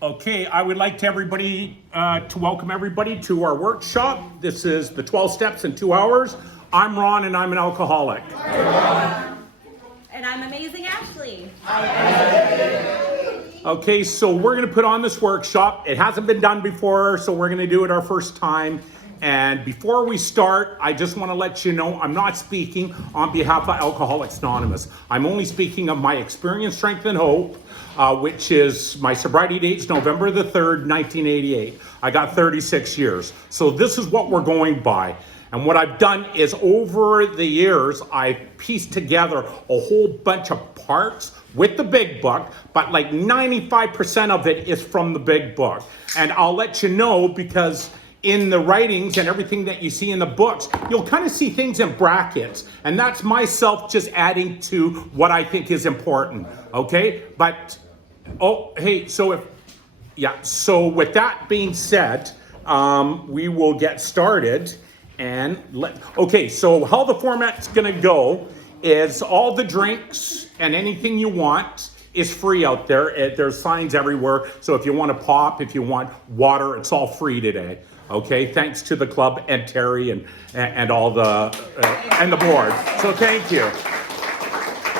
Okay, I would like to welcome everybody to our workshop. This is the 12 steps in 2 hours. I'm Ron and I'm an alcoholic. And I'm Amazing Ashley. Okay, so we're going to put on this workshop. It hasn't been done before, so we're going to do it our first time. And before we start, I just want to let you know I'm not speaking on behalf of Alcoholics Anonymous. I'm only speaking of my experience, strength, and hope, which is my sobriety date's November the 3rd, 1988. I got 36 years. So this is what we're going by. And what I've done is over the years, I've pieced together a whole bunch of parts with the big book, but like 95% of it is from the big book. And I'll let you know because in the writings and everything that you see in the books, you'll kind of see things in brackets. And that's myself just adding to what I think is important, okay? But, so with that being said, we will get started. So how the format's gonna go is all the drinks and anything you want is free out there. There's signs everywhere. So if you want to pop, if you want water, it's all free today. Okay, thanks to the club and Terry and all the and the board. So thank you.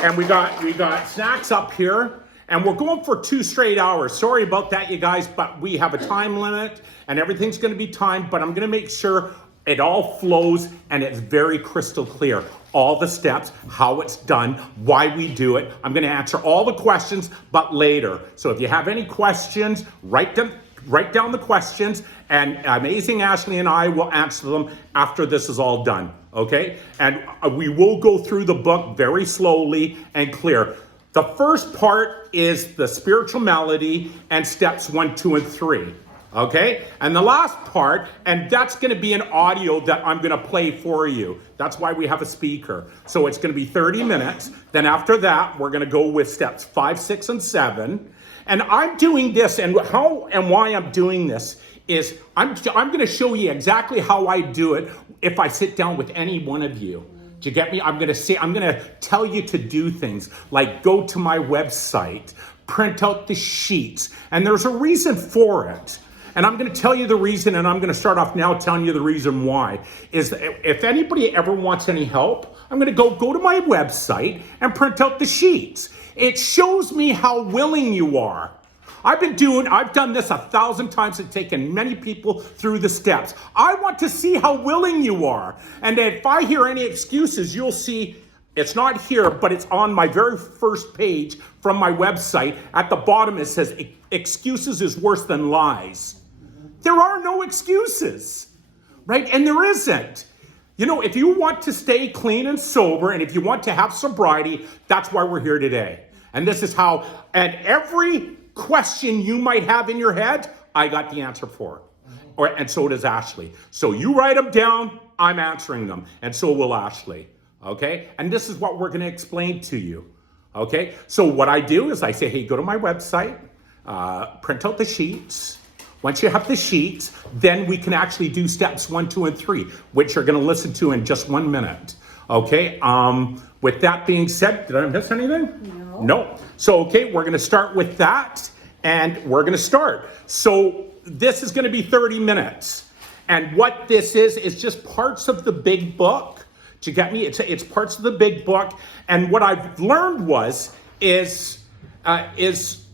And we got snacks up here, and we're going for 2 straight hours. Sorry about that, you guys, but we have a time limit, and everything's going to be timed. But I'm going to make sure it all flows and it's very crystal clear. All the steps, how it's done, why we do it. I'm going to answer all the questions, but later. So if you have any questions, write down the questions, and Amazing Ashley and I will answer them after this is all done, okay? And we will go through the book very slowly and clear. The first part is the spiritual melody and steps 1, 2, and 3, okay? And the last part, and that's gonna be an audio that I'm gonna play for you. That's why we have a speaker. So it's gonna be 30 minutes. Then after that, we're gonna go with steps 5, 6, and 7. And I'm doing this, and how and why I'm doing this is I'm going to show you exactly how I do it if I sit down with any one of you. Do you get me? I'm going to tell you to do things like go to my website, print out the sheets, and there's a reason for it. And I'm going to tell you the reason, and I'm going to start off now telling you the reason why. Is if anybody ever wants any help, I'm going to go to my website and print out the sheets. It shows me how willing you are. I've done this 1,000 times and taken many people through the steps. I want to see how willing you are. And if I hear any excuses, you'll see it's not here, but it's on my very first page from my website. At the bottom, it says, excuses is worse than lies. There are no excuses, right? And there isn't. You know, if you want to stay clean and sober, and if you want to have sobriety, that's why we're here today. And this is how, and every question you might have in your head, I got the answer for. And so does Ashley. So you write them down, I'm answering them. And so will Ashley, okay? And this is what we're gonna explain to you, okay? So what I do is I say, hey, go to my website, print out the sheets. Once you have the sheets, then we can actually do steps 1, 2, and 3, which you're gonna listen to in just 1 minute, okay? With that being said, did I miss anything? No. So, okay, we're gonna start with that, and we're gonna start. So this is gonna be 30 minutes. And what this is just parts of the big book. Do you get me? It's parts of the big book. And what I've learned is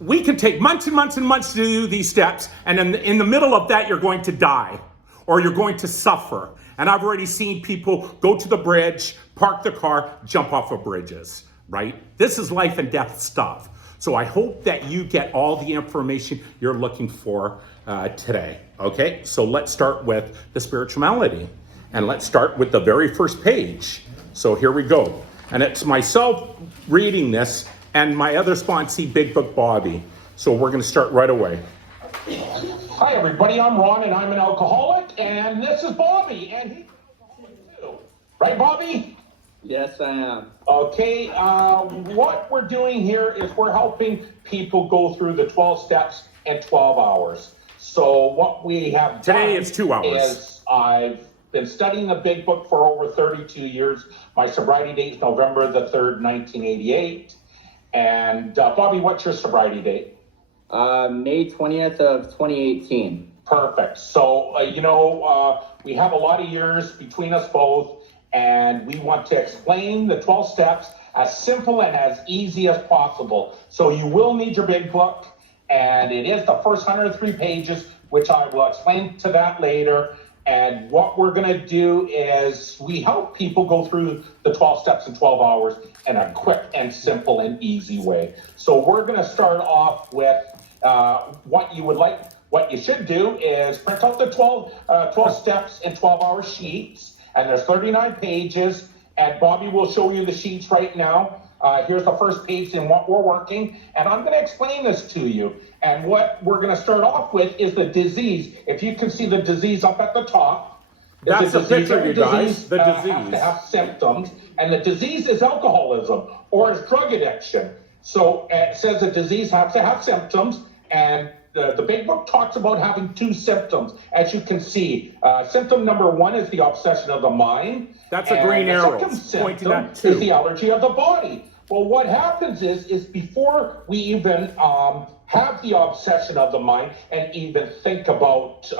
we can take months and months and months to do these steps, and in the middle of that, you're going to die, or you're going to suffer. And I've already seen people go to the bridge, park the car, jump off of bridges, right? This is life and death stuff. So I hope that you get all the information you're looking for today, okay? So let's start with the spirituality, and let's start with the very first page. So here we go. And it's myself reading and my other sponsee, Big Book Bobby. So we're gonna start right away. Hi everybody, I'm Ron and I'm an alcoholic, and this is Bobby, and he's an alcoholic too. Right, Bobby? Yes, I am. Okay, what we're doing here is we're helping people go through the 12 steps in 12 hours. So what we have today is 2 hours. Is I've been studying the big book for over 32 years. My sobriety date is November the 3rd, 1988. And Bobby, what's your sobriety date? May 20th of 2018. Perfect. So, we have a lot of years between us both, and we want to explain the 12 steps as simple and as easy as possible. So you will need your big book, and it is the first 103 pages, which I will explain to that later. And what we're going to do is we help people go through the 12 steps in 12 hours in a quick and simple and easy way. So we're going to start off with what you should do is print out the 12 steps in 12-hour sheets, and there's 39 pages, and Bobby will show you the sheets right now. Here's the first page in what we're working, and I'm going to explain this to you. And what we're going to start off with is the disease. If you can see the disease up at the top. That's the picture, you guys, the Has disease. to have symptoms, and the disease is alcoholism or is drug addiction. So it says the disease has to have symptoms, and the big book talks about having 2 symptoms. As you can see, symptom number 1 is the obsession of the mind. That's a green arrow pointing at 2. Is the allergy of the body. Well, what happens is before we even have the obsession of the mind and even think about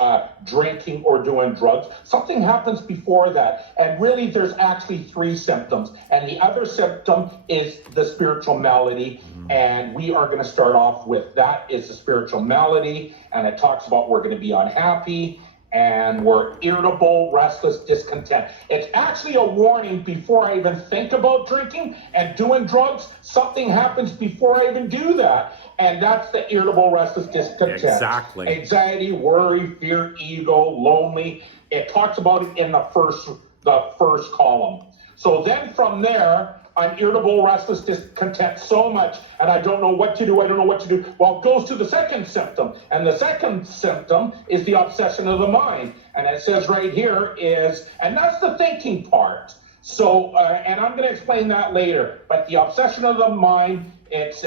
drinking or doing drugs, something happens before that. And really, there's actually 3 symptoms. And the other symptom is the spiritual malady. And we are going to start off with that is the spiritual malady. And it talks about we're going to be unhappy, and we're irritable, restless, discontent. It's actually a warning before I even think about drinking and doing drugs. Something happens before I even do that. And that's the irritable, restless, discontent. Exactly. Anxiety, worry, fear, ego, lonely. It talks about it in the first column. So then from there, I'm irritable, restless, discontent so much, and I don't know what to do. Well, it goes to the second symptom, and the second symptom is the obsession of the mind. And it says right here is, and that's the thinking part. So, and I'm going to explain that later, but the obsession of the mind, it's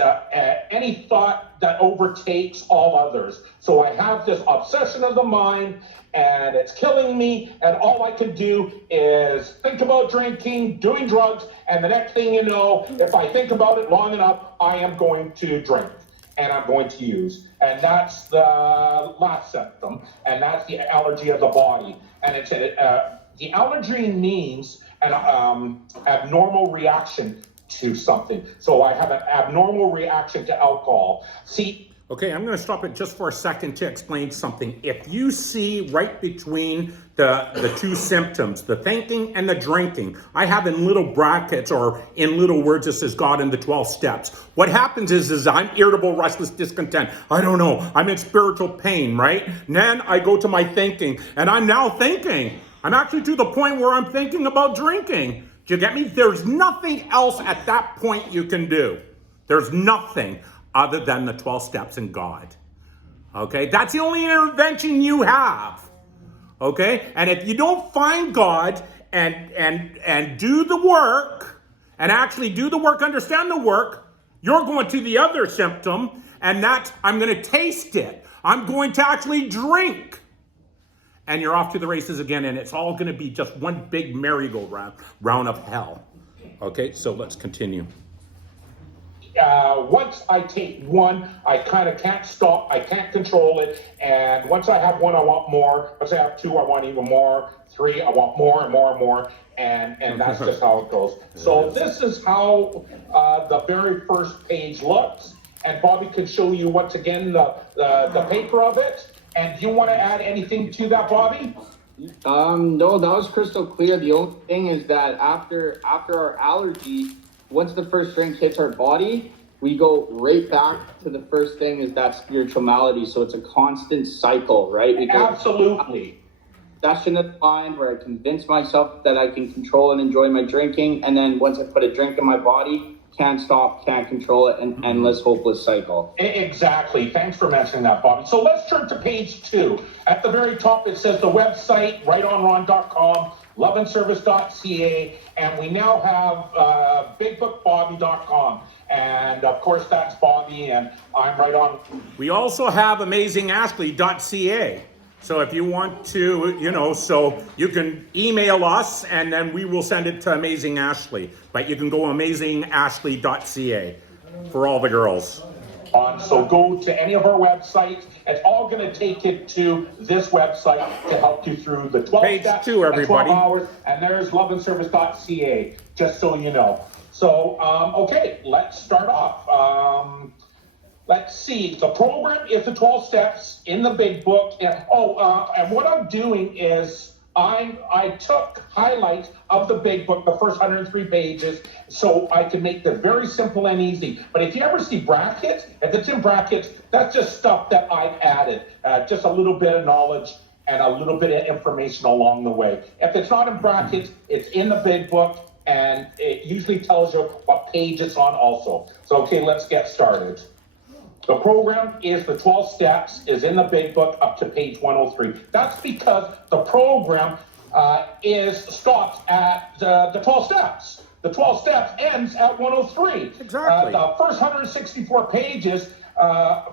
any thought that overtakes all others. So I have this obsession of the mind, and it's killing me, and all I can do is think about drinking, doing drugs, and the next thing you know, if I think about it long enough, I am going to drink, and I'm going to use. And that's the last symptom, and that's the allergy of the body. And it's the allergy means an abnormal reaction to something. So I have an abnormal reaction to alcohol. See, Okay, I'm going to stop it just for a second to explain something. If you see right between the 2 symptoms, the thinking and the drinking, I have in little brackets or in little words it says God in the 12 steps. What happens is I'm irritable, restless, discontent. I don't know. I'm in spiritual pain, right? And then I go to my thinking, and I'm now thinking. I'm actually to the point where I'm thinking about drinking. Do you get me? There's nothing else at that point you can do. There's nothing other than the 12 steps in God. Okay? That's the only intervention you have. Okay? And if you don't find God and do the work, and actually do the work, understand the work, you're going to the other symptom, and that's, I'm going to taste it. I'm going to actually drink. And you're off to the races again, and it's all going to be just one big merry-go-round of hell. Okay, so let's continue. Once I take one, I kind of can't stop. I can't control it. And once I have one, I want more. Once I have 2, I want even more. 3, I want more and more and more. And that's just how it goes. So this is how the very first page looks. And Bobby can show you once again the paper of it. And do you want to add anything to that, Bobby? No, that was crystal clear. The only thing is that after our allergy, once the first drink hits our body, we go right back to the first thing is that spiritual malady. So it's a constant cycle, right? We go Absolutely. Obsession of the mind where I convince myself that I can control and enjoy my drinking. And then once I put a drink in my body, can't stop, can't control it, an endless, hopeless cycle. Exactly. Thanks for mentioning that, Bobby. So let's turn to page 2. At the very top, it says the website, rightonron.com, loveandservice.ca, and we now have bigbookbobby.com. And of course, that's Bobby, and I'm right on. We also have amazingashley.ca. So if you want to, so you can email us and then we will send it to Amazing Ashley. But you can go amazingashley.ca for all the girls. on. So go to any of our websites. It's all going to take you to this website to help you through the 12 Page steps 2, and everybody. 12 hours. And there's loveandservice.ca, just so you know. So, okay, let's start off. Let's see, the program is the 12 steps in the big book. And what I'm doing is I took highlights of the big book, the first 103 pages, so I could make them very simple and easy. But if you ever see brackets, if it's in brackets, that's just stuff that I've added, just a little bit of knowledge and a little bit of information along the way. If it's not in brackets, it's in the big book, and it usually tells you what page it's on also. So, okay, let's get started. The program is the 12 steps, is in the big book up to page 103. That's because the program stops at the 12 steps. The 12 steps ends at 103. Exactly. The first 164 pages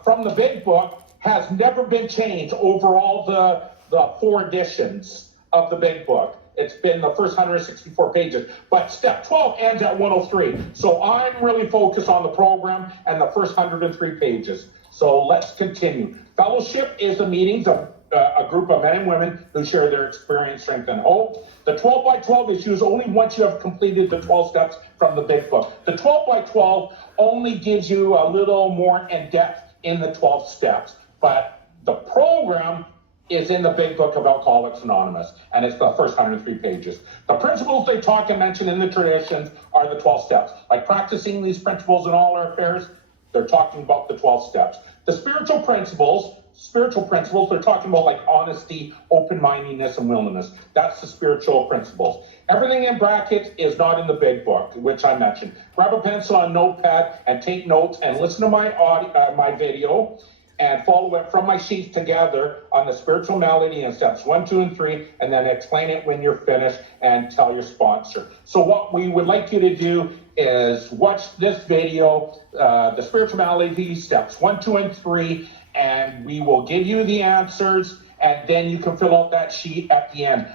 from the big book has never been changed over all the 4 editions of the big book. It's been the first 164 pages, but step 12 ends at 103. So I'm really focused on the program and the first 103 pages. So let's continue. Fellowship is the meetings of a group of men and women who share their experience, strength, and hope. The 12 by 12 is used only once you have completed the 12 steps from the big book. The 12 by 12 only gives you a little more in depth in the 12 steps, but the program is in the big book of Alcoholics Anonymous, and it's the first 103 pages. The principles they talk and mention in the traditions are the 12 steps. Like practicing these principles in all our affairs, they're talking about the 12 steps. The spiritual principles, they're talking about like honesty, open-mindedness, and willingness. That's the spiritual principles. Everything in brackets is not in the big book, which I mentioned. Grab a pencil and notepad and take notes and listen to my video and follow it from my sheets together on the spiritual malady in steps 1, 2, and 3, and then explain it when you're finished and tell your sponsor. So what we would like you to do is watch this video, the spiritual malady steps 1, 2, and 3, and we will give you the answers, and then you can fill out that sheet at the end.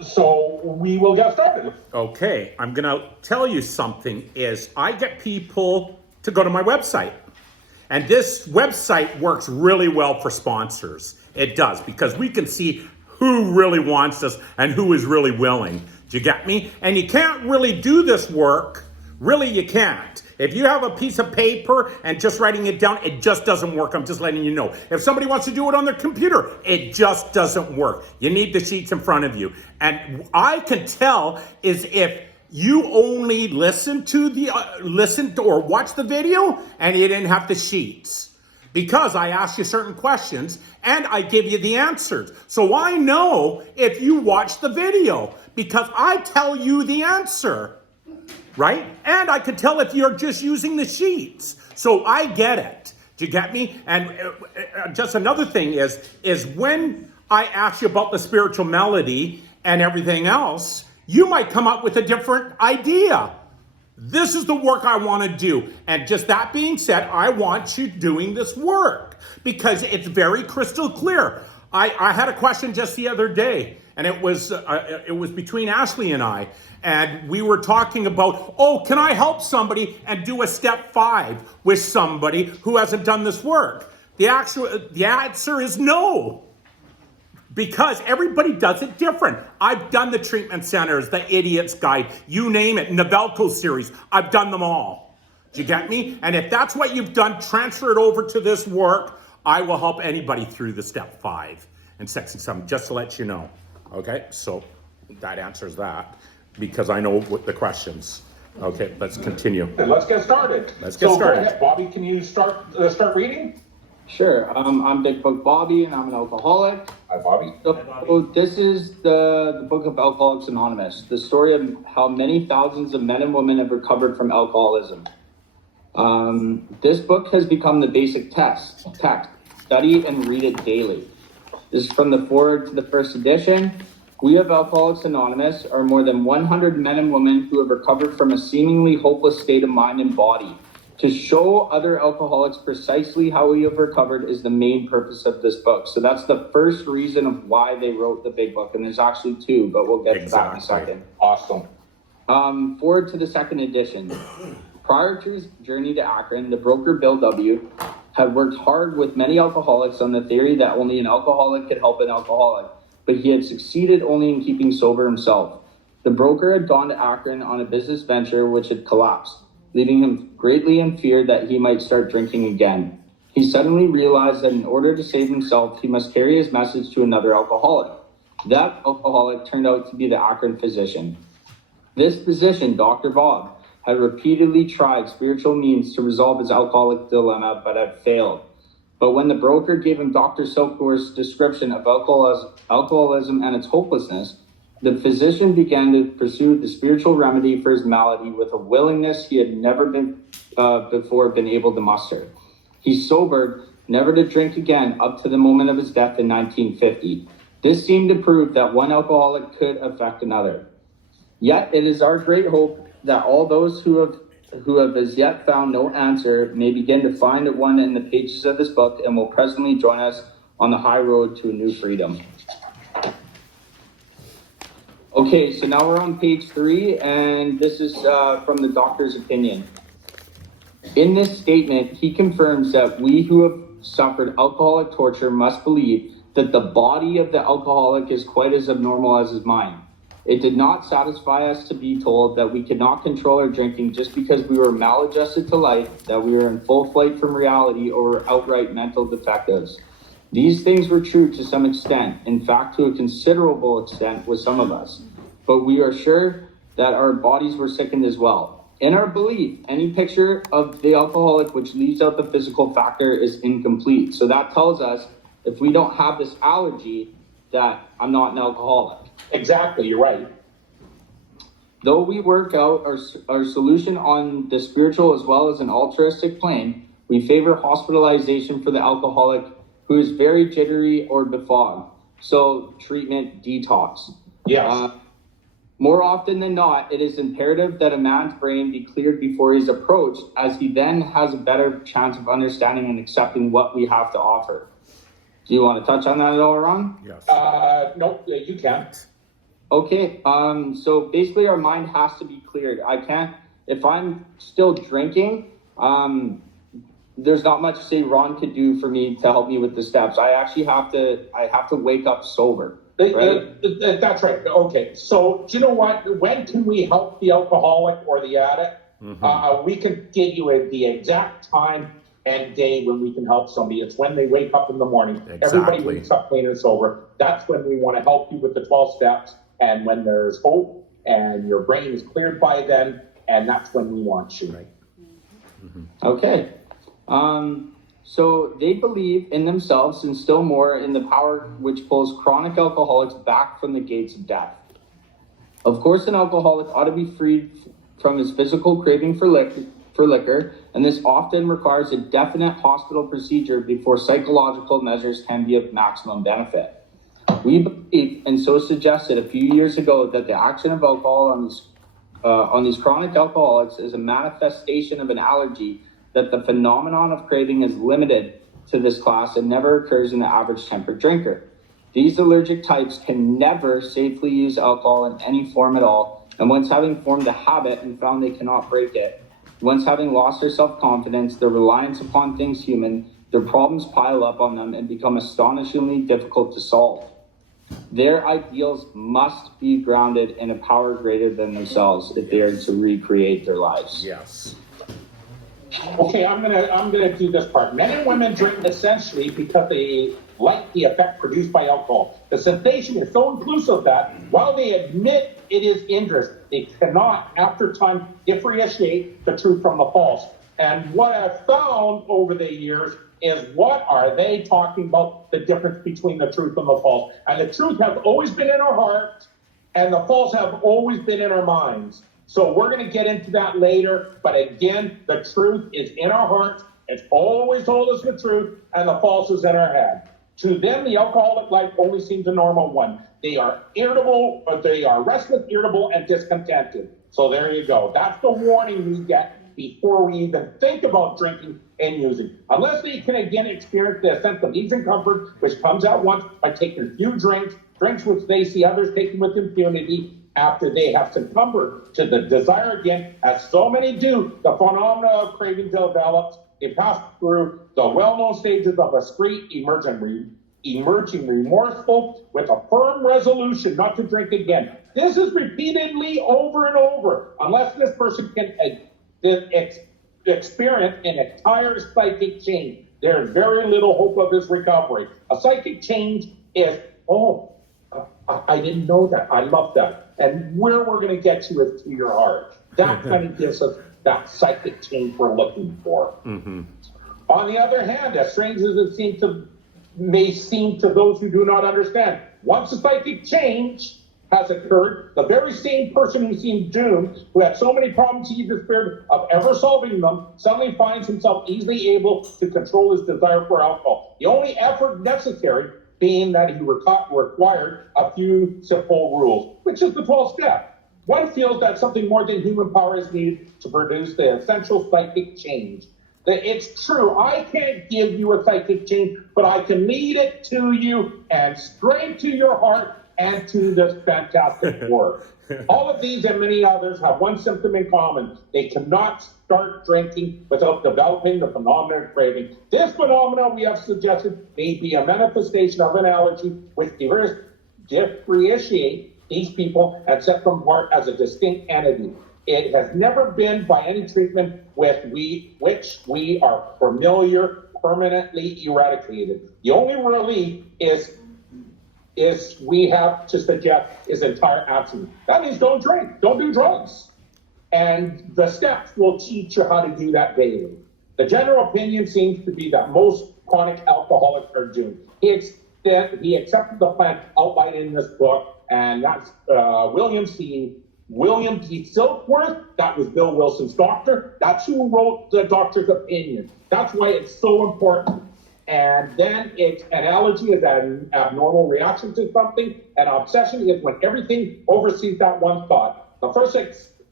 So we will get started. Okay, I'm gonna tell you something is I get people to go to my website. And this website works really well for sponsors. It does, because we can see who really wants us and who is really willing. Do you get me? And you can't really do this work. Really, you can't. If you have a piece of paper and just writing it down, it just doesn't work. I'm just letting you know. If somebody wants to do it on their computer, it just doesn't work. You need the sheets in front of you. And I can tell is if you only listen or watch the video and you didn't have the sheets, because I ask you certain questions and I give you the answers. So I know if you watch the video because I tell you the answer, right? And I can tell if you're just using the sheets. So I get it. Do you get me? And just another thing is when I ask you about the spiritual melody and everything else, you might come up with a different idea. This is the work I want to do. And just that being said, I want you doing this work because it's very crystal clear. I had a question just the other day, and it was between Ashley and I, and we were talking about, can I help somebody and do a step 5 with somebody who hasn't done this work? The answer is no. Because everybody does it different. I've done the treatment centers, the Idiot's Guide, you name it, Novelco series. I've done them all. Do you get me? And if that's what you've done, transfer it over to this work. I will help anybody through the step 5 and 6 and 7, just to let you know. Okay, so that answers that because I know what the questions. Okay, let's continue. Let's get started. Go ahead, Bobby, can you start reading? Sure. I'm Big Book Bobby, and I'm an alcoholic. Hi, Bobby. So this is the book of Alcoholics Anonymous, the story of how many thousands of men and women have recovered from alcoholism. This book has become the basic text. Study and read it daily. This is from the foreword to the first edition. We of Alcoholics Anonymous are more than 100 men and women who have recovered from a seemingly hopeless state of mind and body. To show other alcoholics precisely how we have recovered is the main purpose of this book. So that's the first reason of why they wrote the big book. And there's actually 2, but we'll get to that in a second. Awesome. Forward to the second edition. Prior to his journey to Akron, the broker Bill W. had worked hard with many alcoholics on the theory that only an alcoholic could help an alcoholic, but he had succeeded only in keeping sober himself. The broker had gone to Akron on a business venture which had collapsed, leaving him greatly in fear that he might start drinking again. He suddenly realized that in order to save himself, he must carry his message to another alcoholic. That alcoholic turned out to be the Akron physician. This physician, Dr. Bob, had repeatedly tried spiritual means to resolve his alcoholic dilemma, but had failed. But when the broker gave him Dr. Silkworth's description of alcoholism and its hopelessness, the physician began to pursue the spiritual remedy for his malady with a willingness he had never before been able to muster. He sobered, never to drink again, up to the moment of his death in 1950. This seemed to prove that one alcoholic could affect another. Yet it is our great hope that all those who have as yet found no answer may begin to find one in the pages of this book and will presently join us on the high road to a new freedom. Okay, so now we're on page 3, and this is from the doctor's opinion. In this statement, he confirms that we who have suffered alcoholic torture must believe that the body of the alcoholic is quite as abnormal as his mind. It did not satisfy us to be told that we could not control our drinking just because we were maladjusted to life, that we were in full flight from reality, or were outright mental defectives. These things were true to some extent, in fact to a considerable extent with some of us, but we are sure that our bodies were sickened as well. In our belief, any picture of the alcoholic which leaves out the physical factor is incomplete. So that tells us if we don't have this allergy, that I'm not an alcoholic. Exactly, you're right. Though we work out our solution on the spiritual as well as an altruistic plane, we favor hospitalization for the alcoholic who is very jittery or befogged. So treatment, detox. Yes. More often than not, it is imperative that a man's brain be cleared before he's approached, as he then has a better chance of understanding and accepting what we have to offer. Do you want to touch on that at all, Ron? Yes. No, you can't. Okay, so basically our mind has to be cleared. If I'm still drinking, there's not much, say, Ron could do for me to help me with the steps. I have to wake up sober. Right? That's right. Okay. So, do you know what? When can we help the alcoholic or the addict? Mm-hmm. We can give you the exact time and day when we can help somebody. It's when they wake up in the morning. Exactly. Everybody wakes up clean and sober. That's when we want to help you with the 12 steps. And when there's hope and your brain is cleared by then, and that's when we want you. Right. Mm-hmm. Okay. So they believe in themselves and still more in the power which pulls chronic alcoholics back from the gates of death. Of course, an alcoholic ought to be freed from his physical craving for liquor, and this often requires a definite hospital procedure before psychological measures can be of maximum benefit. We believe, and so suggested a few years ago, that the action of alcohol on these chronic alcoholics is a manifestation of an allergy, that the phenomenon of craving is limited to this class and never occurs in the average temperate drinker. These allergic types can never safely use alcohol in any form at all, and once having formed a habit and found they cannot break it, once having lost their self-confidence, their reliance upon things human, their problems pile up on them and become astonishingly difficult to solve. Their ideals must be grounded in a power greater than themselves if they are to recreate their lives. Yes. Okay, I'm gonna do this part. Men and women drink essentially because they like the effect produced by alcohol. The sensation is so inclusive that while they admit it is injurious, they cannot, after time, differentiate the truth from the false. And what I've found over the years is, what are they talking about, the difference between the truth and the false? And the truth has always been in our hearts, and the false have always been in our minds. So we're going to get into that later. But again, the truth is in our hearts. It's always told us the truth, and the false is in our head. To them, the alcoholic life only seems a normal one. They are irritable, or they are restless, irritable, and discontented. So there you go. That's the warning we get before we even think about drinking and using. Unless they can again experience the sense of ease and comfort, which comes at once by taking a few drinks which they see others taking with impunity, after they have succumbed to the desire again, as so many do, the phenomena of craving develops. It passed through the well-known stages of a street, emerging remorseful with a firm resolution not to drink again. This is repeatedly over and over, unless this person can experience an entire psychic change. There is very little hope of his recovery. A psychic change is, I didn't know that. I love that. And where we're going to get you is to your heart. That kind of gives us that psychic change we're looking for. Mm-hmm. On the other hand, as strange as it may seem to those who do not understand, once a psychic change has occurred, the very same person who seemed doomed, who had so many problems he despaired of ever solving them, suddenly finds himself easily able to control his desire for alcohol. The only effort necessary being that he required a few simple rules, which is the 12th step. One feels that something more than human power is needed to produce the essential psychic change. It's true, I can't give you a psychic change, but I can lead it to you and straight to your heart and to this fantastic work. All of these and many others have one symptom in common. They cannot start drinking without developing the phenomenon of craving. This phenomenon we have suggested may be a manifestation of an allergy which differentiate these people and set them apart as a distinct entity. It has never been by any treatment with which we are familiar permanently eradicated. The only relief is we have to suggest is entire abstinence. That means don't drink, don't do drugs. And the steps will teach you how to do that daily. The general opinion seems to be that most chronic alcoholics are doomed. He accepted the plan outlined in this book, and that's William T. Silkworth. That was Bill Wilson's doctor. That's who wrote the doctor's opinion. That's why it's so important. And then an allergy is an abnormal reaction to something. An obsession is when everything oversees that one thought. The first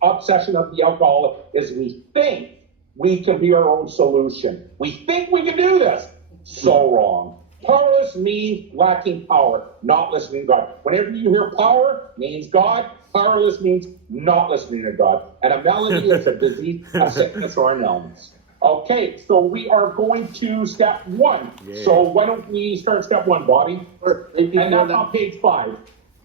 obsession of the alcoholic is we think we can be our own solution. We think we can do this. So wrong. Powerless means lacking power, not listening to God. Whenever you hear power, means God. Powerless means not listening to God. And a malady is a disease, a sickness, or an illness. Okay, so we are going to step one. Yeah. So why don't we start step one, Bobby? And that's on page 5.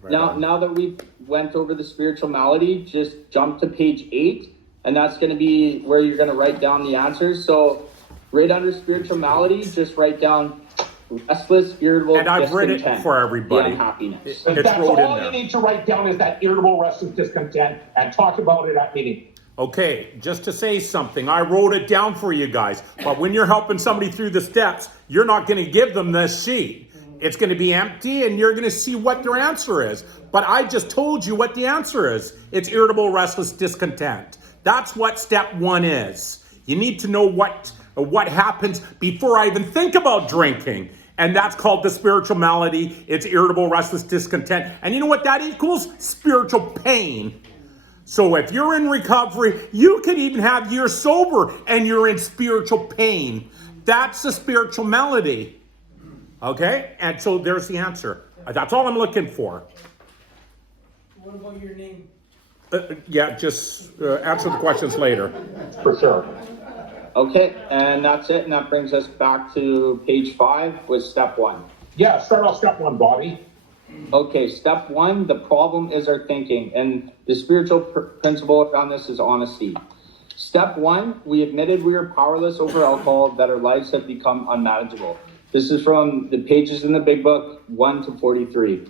Now that we went over the spiritual malady, just jump to page 8, and that's going to be where you're going to write down the answers. So right under spiritual malady, just write down restless, irritable, and I've read it for everybody. Unhappiness. That's all you need to write down is that irritable, restless, discontent, and talk about it at meeting. Okay, just to say something, I wrote it down for you guys, but when you're helping somebody through the steps, you're not going to give them this sheet. It's going to be empty, and you're going to see what their answer is. But I just told you what the answer is. It's irritable, restless, discontent. That's what step 1 is. You need to know what happens before I even think about drinking. And that's called the spiritual malady. It's irritable, restless, discontent. And you know what that equals? Spiritual pain. So if you're in recovery, you could even have years sober and you're in spiritual pain. That's the spiritual malady. Okay? And so there's the answer. That's all I'm looking for. What about your name? Yeah, just answer the questions later. For sure. Okay, and that's it. And that brings us back to page 5 with step 1. Yeah, start off step 1, Bobby. Okay, step 1, the problem is our thinking. And the spiritual principle around this is honesty. Step 1, we admitted we are powerless over alcohol, that our lives have become unmanageable. This is from the pages in the big book, 1 to 43.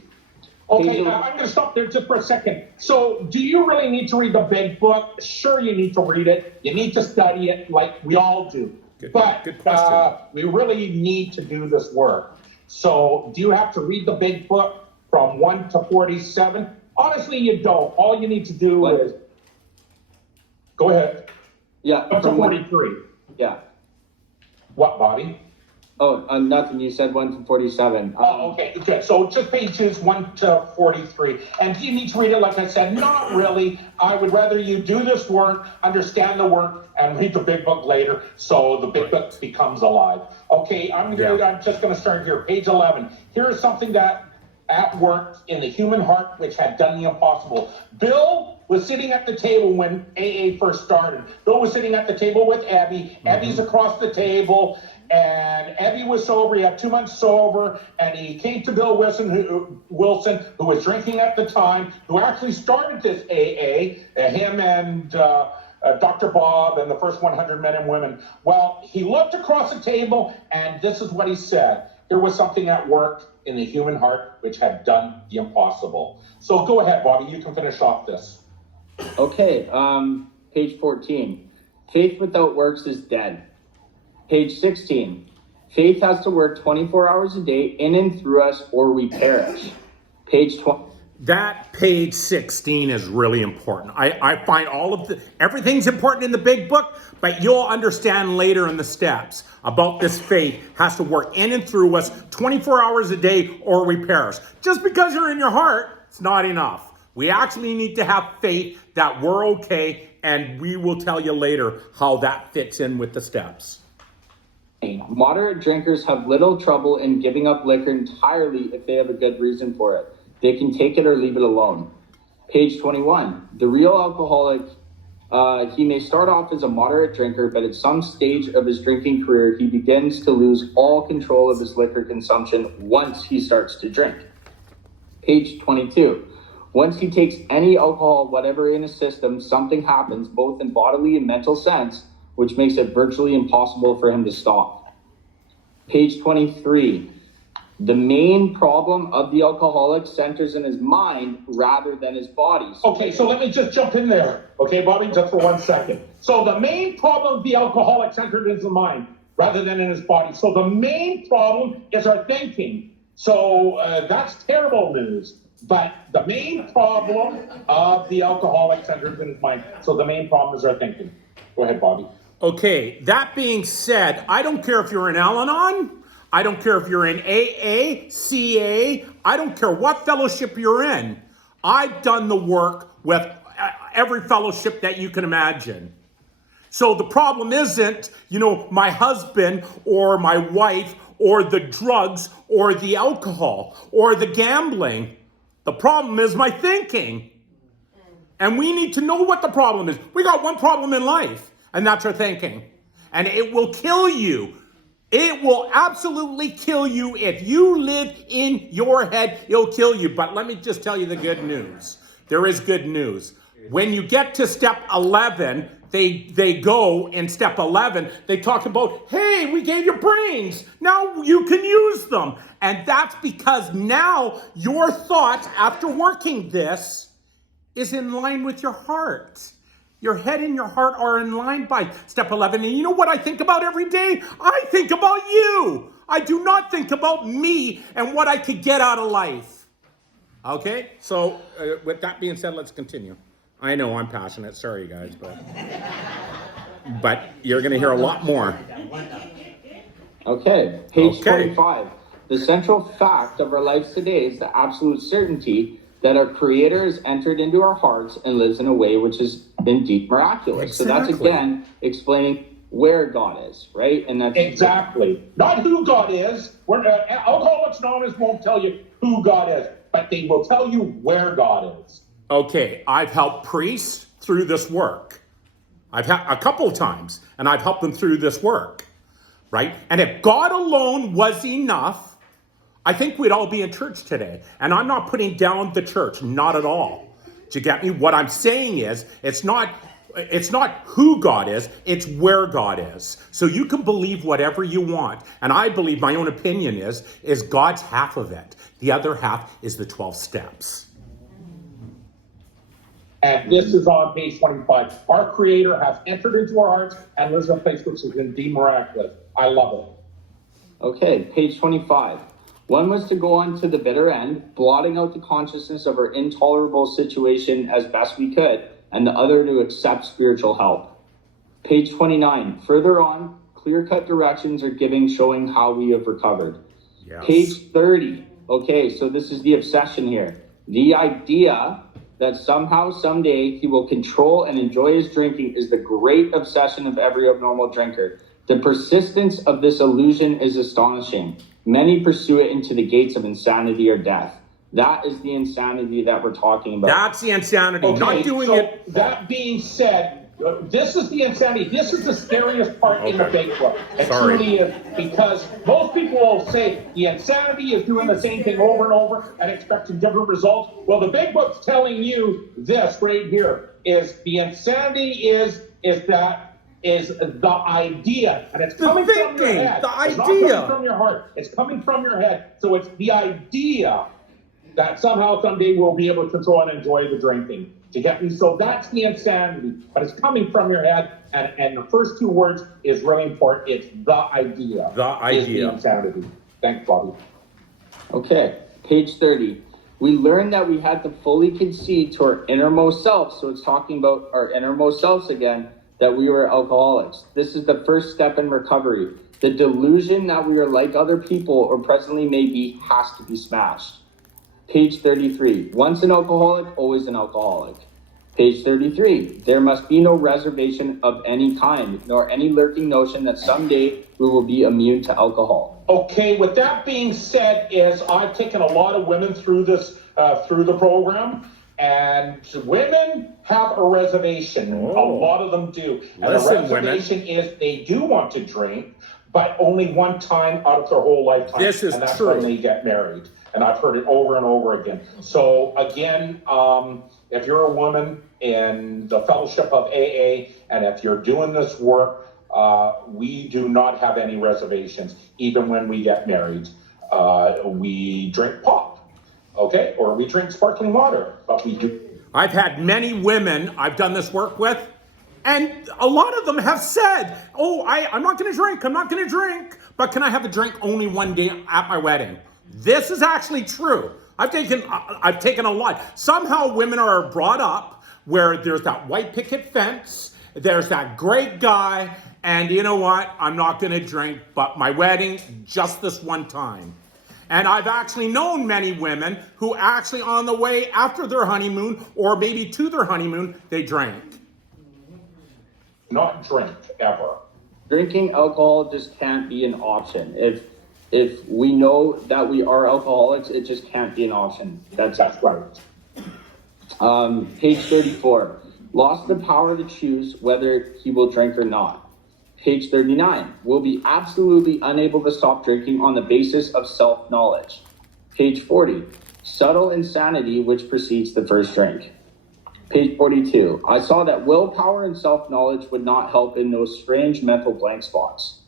Okay, I'm going to stop there just for a second. So, do you really need to read the big book? Sure, you need to read it. You need to study it like we all do. Good question. We really need to do this work. So, do you have to read the big book from 1 to 47? Honestly, you don't. All you need to do is... Go ahead. Yeah. Up to 43. Yeah. What, Bobby? Oh, nothing. You said 1 to 47. Okay. So just pages 1 to 43. And do you need to read it? Like I said, not really. I would rather you do this work, understand the work, and read the big book later, so the big book becomes alive. Okay, I'm just going to start here. Page 11. Here is something that at work in the human heart which had done the impossible. Bill was sitting at the table when AA first started. Bill was sitting at the table with Abby. Abby's across the table, and Abby was sober. He had 2 months sober, and he came to Bill Wilson, who was drinking at the time, who actually started this AA, him and Dr. Bob and the first 100 men and women. Well, he looked across the table, and this is what he said. There was something at work in the human heart which had done the impossible. So go ahead, Bobby. You can finish off this. Okay, page 14. Faith without works is dead. Page 16. Faith has to work 24 hours a day in and through us or we perish. Page 20. That page 16 is really important. I find everything's important in the big book, but you'll understand later in the steps about this faith has to work in and through us 24 hours a day or we perish. Just because you're in your heart, it's not enough. We actually need to have faith that we're okay, and we will tell you later how that fits in with the steps. Moderate drinkers have little trouble in giving up liquor entirely if they have a good reason for it. They can take it or leave it alone. Page 21. The real alcoholic, he may start off as a moderate drinker, but at some stage of his drinking career, he begins to lose all control of his liquor consumption once he starts to drink. Page 22. Once he takes any alcohol, whatever in his system, something happens both in bodily and mental sense, which makes it virtually impossible for him to stop. Page 23. The main problem of the alcoholic centers in his mind rather than his body. Okay, so let me just jump in there. Okay, Bobby, just for 1 second. So the main problem of the alcoholic centered in his mind rather than in his body. So the main problem is our thinking. So that's terrible news. But the main problem of the alcoholic centered in his mind. So the main problem is our thinking. Go ahead, Bobby. Okay, that being said, I don't care if you're in Al-Anon, I don't care if you're in AA, CA, I don't care what fellowship you're in. I've done the work with every fellowship that you can imagine. So the problem isn't, my husband or my wife or the drugs or the alcohol or the gambling. The problem is my thinking. And we need to know what the problem is. We got one problem in life, and that's our thinking. And it will kill you. It will absolutely kill you. If you live in your head, it'll kill you. But let me just tell you the good news. There is good news. When you get to step 11, they go in step 11, they talk about, hey, we gave you brains. Now you can use them. And that's because now your thoughts after working this is in line with your heart. Your head and your heart are in line by step 11. And you know what I think about every day? I think about you. I do not think about me and what I could get out of life. Okay? So with that being said, let's continue. I know I'm passionate. Sorry, guys, but you're going to hear a lot more. Okay, page 25. The central fact of our lives today is the absolute certainty that our Creator has entered into our hearts and lives in a way which is indeed miraculous. Exactly. So that's, again, explaining where God is, right? And that's exactly. Not who God is. Alcoholics Anonymous won't tell you who God is, but they will tell you where God is. Okay, I've helped priests through this work. I've had a couple of times, and I've helped them through this work, right? And if God alone was enough, I think we'd all be in church today. And I'm not putting down the church, not at all. Do you get me? What I'm saying is, it's not who God is, it's where God is. So you can believe whatever you want. And I believe, my own opinion is God's half of it. The other half is the 12 steps. And this is on page 25. Our Creator has entered into our hearts and lives in a place which is indeed miraculous. I love it. Okay, page 25. One was to go on to the bitter end, blotting out the consciousness of our intolerable situation as best we could, and the other to accept spiritual help. Page 29. Further on, clear-cut directions are given showing how we have recovered. Yes. Page 30. Okay, so this is the obsession here. The idea that somehow, someday, he will control and enjoy his drinking is the great obsession of every abnormal drinker. The persistence of this illusion is astonishing. Many pursue it into the gates of insanity or death. That is the insanity that we're talking about. That's the insanity. Not doing so it. That being said, this is the insanity. This is the scariest part in the big book. It Sorry. truly is, because most people will say the insanity is doing the same thing over and over and expecting different results. Well, the big book's telling you this right here is the insanity is the idea, and it's coming from your thinking, head. the It's not idea. coming from your heart. It's coming from your head. So it's the idea that somehow someday we'll be able to control and enjoy the drinking. To get me, so that's the insanity, but it's coming from your head, and the first two words is really important. It's the idea. The idea. Is the insanity. Thanks, Bobby. Okay, page 30. We learned that we had to fully concede to our innermost self, so it's talking about our innermost selves again, that we were alcoholics. This is the first step in recovery. The delusion that we are like other people or presently may be has to be smashed. Page 33, once an alcoholic, always an alcoholic. Page 33, there must be no reservation of any kind, nor any lurking notion that someday we will be immune to alcohol. Okay, with that being said, is I've taken a lot of women through this, through the program, and women have a reservation. A lot of them do. And Listen, the reservation is they do want to drink, but only one time out of their whole lifetime. This is and that's true. when they get married. And I've heard it over and over again. So again, if you're a woman in the fellowship of AA, and if you're doing this work, we do not have any reservations. Even when we get married, we drink pop, okay? Or we drink sparkling water, but we do. I've had many women I've done this work with, and a lot of them have said, oh, I'm not going to drink, I'm not going to drink, but can I have a drink only one day at my wedding? This is actually true. I've taken a lot. Somehow women are brought up where there's that white picket fence, there's that great guy, and you know what? I'm not going to drink, but my wedding, just this one time. And I've actually known many women who actually on the way after their honeymoon, or maybe to their honeymoon, they drank. Not drink, ever. Drinking alcohol just can't be an option. If we know that we are alcoholics, it just can't be an option. That's right. Page 34, lost the power to choose whether he will drink or not. Page 39, will be absolutely unable to stop drinking on the basis of self-knowledge. Page 40, subtle insanity which precedes the first drink. Page 42, I saw that willpower and self-knowledge would not help in those strange mental blank spots.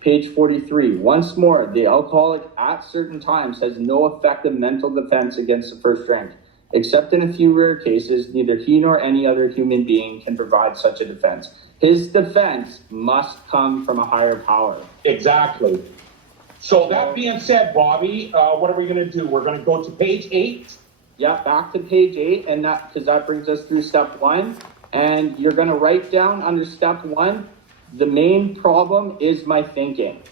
Page 43, once more, the alcoholic at certain times has no effective mental defense against the first drink. Except in a few rare cases, neither he nor any other human being can provide such a defense. His defense must come from a higher power. Exactly. So that being said, Bobby, what are we going to do? We're going to go to page 8. Yeah, back to page 8, and because that brings us through step 1. And you're going to write down under step 1, the main problem is my thinking.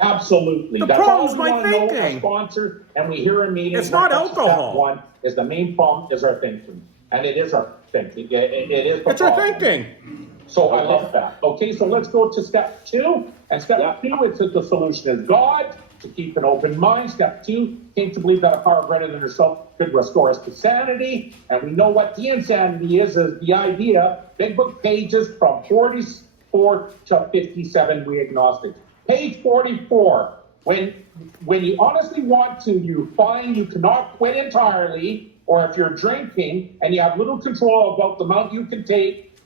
Absolutely. The That's problem's all we my want to know thinking. as sponsor, and we hear in meetings. It's not when it comes to alcohol. Step 1 is the main problem is our thinking, and it is our thinking. It is the It's our problem. thinking. So I love that. Okay, so let's go to step 2. And step 2, it's that the solution is God, to keep an open mind. Step 2, came to believe that a power greater than herself could restore us to sanity. And we know what the insanity is the idea. Big book pages from 44 to 57, we agnostic. Page 44, when you honestly want to, you find you cannot quit entirely, or if you're drinking and you have little control about the amount you can take,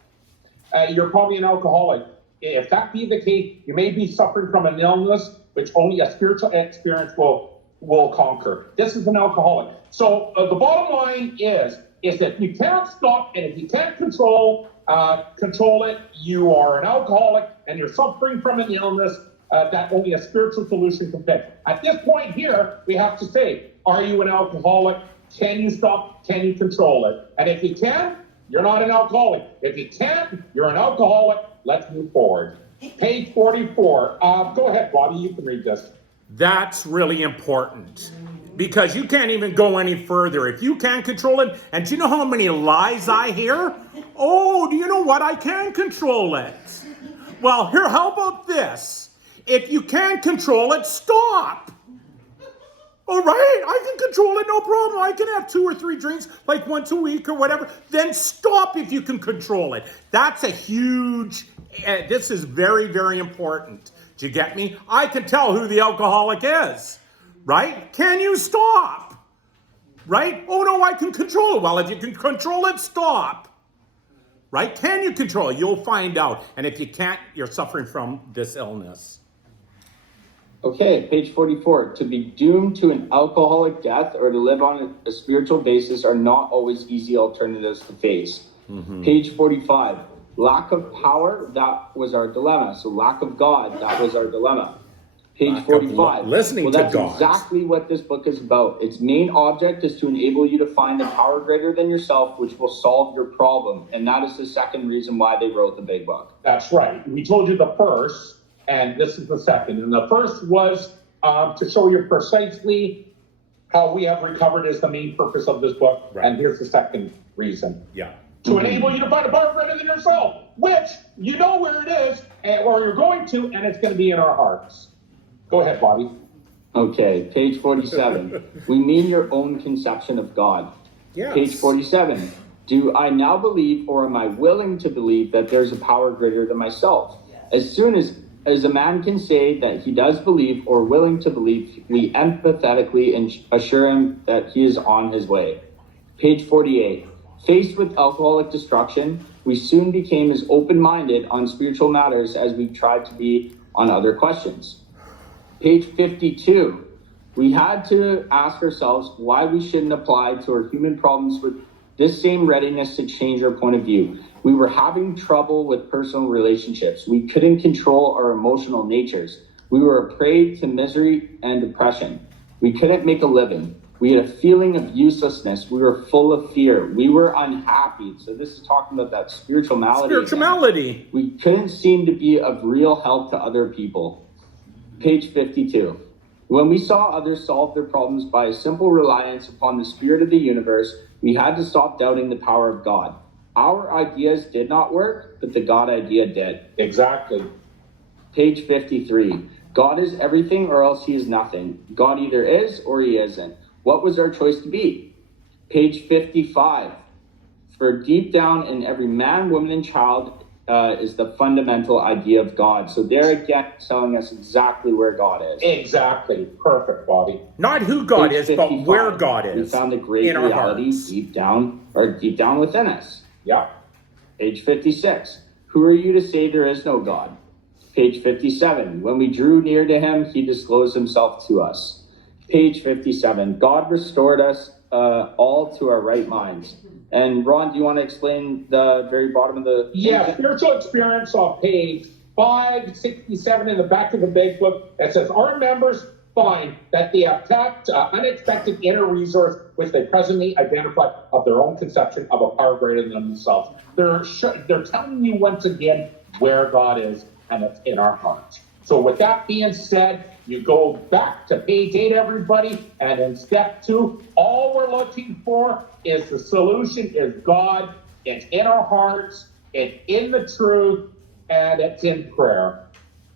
you're probably an alcoholic. If that be the case, you may be suffering from an illness which only a spiritual experience will conquer. This is an alcoholic. So the bottom line is that you can't stop, and if you can't control it, you are an alcoholic, and you're suffering from an illness that only a spiritual solution can fix. At this point here, we have to say, are you an alcoholic? Can you stop? Can you control it? And if you can, you're not an alcoholic. If you can't, you're an alcoholic. Let's move forward. Page 44. Go ahead, Bobby. You can read this. That's really important because you can't even go any further. If you can't control it, and do you know how many lies I hear? Oh, do you know what? I can control it. Well, here, how about this? If you can't control it, stop. All right, I can control it, no problem. I can have 2 or 3 drinks like once a week or whatever. Then stop if you can control it. That's a huge, this is very, very important. Do you get me? I can tell who the alcoholic is, right? Can you stop? Right? Oh no, I can control it. Well, if you can control it, stop. Right? Can you control it? You'll find out. And if you can't, you're suffering from this illness. Okay, page 44. To be doomed to an alcoholic death or to live on a spiritual basis are not always easy alternatives to face. Page 45. Lack of power, that was our dilemma. So lack of God, that was our dilemma. Page 45. Listening well, to that's God. exactly what this book is about. Its main object is to enable you to find the power greater than yourself, which will solve your problem. And that is the second reason why they wrote the big book. That's right. We told you the first, and this is the second. And the first was to show you precisely how we have recovered is the main purpose of this book. Right. And here's the second reason. Yeah. To enable you to find a power greater than yourself, which you know where it is, or you're going to, and it's going to be in our hearts. Go ahead, Bobby. Okay, page 47. We mean your own conception of God. Yes. Page 47. Do I now believe, or am I willing to believe, that there's a power greater than myself? As soon as a man can say that he does believe or willing to believe, we empathetically assure him that he is on his way. Page 48. Faced with alcoholic destruction, we soon became as open-minded on spiritual matters as we tried to be on other questions. Page 52. We had to ask ourselves why we shouldn't apply to our human problems with this same readiness to change our point of view. We were having trouble with personal relationships. We couldn't control our emotional natures. We were a prey to misery and depression. We couldn't make a living. We had a feeling of uselessness. We were full of fear. We were unhappy. So this is talking about that spiritual malady. Spirituality. We couldn't seem to be of real help to other people. Page 52. When we saw others solve their problems by a simple reliance upon the spirit of the universe, we had to stop doubting the power of God. Our ideas did not work, but the God idea did. Exactly. Page 53. God is everything or else he is nothing. God either is or he isn't. What was our choice to be? Page 55. For deep down in every man, woman, and child is the fundamental idea of God. So they're again telling us exactly where God is. Exactly. Perfect, Bobby. Not who God Page is, but 55. where God is. We found a great in our reality hearts. deep down within us. Yeah. Page 56. Who are you to say there is no God? Page 57. When we drew near to him, he disclosed himself to us. Page 57. God restored us all to our right minds. And Ron, do you want to explain the very bottom of the... Yeah, spiritual experience on page 567 in the back of the big book. It says, our members find that they have tapped unexpected inner resource which they presently identify of their own conception of a power greater than themselves. They're telling you once again where God is, and it's in our hearts. So with that being said, you go back to page 8, everybody, and in step 2, all we're looking for is the solution is God. It's in our hearts, it's in the truth, and it's in prayer.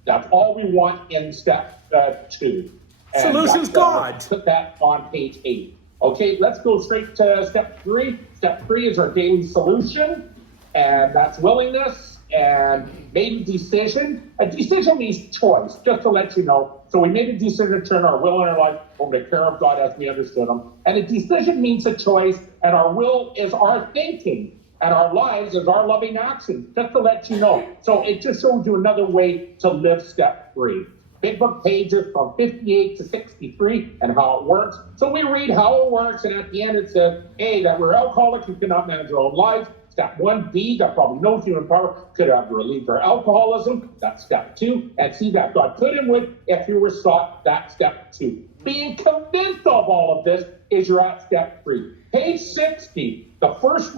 That's all we want in step 2. And Solution's God. Put that on page 8. Okay, let's go straight to step 3. Step 3 is our daily solution, and that's willingness and made a decision. A decision means choice, just to let you know. So we made a decision to turn our will and our life over to the care of God as we understood them. And a decision means a choice, and our will is our thinking, and our lives is our loving action, just to let you know. So it just shows you another way to live step 3. Big book pages from 58 to 63 and how it works. So we read how it works, and at the end it says, A, that we're alcoholics who cannot manage our own lives. Step 1B, that probably no human power could have relieved our alcoholism. That's step 2. And C, that God could and would if you were sought. That's step 2. Being convinced of all of this is you're at step 3. Page 60, the first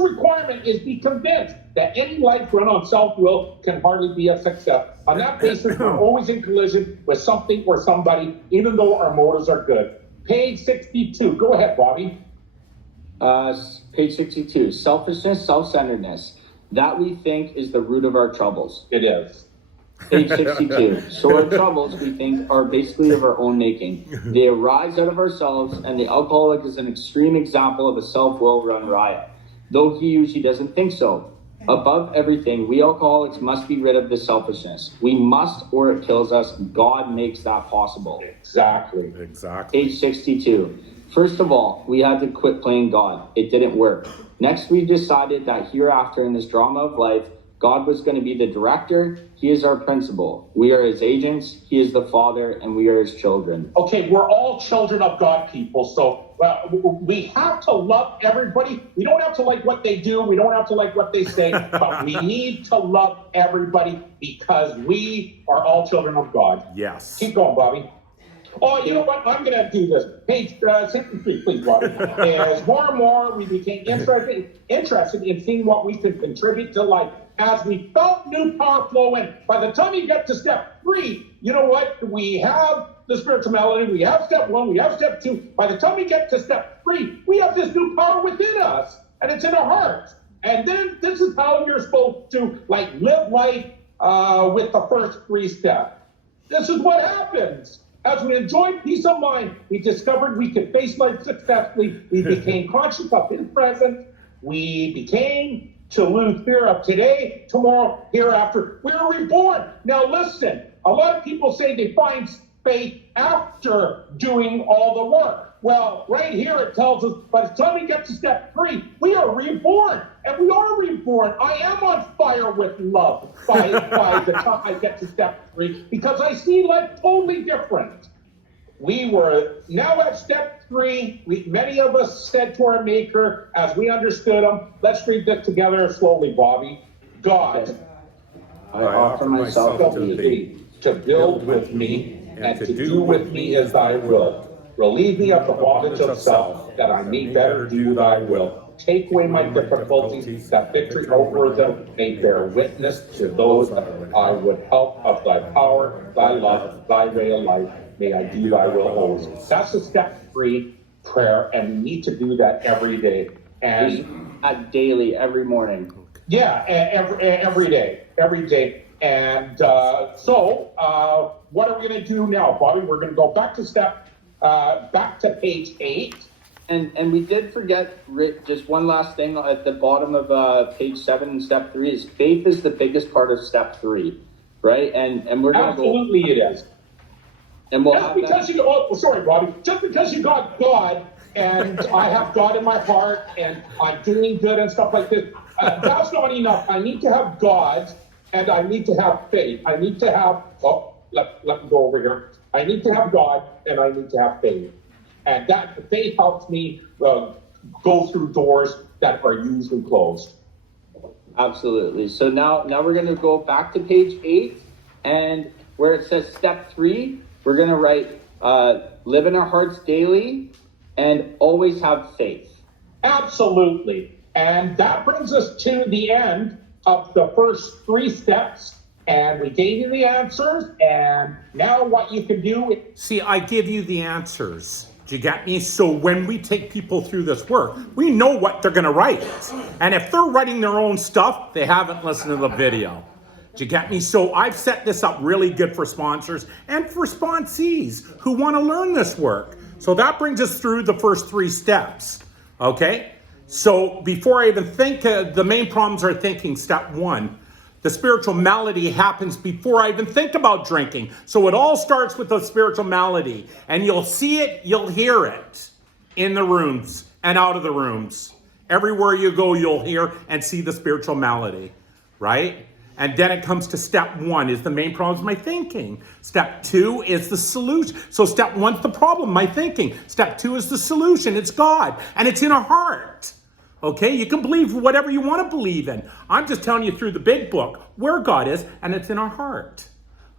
requirement is be convinced that any life run on self-will can hardly be a success. On that basis, we're always in collision with something or somebody, even though our motives are good. Page 62. Go ahead, Bobby. Page 62. Selfishness, self-centeredness. That we think is the root of our troubles. It is. Page 62. So our troubles, we think, are basically of our own making. They arise out of ourselves, and the alcoholic is an extreme example of a self-will run riot, though he usually doesn't think so. Above everything, we alcoholics must be rid of the selfishness. We must, or it kills us. God makes that possible. Exactly. Exactly. Page 62. First of all, we had to quit playing God. It didn't work. Next, we decided that hereafter in this drama of life, God was going to be the director. He is our principal. We are his agents. He is the father, and we are his children. Okay, we're all children of God, people. So we have to love everybody. We don't have to like what they do. We don't have to like what they say. But we need to love everybody because we are all children of God. Yes. Keep going, Bobby. Oh, you know what? I'm going to do this. Page 63, please, Bobby. As more and more we became interested in seeing what we could contribute to life. As we felt new power flow in, by the time you get to step 3, you know what? We have the spiritual melody. We have step 1. We have step 2. By the time we get to step 3, we have this new power within us, and it's in our hearts. And then this is how you're supposed to live life with the first 3 steps. This is what happens. As we enjoyed peace of mind, we discovered we could face life successfully. We became conscious of his presence. We became to lose fear of today, tomorrow, hereafter. We're reborn. Now listen, a lot of people say they find faith after doing all the work. Well, right here it tells us by the time we get to step 3, we are reborn. And we are reborn. I am on fire with love by the time I get to step 3 because I see life totally different. We were now at step 3. Many of us said to our Maker as we understood him, let's read this together slowly, Bobby. God, I offer myself help to me thee. to build with me and to do with me as thy will. Relieve me of the bondage of self, that I may better do thy will. Take away my difficulties, that victory over them may bear witness to those that I would help of thy power, thy love, thy way of life. May I do thy will always. That's the step 3 prayer, and we need to do that every day. And Daily, every morning. yeah, every day. And so what are we going to do now, Bobby? We're going to go back to page 8. And we did forget just one last thing at the bottom of page 7 and step 3 is faith is the biggest part of step 3, right? And we're going to go. Absolutely it is. And we'll Just because sorry, Bobby. Just because you got God and I have God in my heart and I'm doing good and stuff like this, that's not enough. I need to have God and I need to have faith. I need to have, let me go over here. I need to have God and I need to have faith. And that faith helps me go through doors that are usually closed. Absolutely. So now we're going to go back to page 8 and where it says step 3, we're going to write live in our hearts daily and always have faith. Absolutely. And that brings us to the end of the first 3 steps. And we gave you the answers. And now what you can do is... See, I give you the answers. Do you get me? So when we take people through this work, we know what they're going to write. And if they're writing their own stuff, they haven't listened to the video. Do you get me? So I've set this up really good for sponsors and for sponsees who want to learn this work. So that brings us through the first 3 steps. Okay? So before I even think, the main problems are thinking, step 1. The spiritual malady happens before I even think about drinking. So it all starts with the spiritual malady. And you'll see it, you'll hear it in the rooms and out of the rooms. Everywhere you go, you'll hear and see the spiritual malady, right? And then it comes to step 1 is the main problem is my thinking. Step 2 is the solution. So step 1's the problem, my thinking. Step 2 is the solution, it's God. And it's in our heart. Okay, you can believe whatever you want to believe in. I'm just telling you through the big book where God is, and it's in our heart.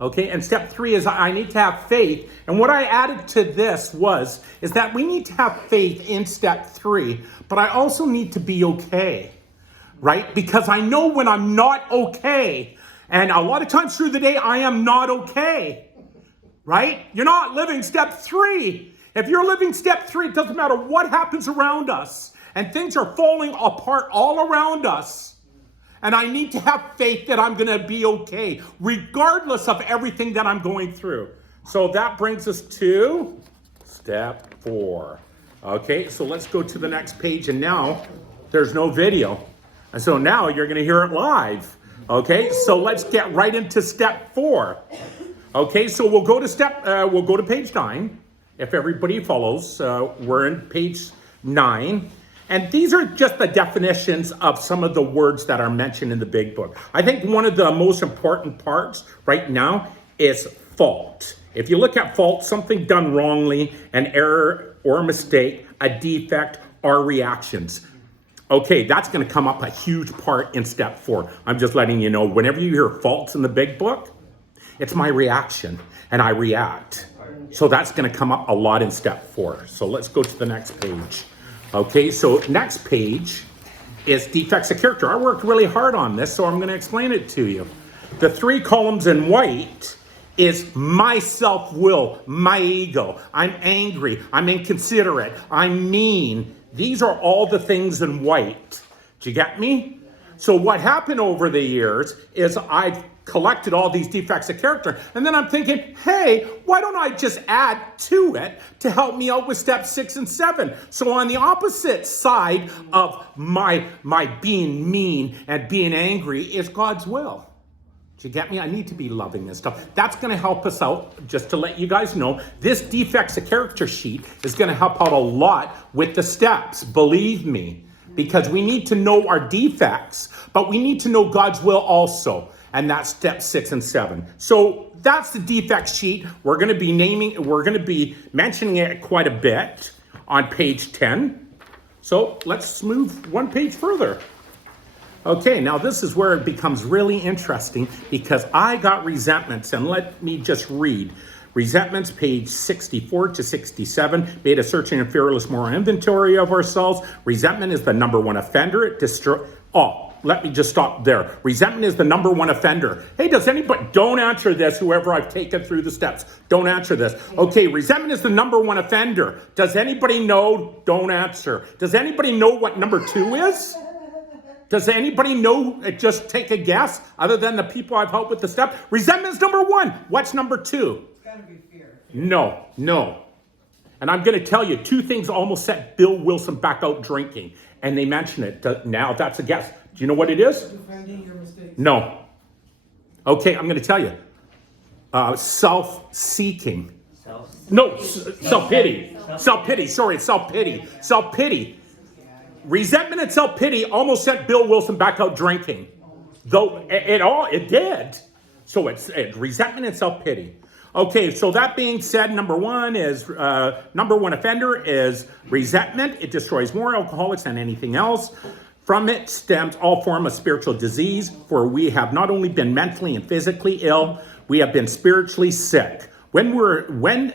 Okay, and step 3 is I need to have faith. And what I added to this is that we need to have faith in step 3, but I also need to be okay, right? Because I know when I'm not okay, and a lot of times through the day, I am not okay, right? You're not living step 3. If you're living step 3, it doesn't matter what happens around us. And things are falling apart all around us. And I need to have faith that I'm going to be okay, regardless of everything that I'm going through. So that brings us to step 4. Okay, so let's go to the next page. And now there's no video. And so now you're going to hear it live. Okay, so let's get right into step 4. Okay, so we'll go to page 9. If everybody follows, we're in page 9. And these are just the definitions of some of the words that are mentioned in the big book. I think one of the most important parts right now is fault. If you look at fault, something done wrongly, an error or a mistake, a defect, or reactions. Okay, that's going to come up a huge part in step 4. I'm just letting you know, whenever you hear faults in the big book, it's my reaction, and I react. So that's going to come up a lot in step 4. So let's go to the next page. Okay, so next page is defects of character. I worked really hard on this, so I'm going to explain it to you. The 3 columns in white is my self-will, my ego. I'm angry, I'm inconsiderate, I'm mean. These are all the things in white. Do you get me? So what happened over the years is I've collected all these defects of character, and then I'm thinking, hey, why don't I just add to it to help me out with step 6 and 7? So on the opposite side of my being mean and being angry is God's will. Do you get me? I need to be loving and stuff. That's going to help us out. Just to let you guys know, this defects of character sheet is going to help out a lot with the steps, believe me, because we need to know our defects, but we need to know God's will also. And that's step 6 and 7. So that's the defect sheet. We're going to be mentioning it quite a bit on page 10. So let's move one page further. Okay, now this is where it becomes really interesting because I got resentments, and let me just read. Resentments, page 64 to 67, made a searching and fearless moral inventory of ourselves. Resentment is the number 1 offender. It let me just stop there. Resentment is the number 1 offender. Hey, don't answer this, whoever I've taken through the steps. Don't answer this. Okay, resentment is the number 1 offender. Does anybody know? Don't answer. Does anybody know what number 2 is? Does anybody know? Just take a guess, other than the people I've helped with the step. Resentment is number 1. What's number 2? It's gotta be fear. No. And I'm going to tell you, 2 things almost set Bill Wilson back out drinking. And they mention it. Now that's a guess. Do you know what it is? Defending your mistakes. No. Okay, I'm going to tell you. Self-seeking. No, self-pity. Self-pity. Sorry, it's self-pity. Self-pity. Resentment and self-pity almost sent Bill Wilson back out drinking. Though it did. So it's resentment and self-pity. Okay, so that being said, number 1 offender is resentment. It destroys more alcoholics than anything else. From it stems all form of spiritual disease, for we have not only been mentally and physically ill, we have been spiritually sick. When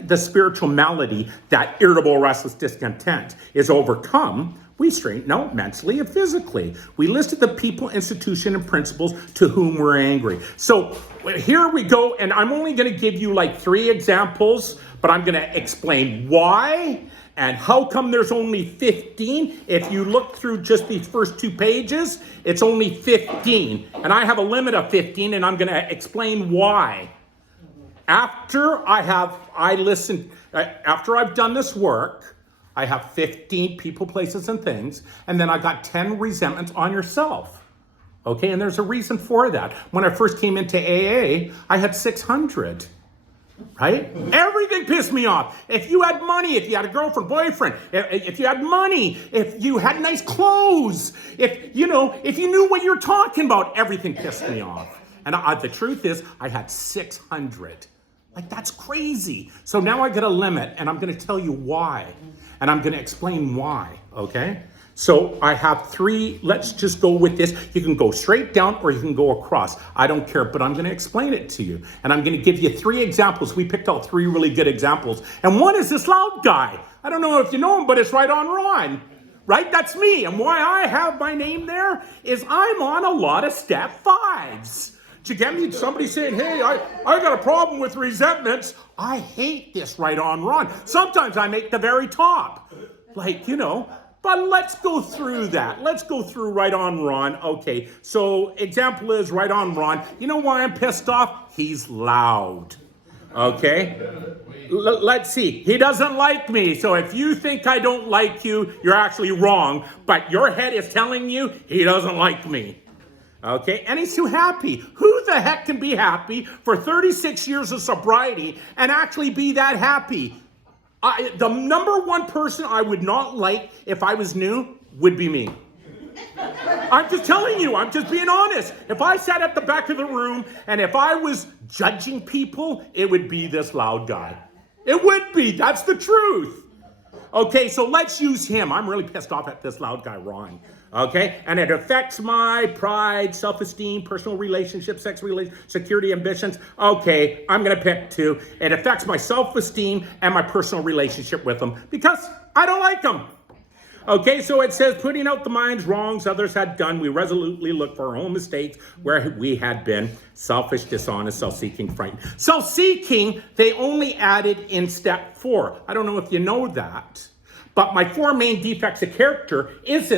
the spiritual malady, that irritable, restless discontent, is overcome, we straighten out mentally and physically. We listed the people, institution, and principles to whom we're angry. So here we go, and I'm only going to give you like 3 examples, but I'm going to explain why and how come there's only 15. If you look through just these first 2 pages, it's only 15. And I have a limit of 15, and I'm going to explain why. After I've done this work, I have 15 people, places, and things, and then I got 10 resentments on yourself. Okay, and there's a reason for that. When I first came into AA, I had 600. Right? Everything pissed me off. If you had money, if you had a girlfriend, boyfriend, if you had money, if you had nice clothes, if you knew what you're talking about, everything pissed me off. And the truth is, I had 600. Like, that's crazy. So now I get a limit, and I'm going to tell you why. And I'm going to explain why, okay? So I have 3, let's just go with this. You can go straight down or you can go across. I don't care, but I'm going to explain it to you. And I'm going to give you 3 examples. We picked out 3 really good examples. And one is this loud guy. I don't know if you know him, but it's Right on Ron. Right? That's me. And why I have my name there is I'm on a lot of step 5s. Do you get me? Somebody saying, hey, I got a problem with resentments. I hate this Right on Ron. Sometimes I make the very top. Like, But let's go through that. Let's go through right on Ron. Okay, so example is right on Ron. You know why I'm pissed off? He's loud. Okay? Let's see. He doesn't like me. So if you think I don't like you, you're actually wrong. But your head is telling you he doesn't like me. Okay? And he's too happy. Who the heck can be happy for 36 years of sobriety and actually be that happy? The number one person I would not like if I was new would be me. I'm just telling you, I'm just being honest. If I sat at the back of the room and if I was judging people, it would be this loud guy. It would be, that's the truth. Okay, so let's use him. I'm really pissed off at this loud guy, Ron. Okay, and it affects my pride, self-esteem, personal relationships, sex relations, security, ambitions. Okay, I'm gonna pick two. It affects my self-esteem and my personal relationship with him because I don't like him. Okay, so it says, putting out the mind's wrongs others had done, we resolutely look for our own mistakes where we had been selfish, dishonest, self-seeking, frightened. Self-seeking, they only added in step 4. I don't know if you know that. But my 4 main defects of character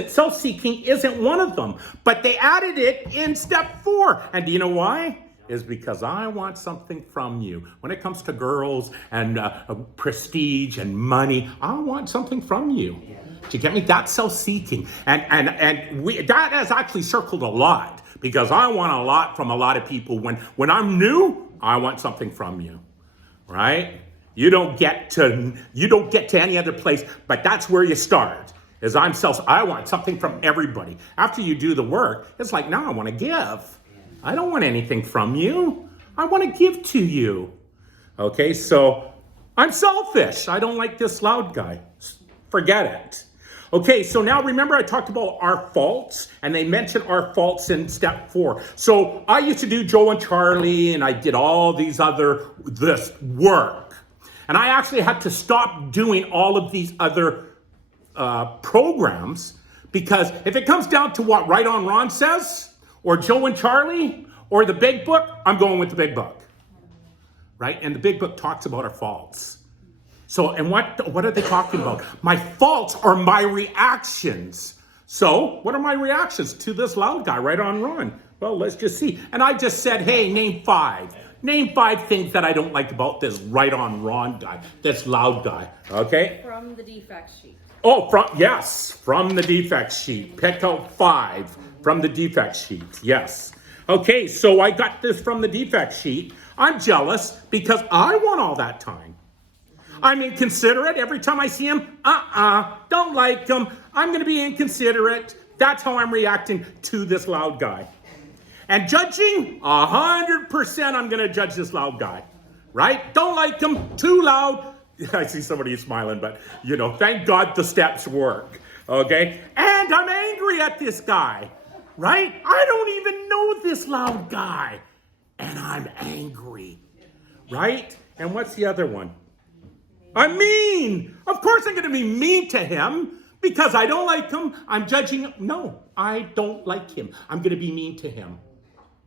self-seeking isn't one of them. But they added it in step 4. And do you know why? Is because I want something from you. When it comes to girls and prestige and money, I want something from you. Do you get me? That's self-seeking. And that has actually circled a lot because I want a lot from a lot of people. When I'm new, I want something from you, right? You don't get to any other place, but that's where you start. I want something from everybody. After you do the work, it's like, now I want to give. I don't want anything from you. I want to give to you. Okay, so I'm selfish. I don't like this loud guy. Forget it. Okay, so now remember I talked about our faults, and they mentioned our faults in step 4. So I used to do Joe and Charlie, and I did all this work. And I actually had to stop doing all of these other programs because if it comes down to what Right on Ron says, or Joe and Charlie, or the big book, I'm going with the big book, right? And the big book talks about our faults. So, and what are they talking about? My faults are my reactions. So, what are my reactions to this loud guy, Right on Ron? Well, let's just see. And I just said, hey, name 5. Name 5 things that I don't like about this Right on Ron guy, this loud guy, okay? From the defect sheet. Oh, from the defect sheet. Pick out 5 from the defect sheet, yes. Okay, so I got this from the defect sheet. I'm jealous because I want all that time. I'm inconsiderate every time I see him. Don't like him. I'm gonna be inconsiderate. That's how I'm reacting to this loud guy. And judging, 100% I'm gonna judge this loud guy, right? Don't like him, too loud. I see somebody smiling, but thank God the steps work, okay? And I'm angry at this guy, right? I don't even know this loud guy, and I'm angry, right? And what's the other one? I'm mean. Of course I'm gonna be mean to him because I don't like him. I'm judging him. No, I don't like him. I'm gonna be mean to him.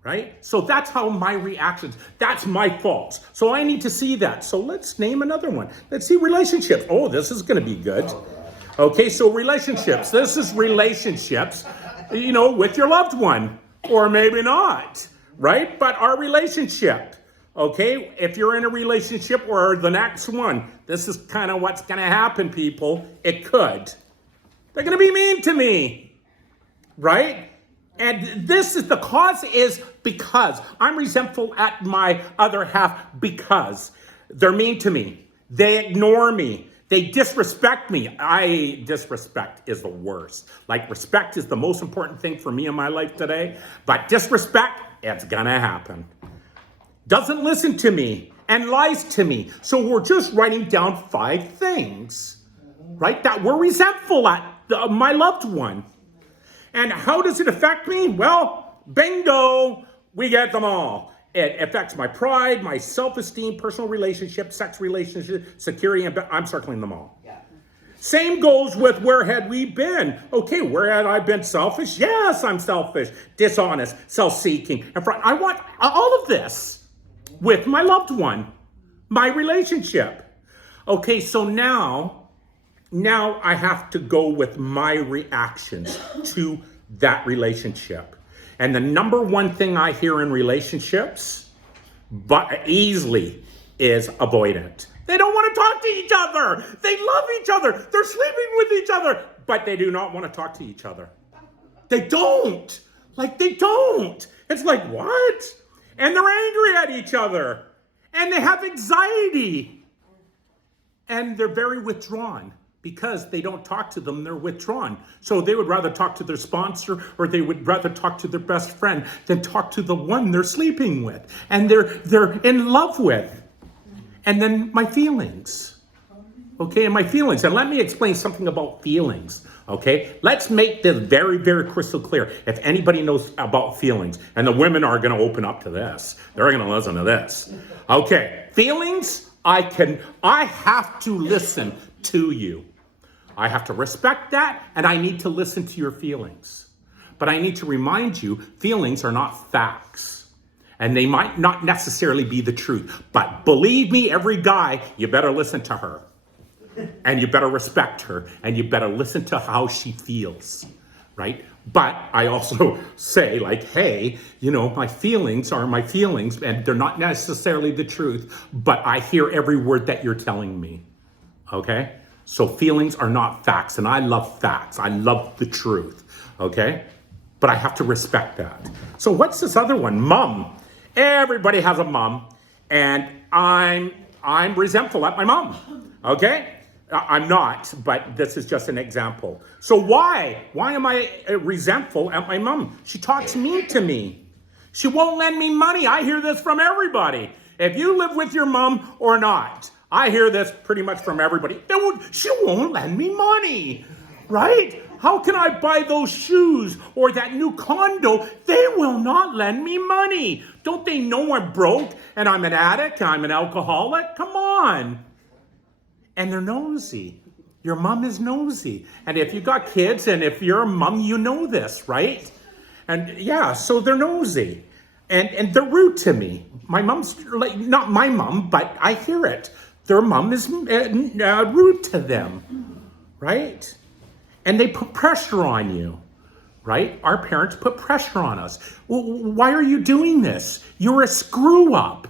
Right? So that's how my reactions, that's my faults. So I need to see that. So let's name another one. Let's see relationships. Oh, this is going to be good. Okay, so relationships. This is relationships, with your loved one. Or maybe not, right? But our relationship. Okay, if you're in a relationship or the next one, this is kind of what's going to happen, people. It could. They're going to be mean to me, right? And this is the cause is because I'm resentful at my other half because they're mean to me. They ignore me. They disrespect me. Disrespect is the worst. Like respect is the most important thing for me in my life today. But disrespect, it's gonna happen. Doesn't listen to me and lies to me. So we're just writing down 5 things, right? That we're resentful at my loved one. And how does it affect me? Well, bingo, we get them all. It affects my pride, my self-esteem, personal relationships, sex relationship, security, and I'm circling them all. Yeah. Same goes with where had we been? Okay, where had I been selfish? Yes, I'm selfish, dishonest, self-seeking. And I want all of this with my loved one, my relationship. Okay, so now now I have to go with my reactions to that relationship. And the number one thing I hear in relationships, but easily, is avoidant. They don't want to talk to each other. They love each other. They're sleeping with each other, but they do not want to talk to each other. They don't. They don't. It's like, what? And they're angry at each other. And they have anxiety. And they're very withdrawn. Because they don't talk to them, they're withdrawn. So they would rather talk to their sponsor, or they would rather talk to their best friend than talk to the one they're sleeping with and they're in love with. And then my feelings. Okay, and my feelings. And let me explain something about feelings. Okay, let's make this very, very crystal clear. If anybody knows about feelings, and the women are going to open up to this, they're going to listen to this. Okay, feelings, I have to listen to you. I have to respect that, and I need to listen to your feelings. But I need to remind you, feelings are not facts. And they might not necessarily be the truth. But believe me, every guy, you better listen to her. And you better respect her. And you better listen to how she feels. Right? But I also say, hey, my feelings are my feelings, and they're not necessarily the truth. But I hear every word that you're telling me. Okay? So feelings are not facts, and I love facts. I love the truth, okay? But I have to respect that. So what's this other one? Mom. Everybody has a mom, and I'm resentful at my mom, okay? I'm not, but this is just an example. So why? Why am I resentful at my mom? She talks mean to me. She won't lend me money. I hear this from everybody. If you live with your mom or not, I hear this pretty much from everybody. She won't lend me money, right? How can I buy those shoes or that new condo? They will not lend me money. Don't they know I'm broke and I'm an addict and I'm an alcoholic? Come on. And they're nosy. Your mom is nosy. And if you got kids and if you're a mom, you know this, right? And yeah, so they're nosy. And they're rude to me. My mom's, not my mom, but I hear it. Their mom is rude to them, right? And they put pressure on you, right? Our parents put pressure on us. Why are you doing this? You're a screw up.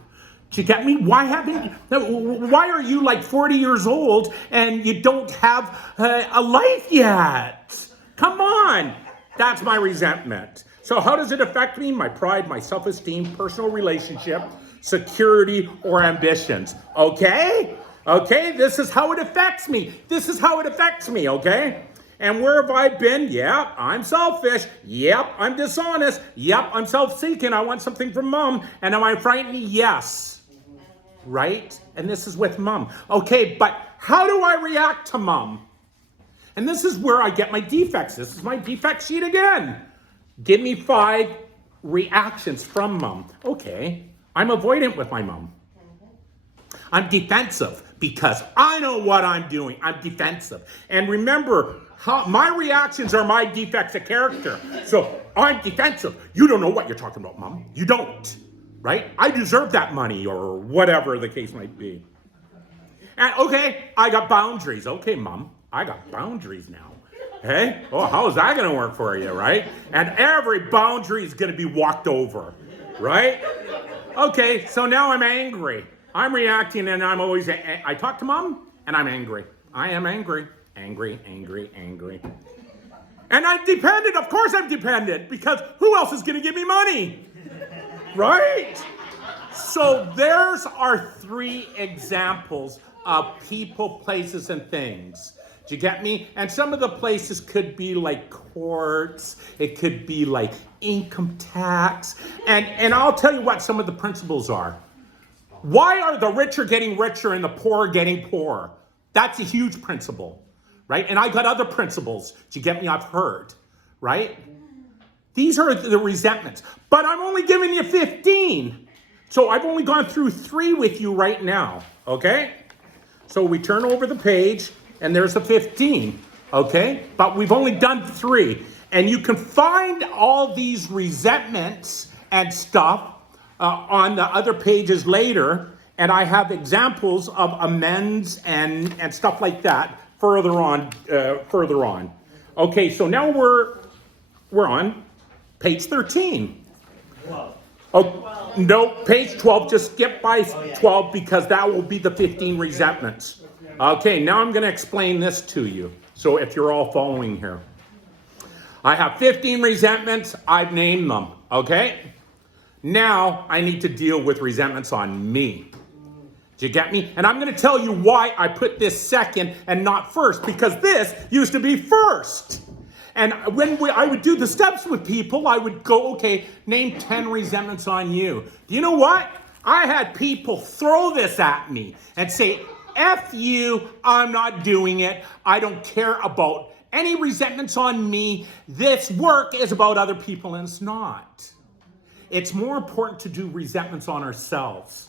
Do you get me? Why are you 40 years old and you don't have a life yet? Come on. That's my resentment. So how does it affect me? My pride, my self-esteem, personal relationship, security, or ambitions. Okay? Okay, this is how it affects me. This is how it affects me, okay? And where have I been? Yep, I'm selfish. Yep, I'm dishonest. Yep, I'm self-seeking. I want something from mom. And am I frightened? Yes. Right? And this is with mom. Okay, but how do I react to mom? And this is where I get my defects. This is my defect sheet again. Give me 5 reactions from mom. Okay. I'm avoidant with my mom. I'm defensive because I know what I'm doing. I'm defensive. And remember, my reactions are my defects of character. So I'm defensive. You don't know what you're talking about, Mom. You don't, right? I deserve that money or whatever the case might be. And okay, I got boundaries. Okay, Mom, I got boundaries now. Hey, oh, how is that going to work for you, right? And every boundary is going to be walked over, right? Okay, so now I'm angry. I'm reacting and I'm always, I talk to Mom and I'm angry. I am angry. Angry. And I'm dependent. Of course I'm dependent because who else is going to give me money? Right? So there's our 3 examples of people, places, and things. Do you get me? And some of the places could be like courts. It could be like income tax. And I'll tell you what some of the principles are. Why are the rich are getting richer and the poor are getting poorer? That's a huge principle, right? And I got other principles. Do you get me? I've heard, right? These are the resentments. But I'm only giving you 15. So I've only gone through 3 with you right now, okay? So we turn over the page. And there's the 15, okay? But we've only done 3. And you can find all these resentments and stuff on the other pages later. And I have examples of amends and stuff like that further on. Okay, so now we're on page 13. Oh, no, page 12, just skip by 12 because that will be the 15 resentments. Okay, now I'm going to explain this to you. So if you're all following here. I have 15 resentments, I've named them, okay? Now I need to deal with resentments on me. Do you get me? And I'm going to tell you why I put this second and not first, because this used to be first. And when I would do the steps with people, I would go, okay, name 10 resentments on you. Do you know what? I had people throw this at me and say, F you, I'm not doing it. I don't care about any resentments on me. This work is about other people, and it's not. It's more important to do resentments on ourselves,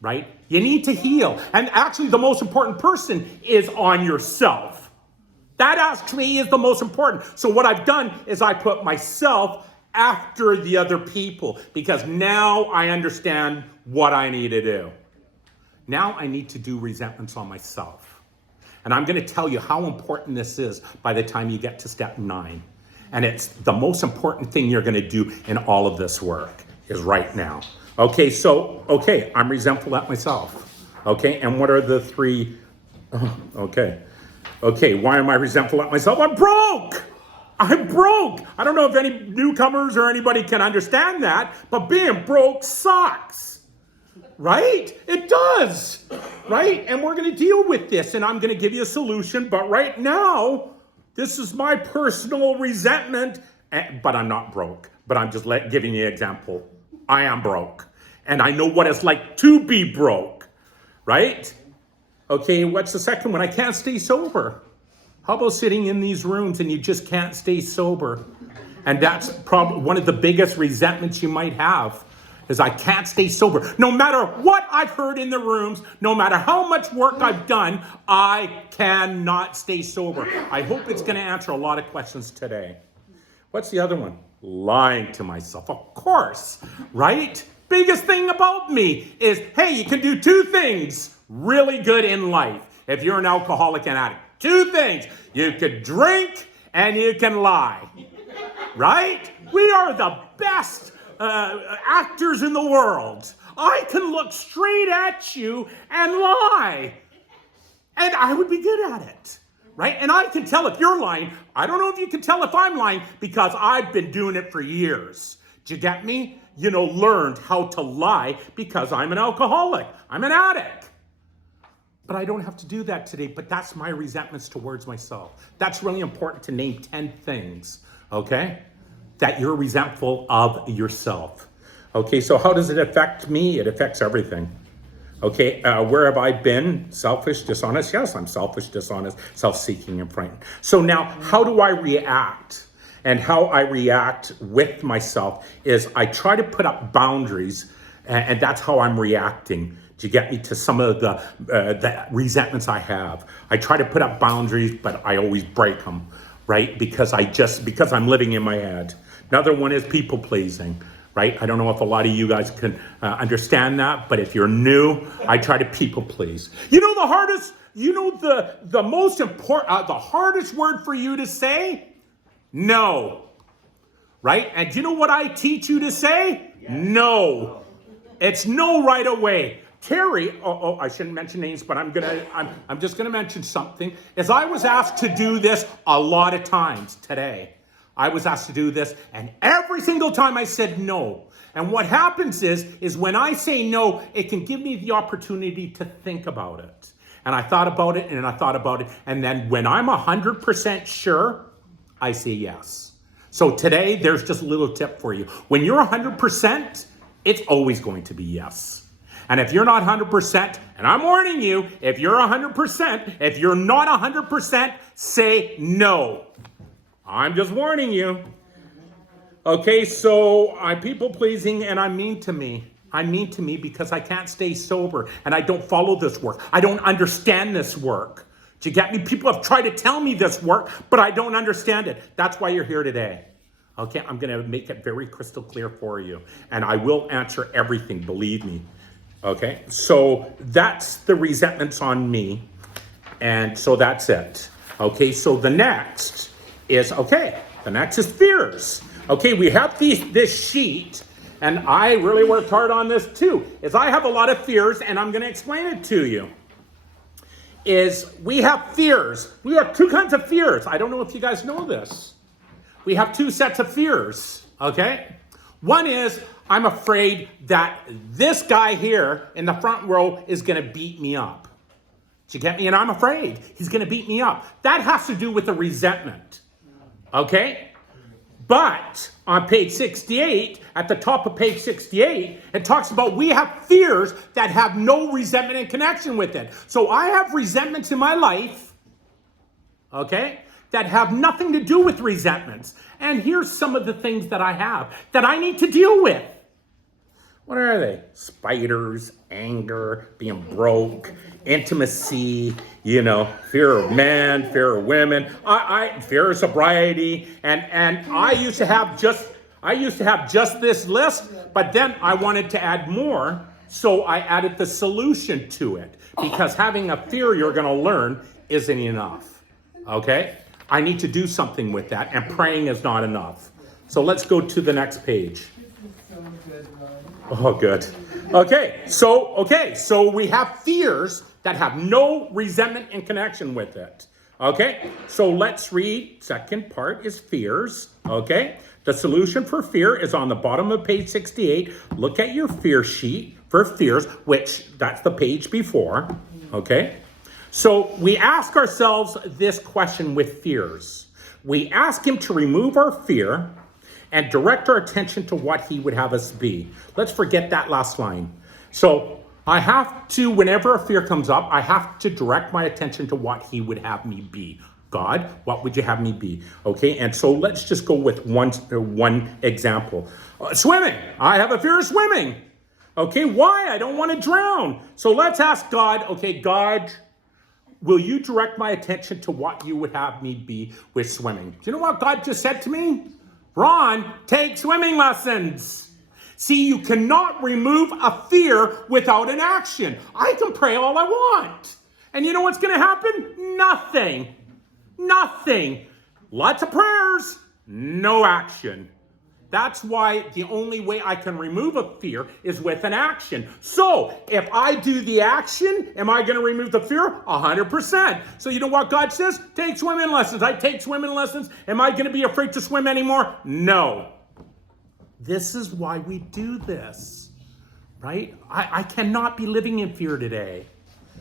right? You need to heal. And actually, the most important person is on yourself. That actually is the most important. So what I've done is I put myself after the other people because now I understand what I need to do. Now I need to do resentments on myself. And I'm going to tell you how important this is by the time you get to step 9. And it's the most important thing you're going to do in all of this work is right now. Okay, so, I'm resentful at myself. Okay, and what are the 3? Okay, why am I resentful at myself? I'm broke! I don't know if any newcomers or anybody can understand that, but being broke sucks. Right? It does. Right? And we're going to deal with this, and I'm going to give you a solution, but right now, this is my personal resentment, but I'm not broke. But I'm just giving you an example. I am broke. And I know what it's like to be broke. Right? Okay, what's the second one? I can't stay sober. How about sitting in these rooms and you just can't stay sober? And that's probably one of the biggest resentments you might have. Is I can't stay sober. No matter what I've heard in the rooms, no matter how much work I've done, I cannot stay sober. I hope it's going to answer a lot of questions today. What's the other one? Lying to myself. Of course, right? Biggest thing about me is, hey, you can do 2 things really good in life if you're an alcoholic and addict. 2 things. You can drink and you can lie. Right? We are the best actors in the world. I can look straight at you and lie. And I would be good at it. Right? And I can tell if you're lying. I don't know if you can tell if I'm lying because I've been doing it for years. Do you get me? Learned how to lie because I'm an alcoholic. I'm an addict. But I don't have to do that today. But that's my resentments towards myself. That's really important to name 10 things. Okay? That you're resentful of yourself. Okay, so how does it affect me? It affects everything. Okay, where have I been? Selfish, dishonest? Yes, I'm selfish, dishonest, self-seeking, and frightened. So now, how do I react? And how I react with myself is I try to put up boundaries, and that's how I'm reacting. Do you get me to some of the resentments I have? I try to put up boundaries, but I always break them, right? Because I'm living in my head. Another one is people pleasing, right? I don't know if a lot of you guys can understand that, but if you're new, I try to people please. The most important, the hardest word for you to say? No. Right? And do you know what I teach you to say? Yes. No. It's no right away. Terry, I shouldn't mention names, but I'm just gonna mention something. As I was asked to do this a lot of times today. I was asked to do this, and every single time I said no. And what happens is when I say no, it can give me the opportunity to think about it. And I thought about it, and I thought about it, and then when I'm 100% sure, I say yes. So today, there's just a little tip for you. When you're 100%, it's always going to be yes. And if you're not 100%, and I'm warning you, if you're 100%, if you're not 100%, say no. I'm just warning you. Okay, so I'm people-pleasing and I'm mean to me. I'm mean to me because I can't stay sober and I don't follow this work. I don't understand this work. Do you get me? People have tried to tell me this work, but I don't understand it. That's why you're here today. Okay, I'm going to make it very crystal clear for you. And I will answer everything, believe me. Okay, so that's the resentments on me. And so that's it. Okay, so the next is fears. Okay, we have this sheet, and I really worked hard on this too, is I have a lot of fears, and I'm going to explain it to you. Is we have fears. We have two kinds of fears. I don't know if you guys know this. We have two sets of fears, okay? One is, I'm afraid that this guy here in the front row is going to beat me up. Did you get me? And I'm afraid he's going to beat me up. That has to do with the resentment, okay? But on page 68, at the top of page 68, it talks about we have fears that have no resentment in connection with it. So I have resentments in my life, okay, that have nothing to do with resentments. And here's some of the things that I have that I need to deal with. What are they? Spiders, anger, being broke, intimacy, fear of men, fear of women, fear of sobriety, and I used to have just this list, but then I wanted to add more, so I added the solution to it, because having a fear you're going to learn isn't enough. Okay? I need to do something with that, and praying is not enough. So let's go to the next page. Oh, good. Okay, so we have fears that have no resentment in connection with it. Okay, so let's read. Second part is fears. Okay, the solution for fear is on the bottom of page 68. Look at your fear sheet for fears, which that's the page before. Okay, so we ask ourselves this question with fears. We ask him to remove our fear and direct our attention to what he would have us be. Let's forget that last line. So I have to, whenever a fear comes up, I have to direct my attention to what he would have me be. God, what would you have me be? Okay, and so let's just go with one example. Swimming. I have a fear of swimming. Okay, why? I don't want to drown. So let's ask God, okay, God, will you direct my attention to what you would have me be with swimming? Do you know what God just said to me? Ron, take swimming lessons. See, you cannot remove a fear without an action. I can pray all I want. And you know what's going to happen? Nothing. Nothing. Lots of prayers, no action. That's why the only way I can remove a fear is with an action. So if I do the action, am I going to remove the fear? 100%. So you know what God says? Take swimming lessons. I take swimming lessons. Am I going to be afraid to swim anymore? No. This is why we do this, right? I cannot be living in fear today.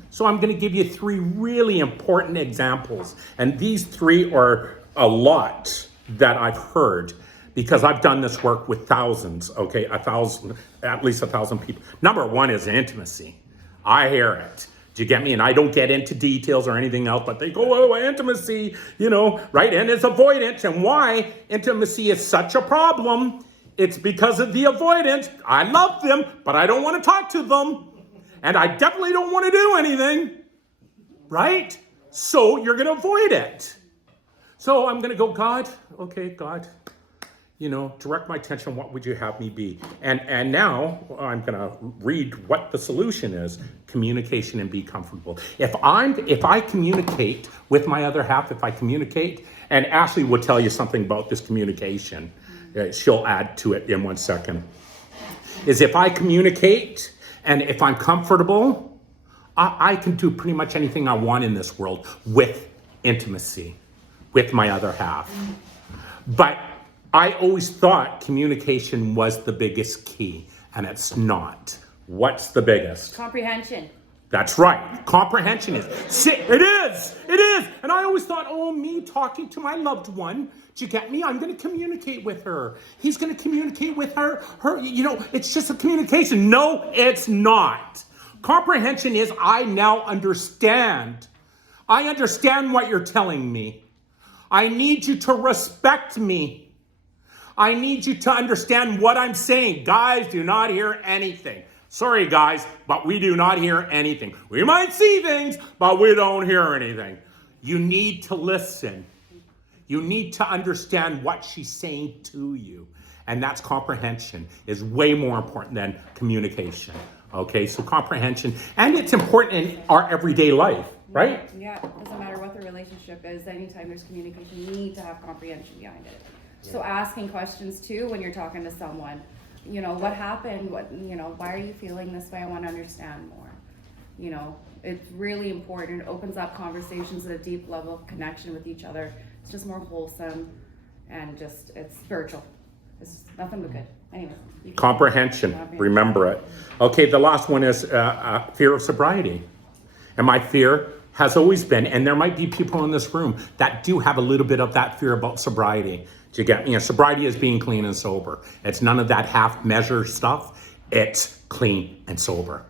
So I'm going to give you 3 really important examples. And these 3 are a lot that I've heard, because I've done this work with thousands, okay, at least 1,000 people. Number 1 is intimacy. I hear it. Do you get me? And I don't get into details or anything else, but they go, oh, intimacy, right? And it's avoidance. And why intimacy is such a problem, it's because of the avoidance. I love them, but I don't want to talk to them. And I definitely don't want to do anything, right? So you're going to avoid it. So I'm going to go, God, okay, God, direct my attention. What would you have me be? And now I'm going to read what the solution is. Communication and be comfortable. If I communicate with my other half, and Ashley will tell you something about this communication. She'll add to it in 1 second. Is if I communicate and if I'm comfortable, I can do pretty much anything I want in this world with intimacy with my other half. But I always thought communication was the biggest key, and it's not. What's the biggest? Comprehension. That's right. Comprehension is. It is. And I always thought, me talking to my loved one, do you get me? I'm going to communicate with her. He's going to communicate with her. It's just a communication. No, it's not. Comprehension is I now understand. I understand what you're telling me. I need you to respect me. I need you to understand what I'm saying. Guys, do not hear anything. Sorry, guys, but we do not hear anything. We might see things, but we don't hear anything. You need to listen. You need to understand what she's saying to you. And that's comprehension is way more important than communication. Okay, so comprehension. And it's important in our everyday life. right? Yeah, it doesn't matter what the relationship is. Anytime there's communication, you need to have comprehension behind it. So asking questions too when you're talking to someone, you know, what happened? What, you know, why are you feeling this way? I want to understand more. You know, it's really important. It opens up conversations at a deep level of connection with each other. It's just more wholesome and just, it's spiritual. It's nothing but good. Anyways. Comprehension, remember it. Okay, the last one is fear of sobriety. And my fear has always been, and there might be people in this room that do have a little bit of that fear about sobriety. Do you get me? You know, sobriety is being clean and sober. It's none of that half measure stuff. It's clean and sober,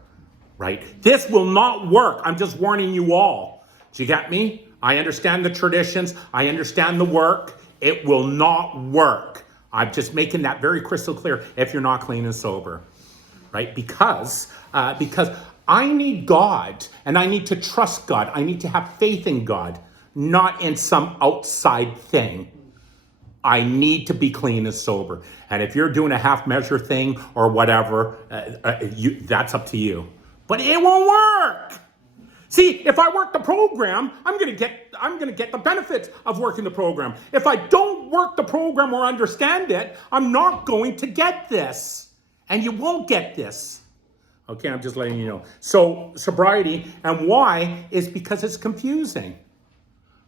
right? This will not work. I'm just warning you all. Do you get me? I understand the traditions. I understand the work. It will not work. I'm just making that very crystal clear if you're not clean and sober, right? Because I need God, and I need to trust God. I need to have faith in God, not in some outside thing. I need to be clean and sober. And if you're doing a half measure thing or whatever, that's up to you. But it won't work. See, if I work the program, I'm gonna get the benefits of working the program. If I don't work the program or understand it, I'm not going to get this. And you won't get this. Okay, I'm just letting you know. So sobriety, and why, is because it's confusing,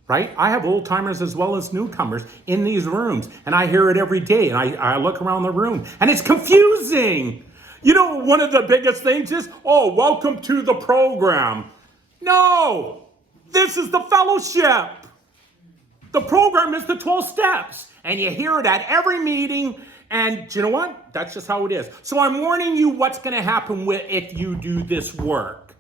right? I have old timers as well as newcomers in these rooms, and I hear it every day, and I look around the room, and it's confusing. You know, one of the biggest things is, oh, welcome to the program. No, this is the fellowship. The program is the 12 steps, and you hear it at every meeting. And do you know what? That's just how it is. So I'm warning you what's going to happen if you do this work.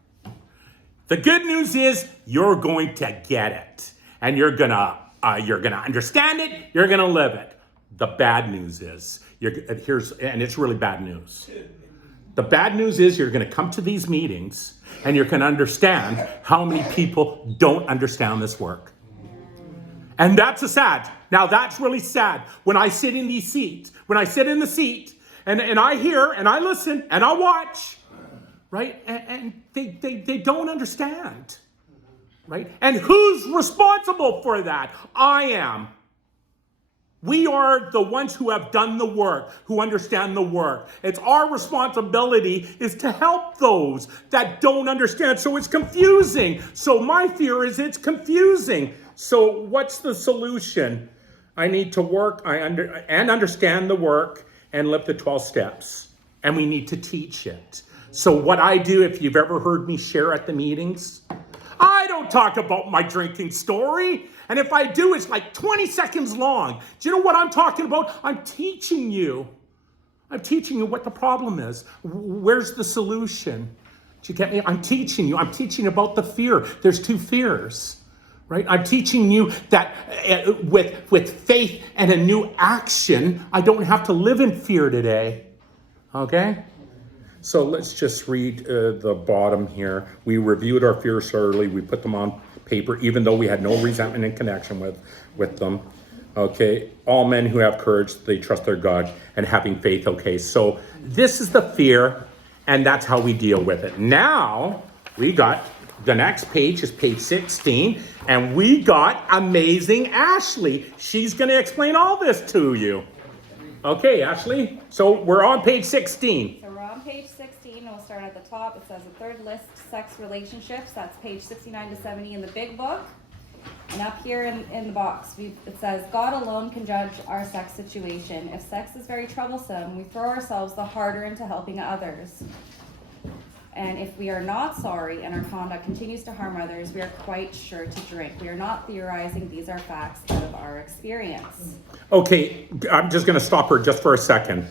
The good news is you're going to get it, and you're gonna understand it. You're gonna live it. The bad news is and it's really bad news. The bad news is you're going to come to these meetings, and you're going to understand how many people don't understand this work. And that's sad. Now that's really sad. When I sit in these seats, when I sit in the seat and I hear and I listen and I watch, right? And they don't understand, right? And who's responsible for that? I am. We are the ones who have done the work, who understand the work. It's our responsibility is to help those that don't understand. So it's confusing. So my fear is it's confusing. So what's the solution? I need to work and understand the work and live the 12 steps. And we need to teach it. So what I do, if you've ever heard me share at the meetings, I don't talk about my drinking story. And if I do, it's like 20 seconds long. Do you know what I'm talking about? I'm teaching you. I'm teaching you what the problem is. Where's the solution? Do you get me? I'm teaching you. I'm teaching about the fear. There's two fears, right? I'm teaching you that with faith and a new action, I don't have to live in fear today. Okay? So let's just read the bottom here. We reviewed our fears thoroughly. We put them on paper, even though we had no resentment in connection with them. Okay, all men who have courage, they trust their God and having faith. Okay, so this is the fear, and that's how we deal with it. Now, we got the next page is page 16, and we got amazing Ashley. She's going to explain all this to you. Okay, Ashley, so we're on page 16. So we're on page 16, and we'll start at the top. It says the third list, sex relationships. That's page 69 to 70 in the big book. And up here in the box, it says, God alone can judge our sex situation. If sex is very troublesome, we throw ourselves the harder into helping others. And if we are not sorry and our conduct continues to harm others, we are quite sure to drink. We are not theorizing. These are facts out of our experience. Okay, I'm just going to stop her just for a second.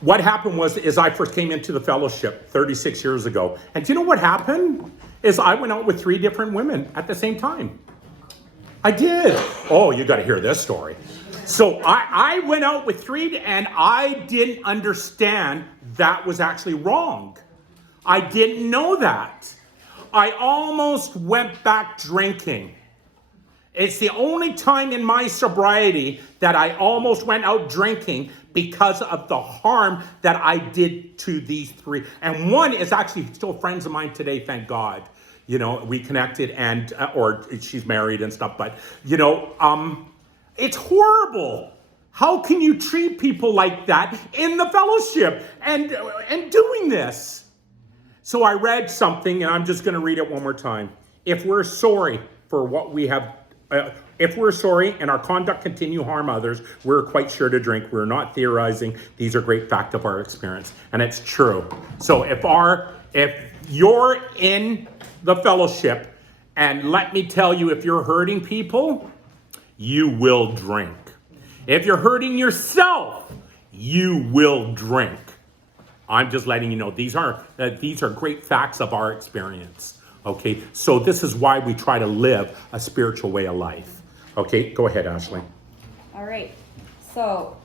What happened is I first came into the fellowship 36 years ago. And do you know what happened? Is I went out with 3 different women at the same time. I did. Oh, you got to hear this story. So I went out with 3 and I didn't understand that was actually wrong. I didn't know that. I almost went back drinking. It's the only time in my sobriety that I almost went out drinking because of the harm that I did to these 3. And one is actually still friends of mine today, thank God. You know, we connected and, or she's married and stuff, but, it's horrible. How can you treat people like that in the fellowship and doing this? So I read something, and I'm just going to read it one more time. If we're sorry for what we have, if we're sorry and our conduct continue to harm others, we're quite sure to drink. We're not theorizing. These are great facts of our experience, and it's true. So if you're in the fellowship, and let me tell you, if you're hurting people, you will drink. If you're hurting yourself, you will drink. I'm just letting you know, these are great facts of our experience. Okay, so this is why we try to live a spiritual way of life. Okay, go ahead, Ashley. All right, so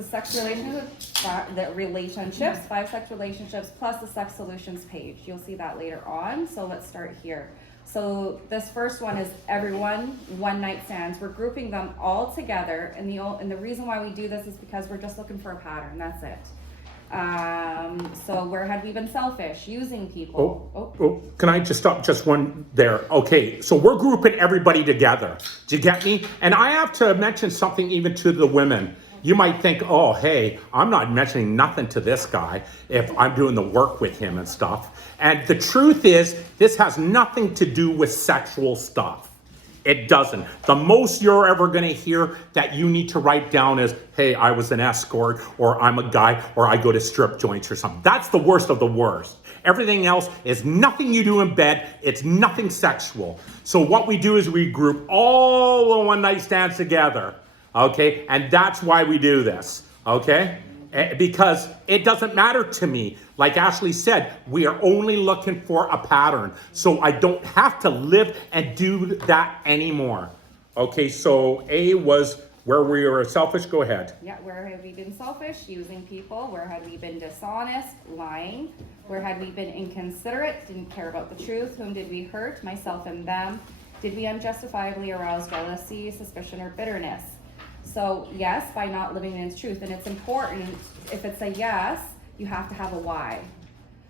sex relationships, 5 sex relationships plus the sex solutions page. You'll see that later on, so let's start here. So this first one is everyone one night stands. We're grouping them all together, and the reason why we do this is because we're just looking for a pattern. That's it. So where had we been selfish? Using people. Can I just stop just one there? Okay, so we're grouping everybody together. Do you get me? And I have to mention something even to the women. You might think, oh, hey, I'm not mentioning nothing to this guy if I'm doing the work with him and stuff. And the truth is, this has nothing to do with sexual stuff. It doesn't. The most you're ever going to hear that you need to write down is, hey, I was an escort, or I'm a guy, or I go to strip joints or something. That's the worst of the worst. Everything else is nothing you do in bed. It's nothing sexual. So what we do is we group all the one night stands together. Okay, and that's why we do this, okay? Because it doesn't matter to me. Like Ashley said, we are only looking for a pattern. So I don't have to live and do that anymore. Okay, so A was where we were selfish. Go ahead. Yeah, where have we been selfish? Using people. Where had we been dishonest? Lying. Where had we been inconsiderate? Didn't care about the truth. Whom did we hurt? Myself and them. Did we unjustifiably arouse jealousy, suspicion, or bitterness? So yes, by not living in its truth. And it's important, if it's a yes, you have to have a why.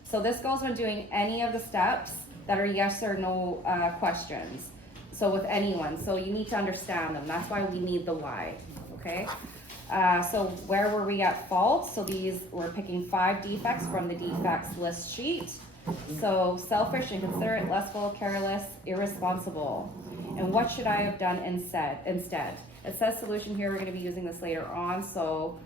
So this goes when doing any of the steps that are yes or no questions. So with anyone, so you need to understand them. That's why we need the why, okay? So where were we at fault? So we're picking 5 defects from the defects list sheet. So selfish, inconsiderate, lustful, careless, irresponsible. And what should I have done instead? It says solution here, we're going to be using this later on. So,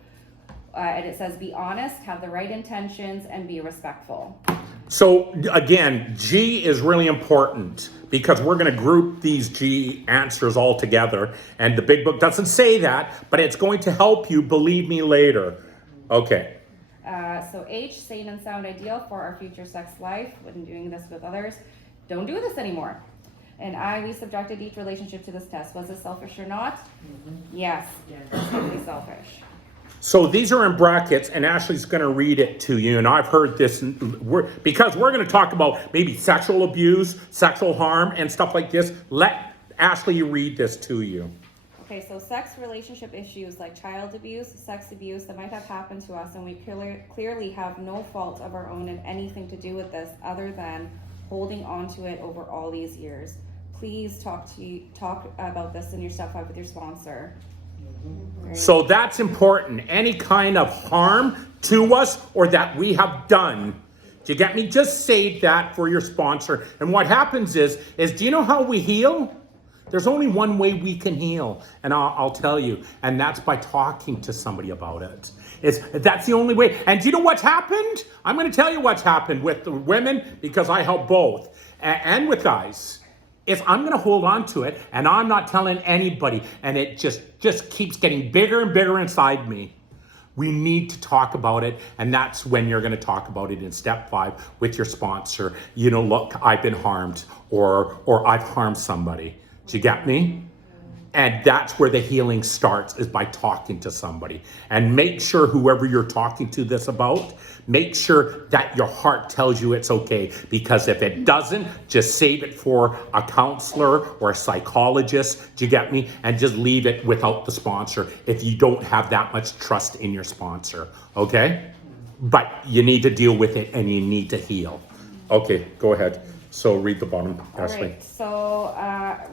and it says be honest, have the right intentions, and be respectful. So again, G is really important because we're going to group these G answers all together. And the big book doesn't say that, but it's going to help you, believe me, later. Okay. So H, sane and sound ideal for our future sex life. When doing this with others, don't do this anymore. And I, we subjected each relationship to this test. Was it selfish or not? Mm-hmm. Yes, it's totally selfish. So these are in brackets, and Ashley's going to read it to you. And I've heard this, because we're going to talk about maybe sexual abuse, sexual harm, and stuff like this. Let Ashley read this to you. Okay, so sex relationship issues like child abuse, sex abuse that might have happened to us, and we clearly have no fault of our own in anything to do with this other than holding on to it over all these years. Please talk about this in your step 5 with your sponsor. So that's important. Any kind of harm to us or that we have done. Do you get me? Just say that for your sponsor. And what happens is do you know how we heal? There's only one way we can heal, and I'll tell you, and that's by talking to somebody about it. That's the only way. And do you know what's happened? I'm going to tell you what's happened with the women, because I help both, and with guys. I'm going to hold on to it, and I'm not telling anybody, and it just keeps getting bigger and bigger inside me. We need to talk about it, and that's when you're going to talk about it in step 5 with your sponsor. You know, look, I've been harmed, or I've harmed somebody. Do you get me? And that's where the healing starts, is by talking to somebody. And make sure whoever you're talking to this about, make sure that your heart tells you it's okay. Because if it doesn't, just save it for a counselor or a psychologist. Do you get me? And just leave it without the sponsor if you don't have that much trust in your sponsor. Okay? But you need to deal with it, and you need to heal. Okay, go ahead. So read the bottom, All Ashley. right, so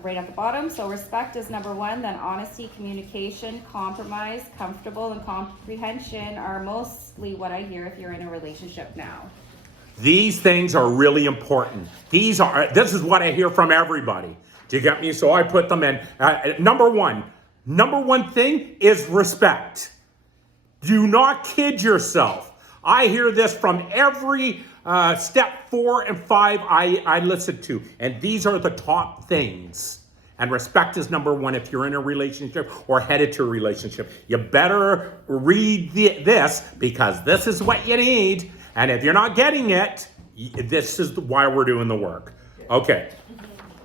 right at the bottom, so respect is number one, then honesty, communication, compromise, comfortable, and comprehension are mostly what I hear if you're in a relationship now. These things are really important. This is what I hear from everybody. Do you get me? So I put them in. Number one thing is respect. Do not kid yourself. I hear this from every step 4 and 5 I listen to. And these are the top things. And respect is number one if you're in a relationship or headed to a relationship. You better read this because this is what you need. And if you're not getting it, this is why we're doing the work. Okay.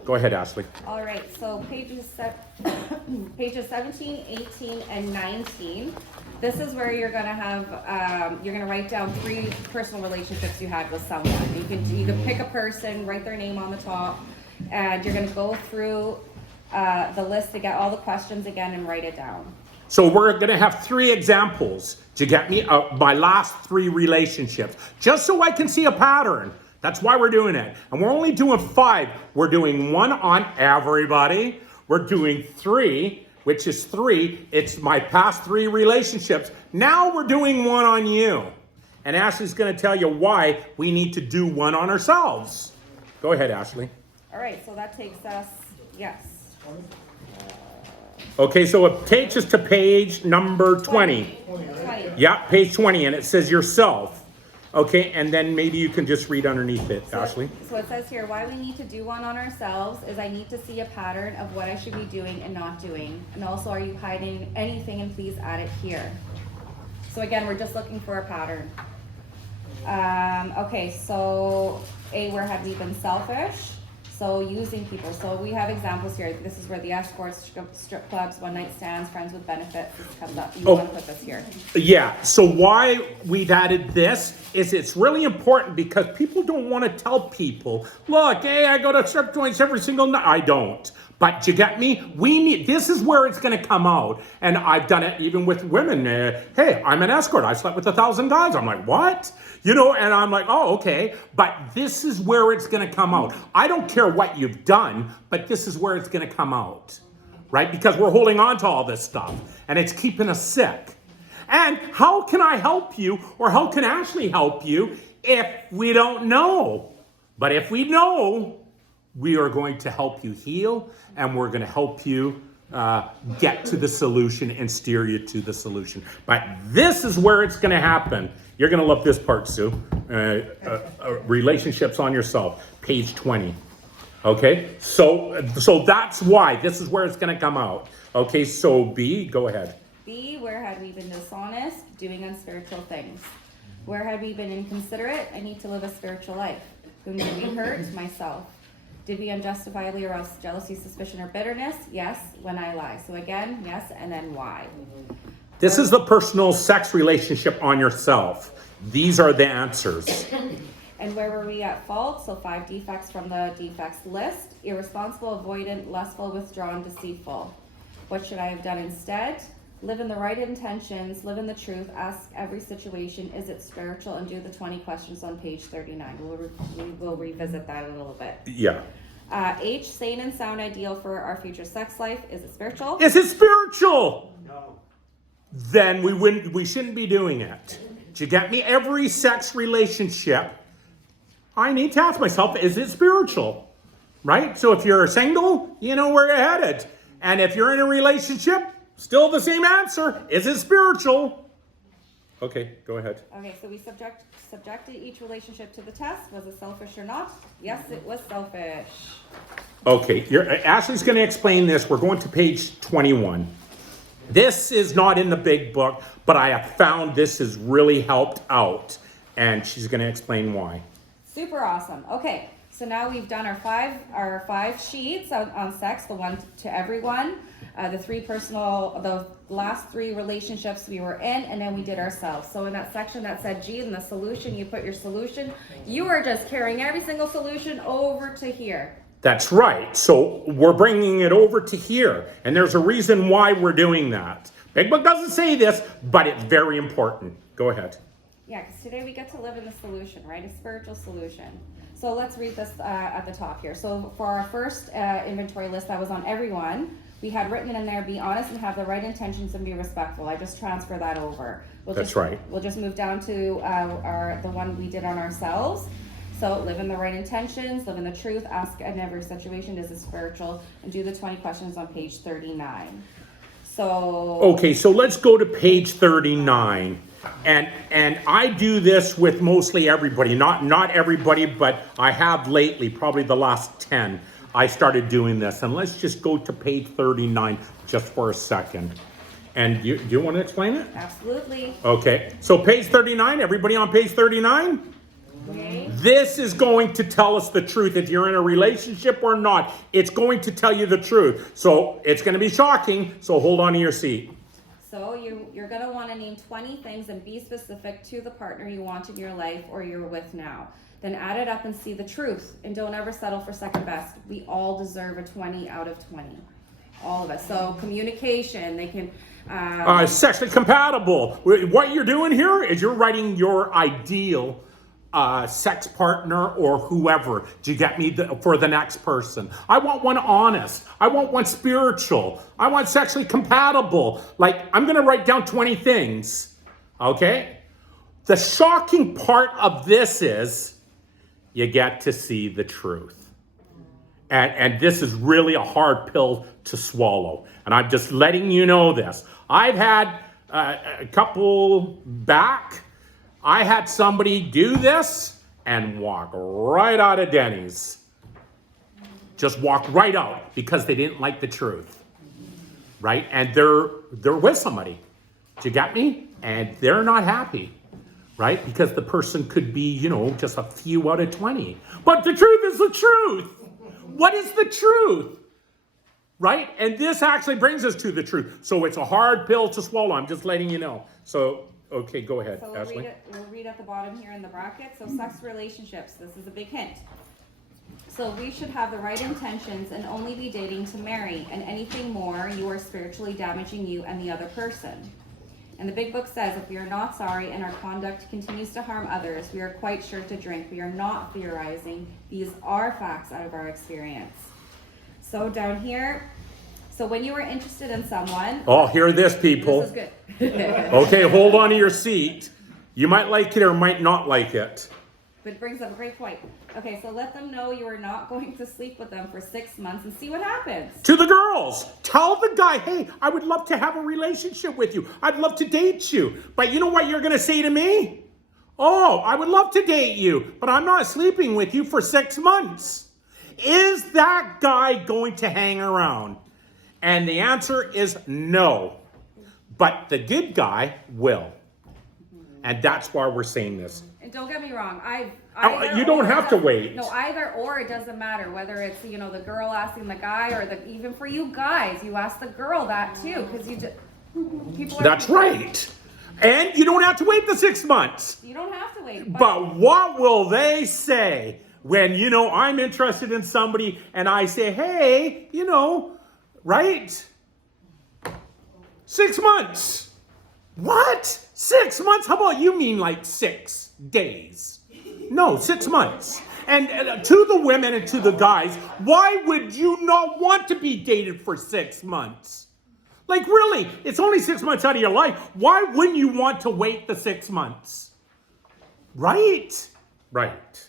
Go ahead, Ashley. All right, so pages 17, 18, and 19. This is where you're gonna have, you're gonna write down 3 personal relationships you had with someone. You can pick a person, write their name on the top, and you're gonna go through the list to get all the questions again and write it down. So we're going to have 3 examples to get me my last 3 relationships, just so I can see a pattern. That's why we're doing it. And we're only doing 5. We're doing 1 on everybody. We're doing 3, which is 3. It's my past 3 relationships. Now we're doing 1 on you. And Ashley's going to tell you why we need to do 1 on ourselves. Go ahead, Ashley. All right, so that takes us, yes. Okay, so it takes us to page number 20. 20. Yeah, page 20, and it says yourself. Okay, and then maybe you can just read underneath it, Ashley. So it says here, why we need to do 1 on ourselves is I need to see a pattern of what I should be doing and not doing. And also, are you hiding anything? And please add it here. So again, we're just looking for a pattern. Okay, so A, where have we been selfish? So using people. So we have examples here. This is where the escorts, strip clubs, one-night stands, friends with benefits. This comes up. You want to put this here. Yeah, so why we've added this is it's really important because people don't want to tell people, look, hey, I go to strip joints every single night. I don't. But you get me? This is where it's going to come out. And I've done it even with women. Hey, I'm an escort. I slept with 1,000 guys. I'm like, what? You know, and I'm like, oh, okay. But this is where it's going to come out. I don't care what you've done, but this is where it's going to come out. Right? Because we're holding on to all this stuff. And it's keeping us sick. And how can I help you, or how can Ashley help you if we don't know? But if we know, we are going to help you heal, and we're going to help you get to the solution and steer you to the solution. But this is where it's going to happen. You're going to love this part, Sue. Relationships on yourself, page 20. Okay, so that's why. This is where it's going to come out. Okay, so B, go ahead. B, where had we been dishonest, doing unspiritual things? Where had we been inconsiderate? I need to live a spiritual life. Whom did we hurt? Myself. Did we unjustifiably arouse jealousy, suspicion, or bitterness? Yes, when I lie. So again, yes, and then why? This is the personal sex relationship on yourself. These are the answers. And where were we at fault? So 5 defects from the defects list. Irresponsible, avoidant, lustful, withdrawn, deceitful. What should I have done instead? Live in the right intentions, live in the truth, ask every situation, is it spiritual, and do the 20 questions on page 39. We will revisit that a little bit. Yeah. H, sane and sound ideal for our future sex life. Is it spiritual? Is it spiritual? No. Then we shouldn't be doing it. Do you get me? Every sex relationship, I need to ask myself, is it spiritual? Right? So if you're single, you know where you're headed. And if you're in a relationship, still the same answer. Is it spiritual? Okay, go ahead. Okay, so we subjected each relationship to the test. Was it selfish or not? Yes, it was selfish. Okay, Ashley's going to explain this. We're going to page 21. This is not in the big book, but I have found this has really helped out. And she's going to explain why. Super awesome. Okay, so now we've done our five sheets on sex, the one to everyone. The last 3 relationships we were in, and then we did ourselves. So in that section that said G in the solution, you put your solution. You are just carrying every single solution over to here. That's right. So we're bringing it over to here. And there's a reason why we're doing that. Big Book doesn't say this, but it's very important. Go ahead. Yeah, because today we get to live in the solution, right? A spiritual solution. So let's read this at the top here. So for our first inventory list that was on everyone, we had written in there, be honest and have the right intentions and be respectful. I just transfer that over. That's right. We'll just move down to the one we did on ourselves. So live in the right intentions, live in the truth, ask in every situation, is it spiritual, and do the 20 questions on page 39. So Okay, so let's go to page 39. And I do this with mostly everybody. Not everybody, but I have lately, probably the last 10. I started doing this. And let's just go to page 39 just for a second. And do you want to explain it? absolutely. Okay, so page 39, everybody on page 39? Okay. This is going to tell us the truth. If you're in a relationship or not, it's going to tell you the truth. So it's going to be shocking, so hold on to your seat. So you're going to want to name 20 things and be specific to the partner you want in your life or you're with now. Then add it up and see the truth. And don't ever settle for second best. We all deserve a 20 out of 20. All of us. So communication, they can... Sexually compatible. What you're doing here is you're writing your ideal sex partner or whoever. Do you get me? For the next person. I want one honest. I want one spiritual. I want sexually compatible. Like, I'm going to write down 20 things. Okay? The shocking part of this is you get to see the truth. And this is really a hard pill to swallow. And I'm just letting you know this. I've had a couple back. I had somebody do this and walk right out of Denny's. Just walk right out because they didn't like the truth. Right? And they're with somebody. Do you get me? And they're not happy. Right? Because the person could be, just a few out of 20. But the truth is the truth. What is the truth? Right? And this actually brings us to the truth. So it's a hard pill to swallow. I'm just letting you know. So, okay, go ahead, So Ashley. we'll read at the bottom here in the bracket. So sex relationships, this is a big hint. So we should have the right intentions and only be dating to marry. And anything more, you are spiritually damaging you and the other person. And the big book says, if we are not sorry and our conduct continues to harm others, we are quite sure to drink. We are not theorizing. These are facts out of our experience. So down here, so when you are interested in someone... Oh, hear this, people. This is good. Okay, hold on to your seat. You might like it or might not like it. But it brings up a great point. Okay, so let them know you are not going to sleep with them for 6 months and see what happens. To the girls, tell the guy, hey, I would love to have a relationship with you. I'd love to date you. But you know what you're going to say to me? Oh, I would love to date you, but I'm not sleeping with you for 6 months. Is that guy going to hang around? And the answer is no. But the good guy will. And that's why we're saying this. And don't get me wrong, You don't have to wait. No, either or, it doesn't matter whether it's the girl asking the guy or even for you guys, you ask the girl that too, because people. That's right. And you don't have to wait the 6 months. You don't have to wait. But what will they say when I'm interested in somebody and I say, hey, right? 6 months. What? 6 months? How about you mean like 6 days? No, 6 months. And to the women and to the guys, why would you not want to be dated for 6 months? Like really, it's only 6 months out of your life. Why wouldn't you want to wait the 6 months? Right? Right.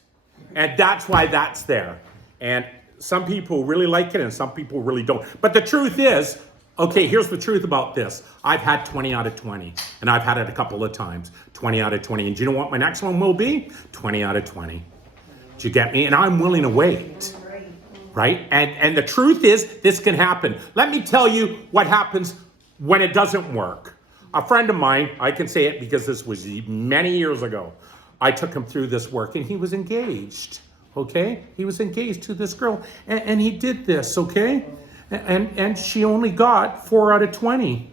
And that's why that's there. And some people really like it and some people really don't. But the truth is, okay, here's the truth about this. I've had 20 out of 20, and I've had it a couple of times. 20 out of 20. And do you know what my next one will be? 20 out of 20. Do you get me? And I'm willing to wait. Right? And the truth is, this can happen. Let me tell you what happens when it doesn't work. A friend of mine, I can say it because this was many years ago. I took him through this work, and he was engaged. Okay? He was engaged to this girl, and he did this, okay? And she only got 4 out of 20.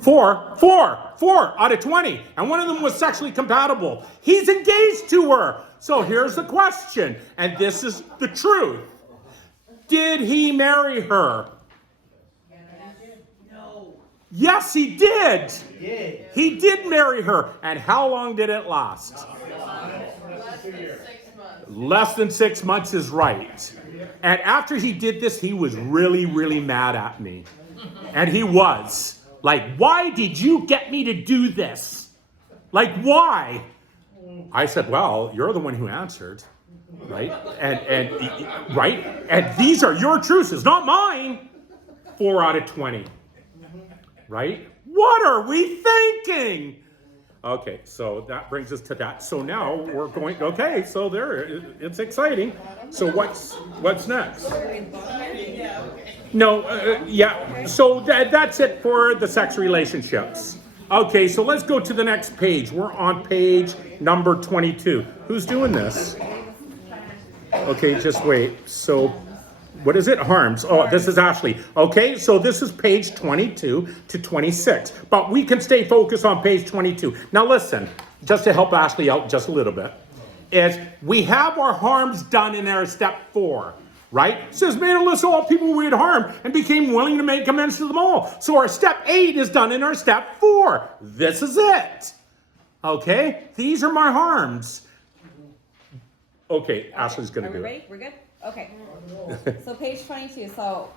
4 out of 20. And one of them was sexually compatible. He's engaged to her. So here's the question, and this is the truth. Did he marry her? No. Yes, he did. He did. He did marry her. And how long did it last? Less than 6 months. Less than 6 months is right. And after he did this, he was really, really mad at me. And he was. Like, why did you get me to do this? Like, why? I said, well, you're the one who answered. Right? And right? And these are your truths, it's not mine. 4 out of 20. Right? What are we thinking? Okay, so that brings us to that. So now we're going, okay, so there, it's exciting. So what's next? No, yeah, so that's it for the sex relationships. Okay, so let's go to the next page. We're on page number 22. Who's doing this? Okay, just wait. So, what is it? Harms. Oh, this is Ashley. Okay, so this is page 22 to 26. But we can stay focused on page 22. Now listen, just to help Ashley out just a little bit, is we have our harms done in our step 4. Right? It says, made a list of all people we had harmed and became willing to make amends to them all. So our step 8 is done in our step 4. This is it. Okay? These are my harms. Okay, Ashley's going to do it. Ready? We're good? Okay. So page 22. So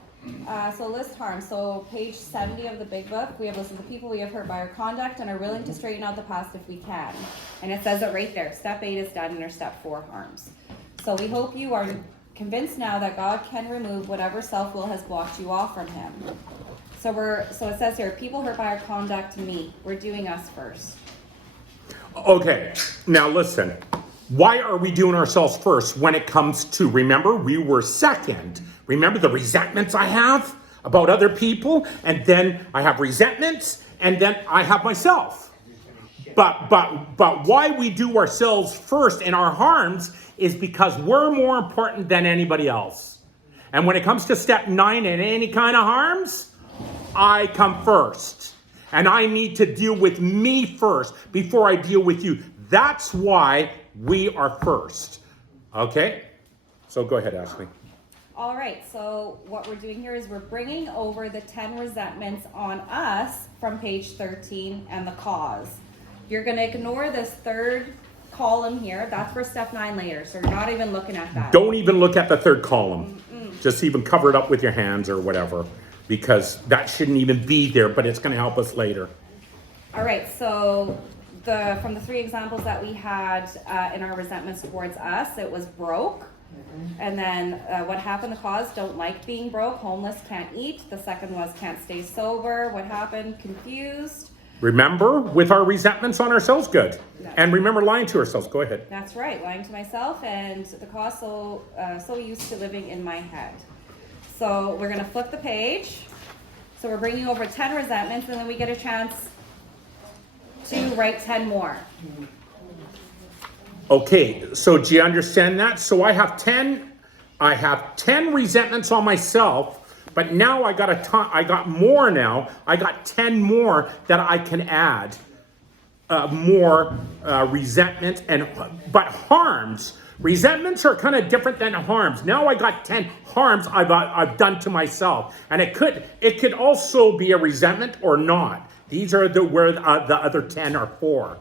list harms. So page 70 of the big book, we have listed the people we have hurt by our conduct and are willing to straighten out the past if we can. And it says it right there. Step 8 is done in our step 4 harms. So we hope you are convinced now that God can remove whatever self-will has blocked you off from him. So it says here, people hurt by our conduct, me. We're doing us first. Okay, now listen. Why are we doing ourselves first when it comes to, remember, we were second. Remember the resentments I have about other people? And then I have resentments, and then I have myself. But why we do ourselves first in our harms is because we're more important than anybody else. And when it comes to step 9 and any kind of harms, I come first. And I need to deal with me first before I deal with you. That's why we are first. Okay? So go ahead, Ashley. All right, so what we're doing here is we're bringing over the 10 resentments on us from page 13 and the cause. You're going to ignore this third column here. That's for step 9 later, so you're not even looking at that. Don't even look at the third column. Just even cover it up with your hands or whatever, because that shouldn't even be there, but it's going to help us later. All right, so from the 3 examples that we had in our resentments towards us, it was broke. And then what happened, the cause, don't like being broke, homeless, can't eat. The second was can't stay sober. What happened, confused. Remember, with our resentments on ourselves, good. And remember lying to ourselves. Go ahead. That's right, lying to myself, and the cause so used to living in my head. So we're going to flip the page. So we're bringing over 10 resentments, and then we get a chance to write 10 more. Okay, so do you understand that? So I have 10 resentments on myself, but now I got more now. I got 10 more that I can add. More resentment but harms. Resentments are kind of different than harms. Now I got 10 harms I've done to myself, and it could also be a resentment or not. These are where the other 10 are for.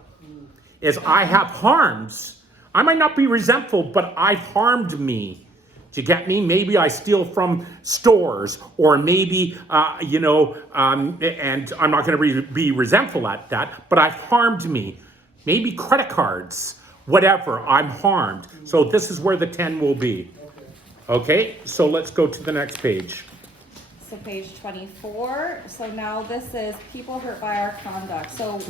Is I have harms. I might not be resentful, but I've harmed me. Do you get me? Maybe I steal from stores, or maybe, and I'm not going to be resentful at that, but I've harmed me. Maybe credit cards, whatever, I'm harmed. So this is where the 10 will be. Okay, so let's go to the next page. So page 24. So now this is people hurt by our conduct. So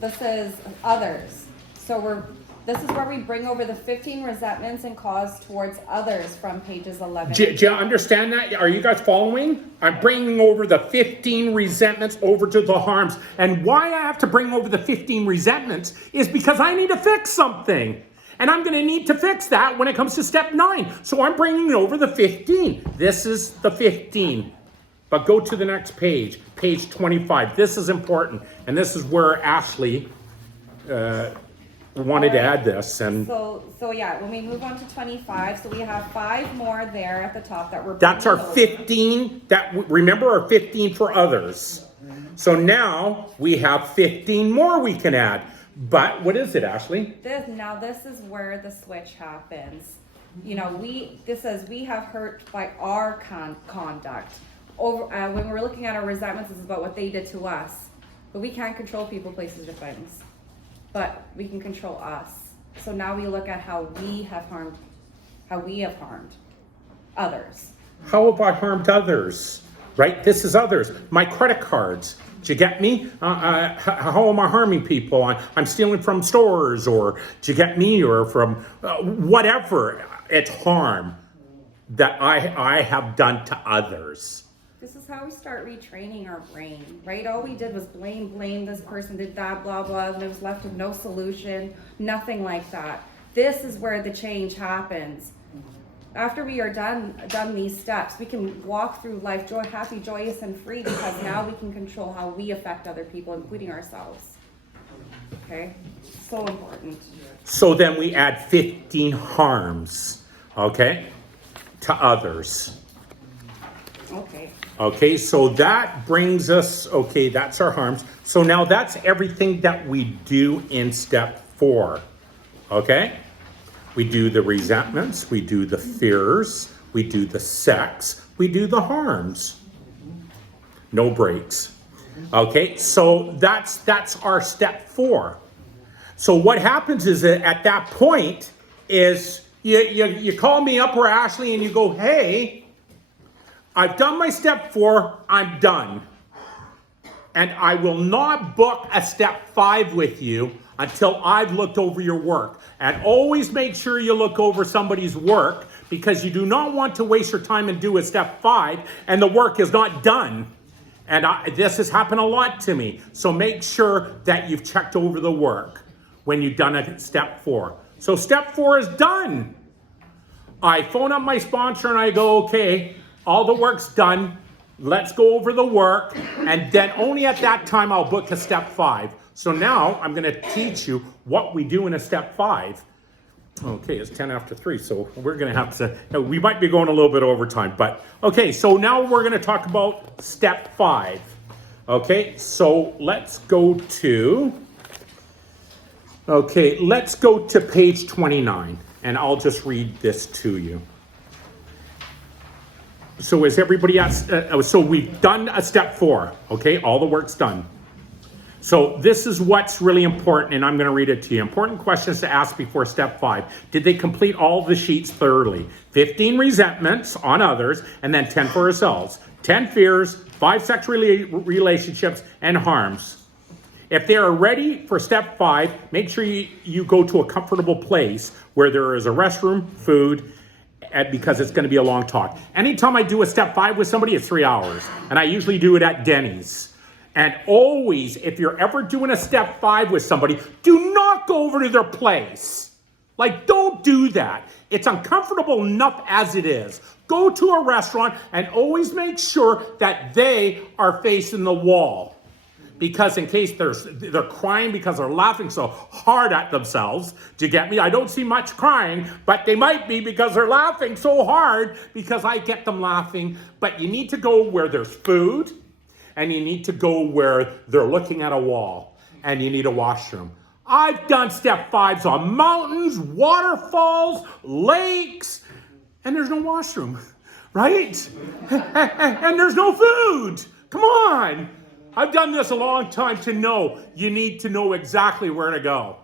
this is others. So this is where we bring over the 15 resentments and cause towards others from pages 11. Do you understand that? Are you guys following? I'm bringing over the 15 resentments over to the harms. And why I have to bring over the 15 resentments is because I need to fix something. And I'm going to need to fix that when it comes to step 9. So I'm bringing over the 15. This is the 15. But go to the next page, page 25. This is important. And this is where Ashley wanted to add this. And so yeah, when we move on to 25, so we have 5 more there at the top that we're that's our over. 15. Remember our 15 for others. So now we have 15 more we can add. But what is it, Ashley? Now this is where the switch happens. You know, this says we have hurt by our conduct. When we're looking at our resentments, this is about what they did to us. But we can't control people, places, or things. But we can control us. So now we look at how we have harmed others. How have I harmed others? Right? This is others. My credit cards. Do you get me? How am I harming people? I'm stealing from stores, or do you get me? Or from whatever. It's harm that I have done to others. This is how we start retraining our brain, right? All we did was blame this person did that, blah, blah, and it was left with no solution, nothing like that. This is where the change happens. After we are done these steps, we can walk through life happy, joyous, and free, because now we can control how we affect other people, including ourselves. Okay? So important. So then we add 15 harms, okay, to others. Okay. Okay, so that brings us, okay, that's our harms. So now that's everything that we do in step 4, okay? We do the resentments, we do the fears, we do the sex, we do the harms. No breaks. Okay, so that's our step 4. So what happens is that at that point is you call me up, or Ashley, and you go, hey, I've done my step 4, I'm done. And I will not book a step 5 with you until I've looked over your work. And always make sure you look over somebody's work, because you do not want to waste your time and do a step 5 and the work is not done. And this has happened a lot to me. So make sure that you've checked over the work when you've done a step 4. So step 4 is done. I phone up my sponsor and I go, okay, all the work's done. Let's go over the work. And then only at that time I'll book a step 5. So now I'm going to teach you what we do in a step 5. Okay, it's 10 after 3, so we're going to have to, we might be going a little bit over time, but okay, so now we're going to talk about step 5. Okay, so let's go to page 29, and I'll just read this to you. So is everybody at, so we've done a step 4, okay, all the work's done. So this is what's really important, and I'm going to read it to you. Important questions to ask before step 5. Did they complete all the sheets thoroughly? 15 resentments on others, and then 10 for ourselves. 10 fears, 5 sexual relationships, and harms. If they are ready for step 5, make sure you go to a comfortable place where there is a restroom, food, because it's going to be a long talk. Anytime I do a step 5 with somebody, it's 3 hours, and I usually do it at Denny's. And always, if you're ever doing a step 5 with somebody, do not go over to their place. Like, don't do that. It's uncomfortable enough as it is. Go to a restaurant and always make sure that they are facing the wall. Because in case they're crying because they're laughing so hard at themselves. Do you get me? I don't see much crying, but they might be because they're laughing so hard because I get them laughing. But you need to go where there's food. And you need to go where they're looking at a wall, and you need a washroom. I've done step 5s on mountains, waterfalls, lakes, and there's no washroom, right? And there's no food. Come on. I've done this a long time to know you need to know exactly where to go,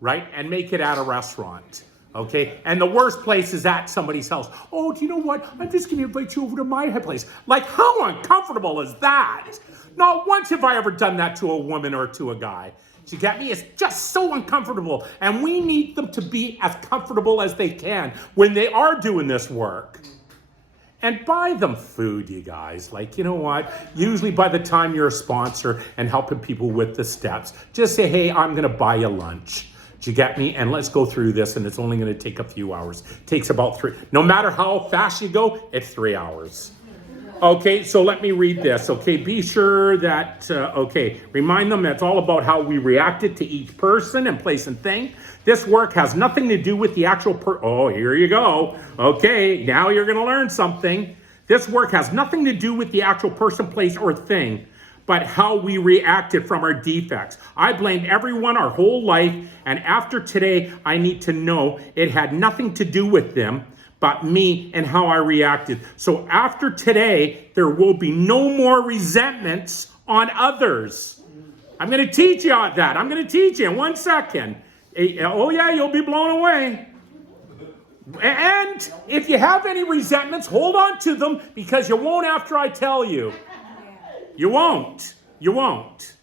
right? And make it at a restaurant. Okay, and the worst place is at somebody's house. Oh, do you know what? I'm just going to invite you over to my place. Like, how uncomfortable is that? Not once have I ever done that to a woman or to a guy. Do you get me? It's just so uncomfortable. And we need them to be as comfortable as they can when they are doing this work. And buy them food, you guys. Like, you know what? Usually by the time you're a sponsor and helping people with the steps, just say, hey, I'm going to buy you lunch. Do you get me? And let's go through this, and it's only going to take a few hours. It takes about 3. No matter how fast you go, it's 3 hours. Okay, so let me read this. Okay, be sure that, remind them that's all about how we reacted to each person and place and thing. This work has nothing to do with the actual oh, here you go. Okay, now you're going to learn something. This work has nothing to do with the actual person, place, or thing, but how we reacted from our defects. I blamed everyone our whole life, and after today, I need to know it had nothing to do with them, but me and how I reacted. So after today, there will be no more resentments on others. I'm going to teach you that. I'm going to teach you in 1 second. Oh yeah, you'll be blown away. And if you have any resentments, hold on to them, because you won't after I tell you. You won't. You won't.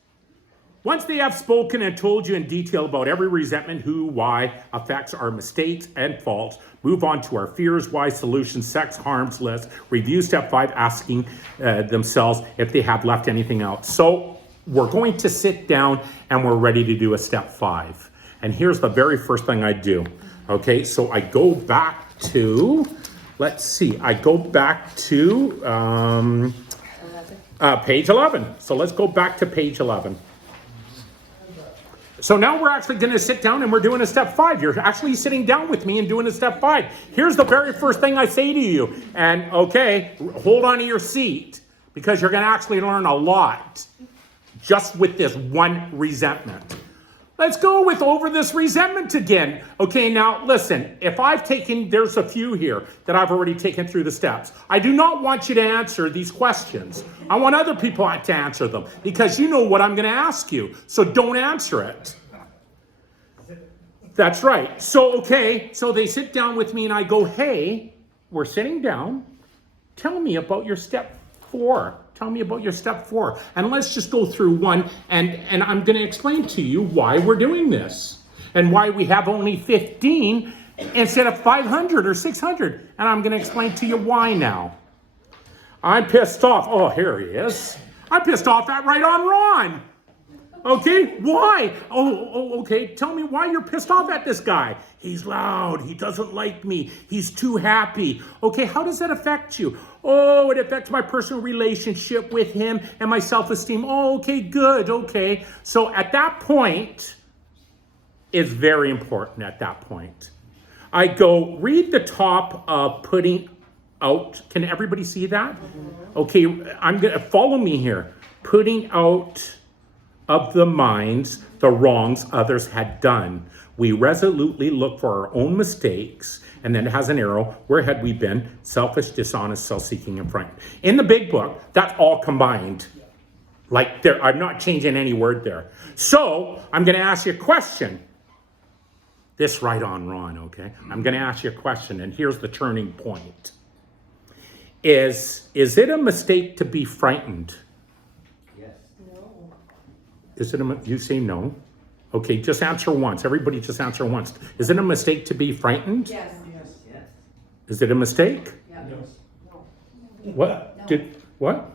Once they have spoken and told you in detail about every resentment, who, why, affects our mistakes and faults, move on to our fears, why, solutions, sex, harms list, review step 5, asking themselves if they have left anything out. So we're going to sit down and we're ready to do a step 5. And here's the very first thing I do. Okay, so I go back to, let's see, I go back to page 11. So let's go back to page 11. So now we're actually going to sit down and we're doing a step 5. You're actually sitting down with me and doing a step 5. Here's the very first thing I say to you. And okay, hold on to your seat, because you're going to actually learn a lot just with this one resentment. Let's go with over this resentment again. Okay, now listen, if I've taken, there's a few here that I've already taken through the steps. I do not want you to answer these questions. I want other people to answer them, because you know what I'm going to ask you. So don't answer it. That's right. So, okay, so they sit down with me and I go, hey, we're sitting down. Tell me about your step 4. Tell me about your step 4. And let's just go through one, and I'm going to explain to you why we're doing this and why we have only 15 instead of 500 or 600. And I'm going to explain to you why now. I'm pissed off. Oh, here he is. I'm pissed off at Right on Ron. Okay, why? Okay, tell me why you're pissed off at this guy. He's loud, he doesn't like me, he's too happy. Okay, how does that affect you? Oh, it affects my personal relationship with him and my self-esteem. Oh, okay, good, okay. So at that point, it's very important at that point. I go, read the top of putting out. Can everybody see that? Okay, I'm gonna, follow me here. Putting out of the minds the wrongs others had done. We resolutely look for our own mistakes, and then it has an arrow. Where had we been? Selfish, dishonest, self-seeking, and frightened. In the big book, that's all combined. Like there, I'm not changing any word there. So I'm going to ask you a question. This Right on Ron, okay? I'm going to ask you a question, and here's the turning point. Is it a mistake to be frightened? Is it you say no? Okay, just answer once. Everybody just answer once. Is it a mistake to be frightened? Yes. Yes. Is it a mistake? Yeah. No. What? No. What?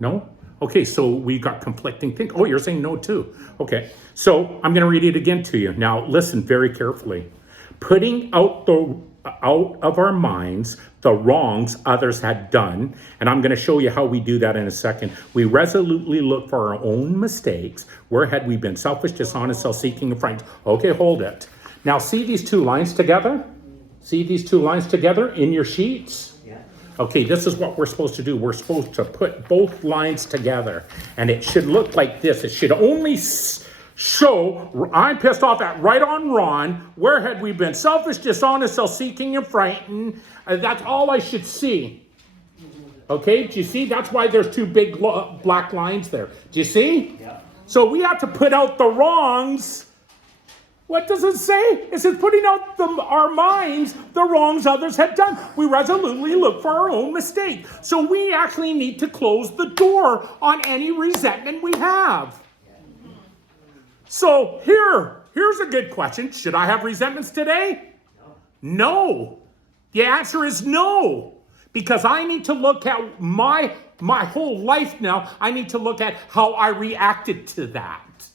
No? Okay, so we got conflicting things. Oh, you're saying no too. Okay, so I'm going to read it again to you. Now, listen very carefully. Putting out of our minds the wrongs others had done, and I'm going to show you how we do that in a second. We resolutely look for our own mistakes. Where had we been? Selfish, dishonest, self-seeking, and frightened. Okay, hold it. Now see these two lines together? See these two lines together in your sheets? Yeah. Okay, this is what we're supposed to do. We're supposed to put both lines together, and it should look like this. It should only show, I'm pissed off at Right on Ron. Where had we been? Selfish, dishonest, self-seeking, and frightened. That's all I should see. Okay, do you see? That's why there's two big black lines there. Do you see? Yeah. So we have to put out the wrongs. What does it say? It says putting out our minds the wrongs others had done. We resolutely look for our own mistake. So we actually need to close the door on any resentment we have. So here's a good question. Should I have resentments today? No. The answer is no. Because I need to look at my whole life now. I need to look at how I reacted to that.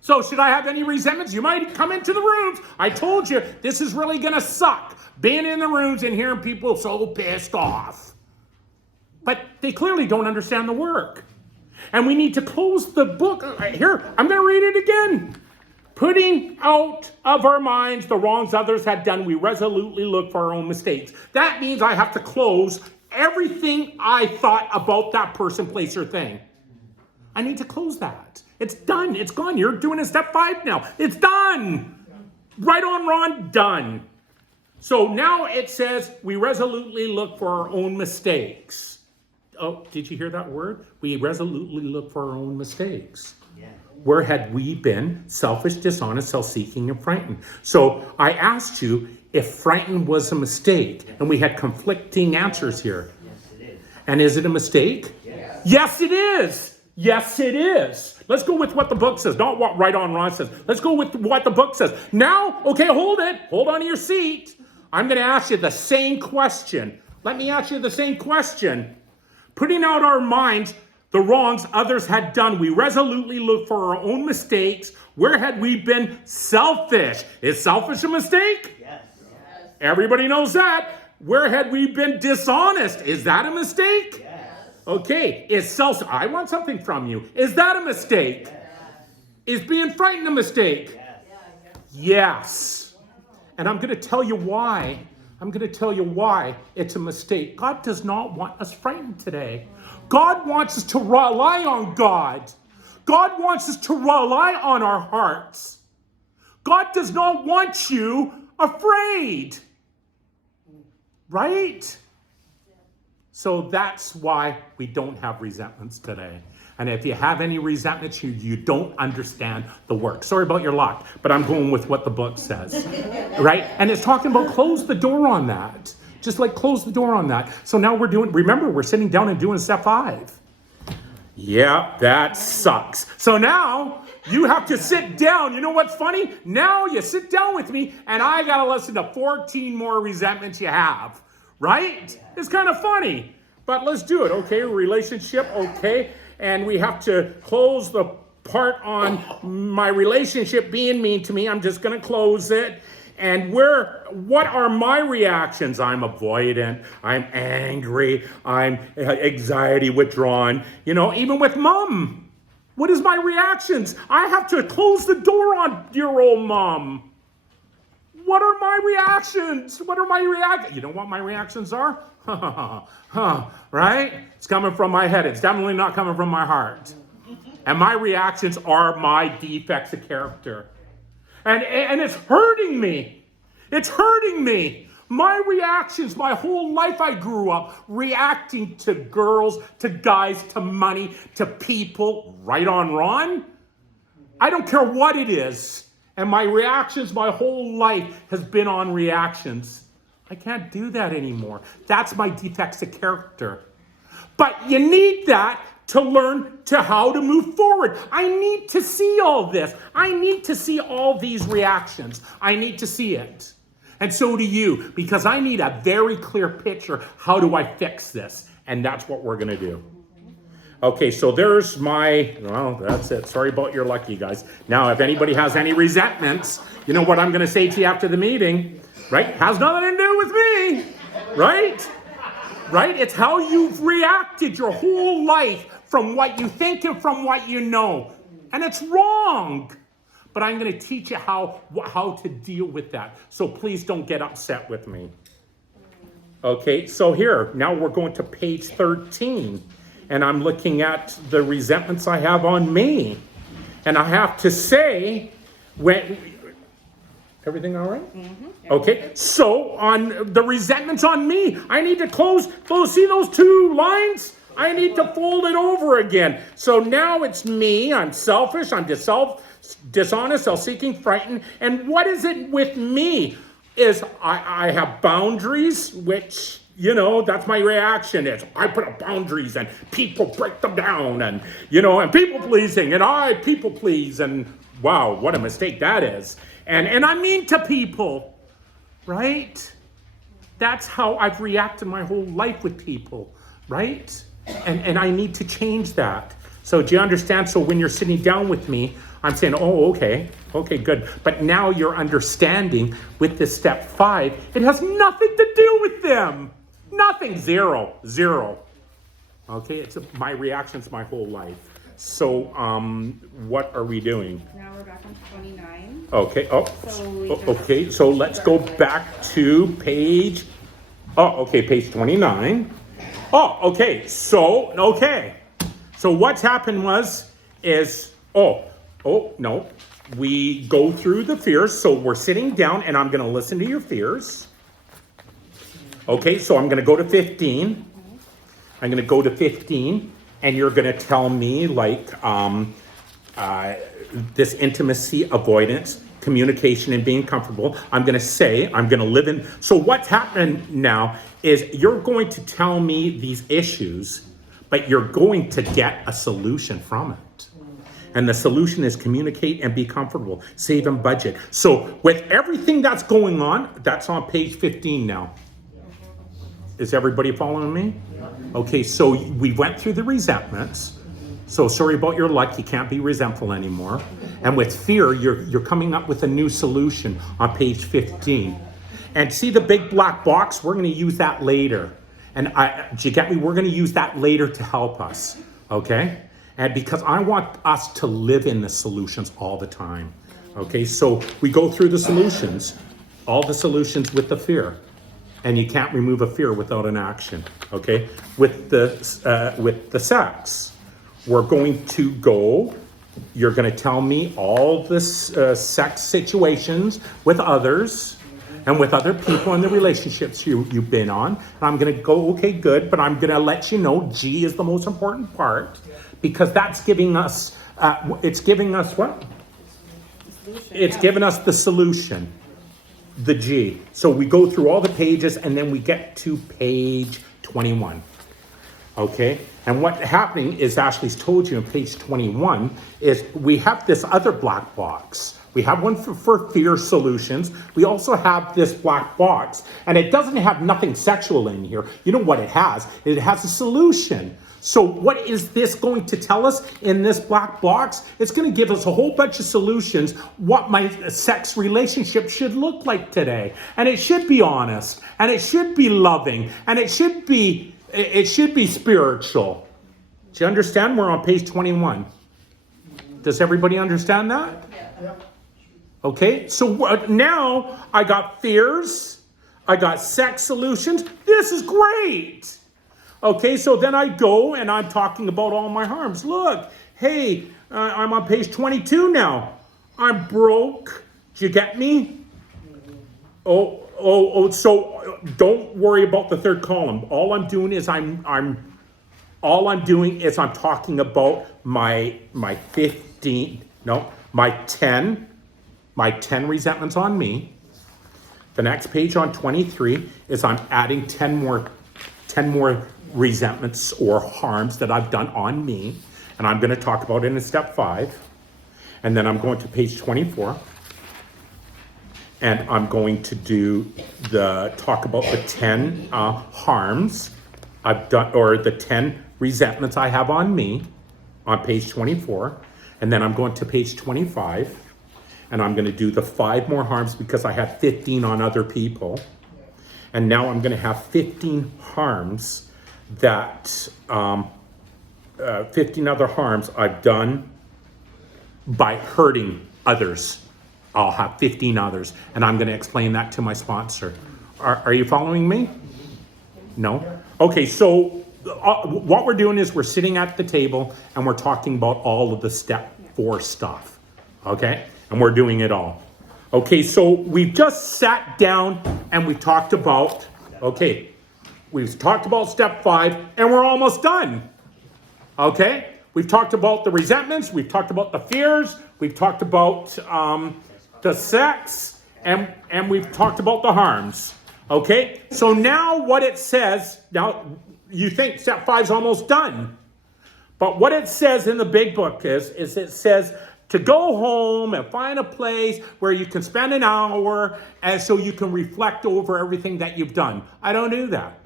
So should I have any resentments? You might come into the rooms. I told you, this is really going to suck. Being in the rooms and hearing people so pissed off. But they clearly don't understand the work. And we need to close the book. Here, I'm going to read it again. Putting out of our minds the wrongs others had done, we resolutely look for our own mistakes. That means I have to close everything I thought about that person, place, or thing. I need to close that. It's done. It's gone. You're doing a step 5 now. It's done. Right on, Ron, done. So now it says we resolutely look for our own mistakes. Oh, did you hear that word? We resolutely look for our own mistakes. Yeah. Where had we been selfish, dishonest, self-seeking, and frightened? So I asked you if frightened was a mistake, and we had conflicting answers here. Yes, it is. And is it a mistake? Yes. Yes, it is. Yes, it is. Let's go with what the book says, not what Right on Ron says. Let's go with what the book says. Now, okay, hold it. Hold on to your seat. I'm going to ask you the same question. Let me ask you the same question. Putting out our minds the wrongs others had done, we resolutely look for our own mistakes. Where had we been selfish? Is selfish a mistake? Yes. Everybody knows that. Where had we been dishonest? Is that a mistake? Yes. Okay, I want something from you. Is that a mistake? Yes. Is being frightened a mistake? Yes. Yes. And I'm going to tell you why. I'm going to tell you why it's a mistake. God does not want us frightened today. God wants us to rely on God. God wants us to rely on our hearts. God does not want you afraid. Right? So that's why we don't have resentments today. And if you have any resentments, you don't understand the work. Sorry about your luck, but I'm going with what the book says. Right? And it's talking about close the door on that. Just like close the door on that. So now remember, we're sitting down and doing step 5. Yeah, that sucks. So now you have to sit down. You know what's funny? Now you sit down with me and I got to listen to 14 more resentments you have. Right? It's kind of funny. But let's do it. Okay, relationship, okay. And we have to close the part on my relationship being mean to me. I'm just going to close it. And what are my reactions? I'm avoidant. I'm angry. I'm anxiety withdrawn. You know, even with mom. What is my reactions? I have to close the door on your old mom. What are my reactions? What are my reactions? You know what my reactions are? Right? It's coming from my head. It's definitely not coming from my heart. And my reactions are my defects of character. And it's hurting me. It's hurting me. My reactions, my whole life I grew up reacting to girls, to guys, to money, to people. Right on, Ron? I don't care what it is. And my reactions, my whole life has been on reactions. I can't do that anymore. That's my defects of character. But you need that to learn how to move forward. I need to see all this. I need to see all these reactions. I need to see it. And so do you, because I need a very clear picture. How do I fix this? And that's what we're going to do. Okay, so there's that's it. Sorry about your luck, you guys. Now, if anybody has any resentments, you know what I'm going to say to you after the meeting, right? Has nothing to do with me, right? Right? It's how you've reacted your whole life from what you think and from what you know. And it's wrong. But I'm going to teach you how to deal with that. So please don't get upset with me. Okay, so here, now we're going to page 13. And I'm looking at the resentments I have on me. And I have to say, everything all right? Mm-hmm. Okay, so on the resentments on me, I need to see those 2 lines? I need to fold it over again. So now it's me, I'm selfish, I'm dishonest, self-seeking, frightened. And what is it with me? Is I have boundaries, which, you know, that's my reaction is I put up boundaries and people break them down and, you know, and people pleasing and I people please and wow, what a mistake that is. And I'm mean to people, right? That's how I've reacted my whole life with people, right? And I need to change that. So do you understand? So when you're sitting down with me, I'm saying, oh, okay, good. But now you're understanding with this step 5, it has nothing to do with them. Nothing, zero. Okay, it's my reactions my whole life. So what are we doing? Now we're back on 29. Okay, So so let's go back to page 29. So what's happened is, no. We go through the fears. So we're sitting down and I'm going to listen to your fears. Okay, so I'm going to go to 15. I'm going to go to 15 and you're going to tell me like this intimacy, avoidance, communication, and being comfortable. I'm going to live in. So what's happened now is you're going to tell me these issues, but you're going to get a solution from it. And the solution is communicate and be comfortable, save and budget. So with everything that's going on, that's on page 15 now. Is everybody following me? Okay, so we went through the resentments. So sorry about your luck, you can't be resentful anymore. And with fear, you're coming up with a new solution on page 15. And see the big black box? We're gonna use that later. And do you get me? We're gonna use that later to help us, okay? And because I want us to live in the solutions all the time, okay? So we go through the solutions, all the solutions with the fear. And you can't remove a fear without an action, okay? With the sex, we're going to go, you're gonna tell me all this sex situations with others and with other people and the relationships you've been on. And I'm gonna go, okay, good, but I'm gonna let you know G is the most important part because that's giving us, it's giving us what? It's giving us the solution. The G. So we go through all the pages and then we get to page 21. Okay? And what's happening is Ashley's told you in page 21 is we have this other black box. We have one for fear solutions. We also have this black box. And it doesn't have nothing sexual in here. You know what it has? It has a solution. So what is this going to tell us in this black box? It's going to give us a whole bunch of solutions what my sex relationship should look like today. And it should be honest, and it should be loving, and it should be spiritual. Do you understand? We're on page 21. Does everybody understand that? Yeah. Okay, so now I got fears, I got sex solutions. This is great. Okay, so then I go and I'm talking about all my harms. Look, hey, I'm on page 22 now. I'm broke. Do you get me? So don't worry about the third column. All I'm doing is I'm talking about my 10 resentments on me. The next page on 23 is I'm adding 10 more resentments or harms that I've done on me, and I'm going to talk about it in step 5. And then I'm going to page 24, and I'm going to talk about the 10 harms I've done, or the 10 resentments I have on me on page 24. And then I'm going to page 25, and I'm going to do the 5 more harms because I had 15 on other people. And now I'm going to have 15 harms that 15 other harms I've done by hurting others. I'll have 15 others, and I'm going to explain that to my sponsor. Are you following me? No? Okay, so what we're doing is we're sitting at the table and we're talking about all of the step 4 stuff, okay? And we're doing it all. Okay, so we've just sat down and we talked about, we've talked about step 5 and we're almost done. Okay, we've talked about the resentments, we've talked about the fears, we've talked about the sex, and we've talked about the harms. Okay, so now what it says, now you think step 5 is almost done, but what it says in the big book is it says to go home and find a place where you can spend an hour and so you can reflect over everything that you've done. I don't do that.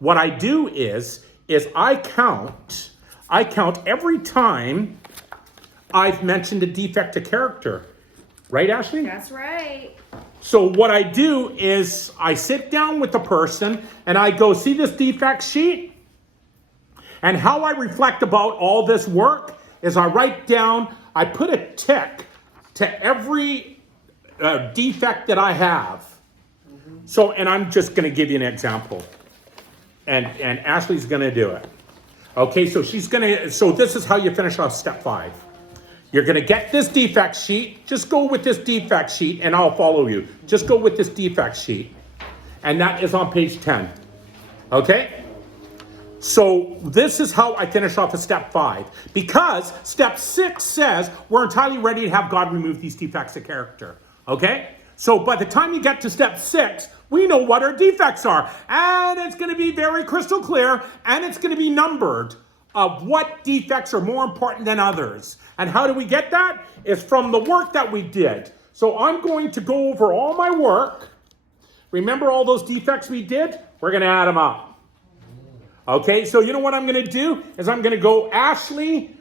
What I do is I count every time I've mentioned a defect of character. Right, Ashley? That's right. So what I do is I sit down with the person and I go, see this defect sheet? And how I reflect about all this work is I write down, I put a tick to every defect that I have. So, and I'm just going to give you an example. And Ashley's going to do it. Okay, so this is how you finish off step 5. You're gonna get this defect sheet. Just go with this defect sheet and I'll follow you. Just go with this defect sheet. And that is on page 10. Okay? So this is how I finish off of step 5. Because step 6 says we're entirely ready to have God remove these defects of character. Okay? So by the time you get to step 6, we know what our defects are. And it's going to be very crystal clear, and it's going to be numbered of what defects are more important than others. And how do we get that? It's from the work that we did. So I'm going to go over all my work. Remember all those defects we did? We're going to add them up. Okay, so you know what I'm going to do? Is I'm going to go, Ashley,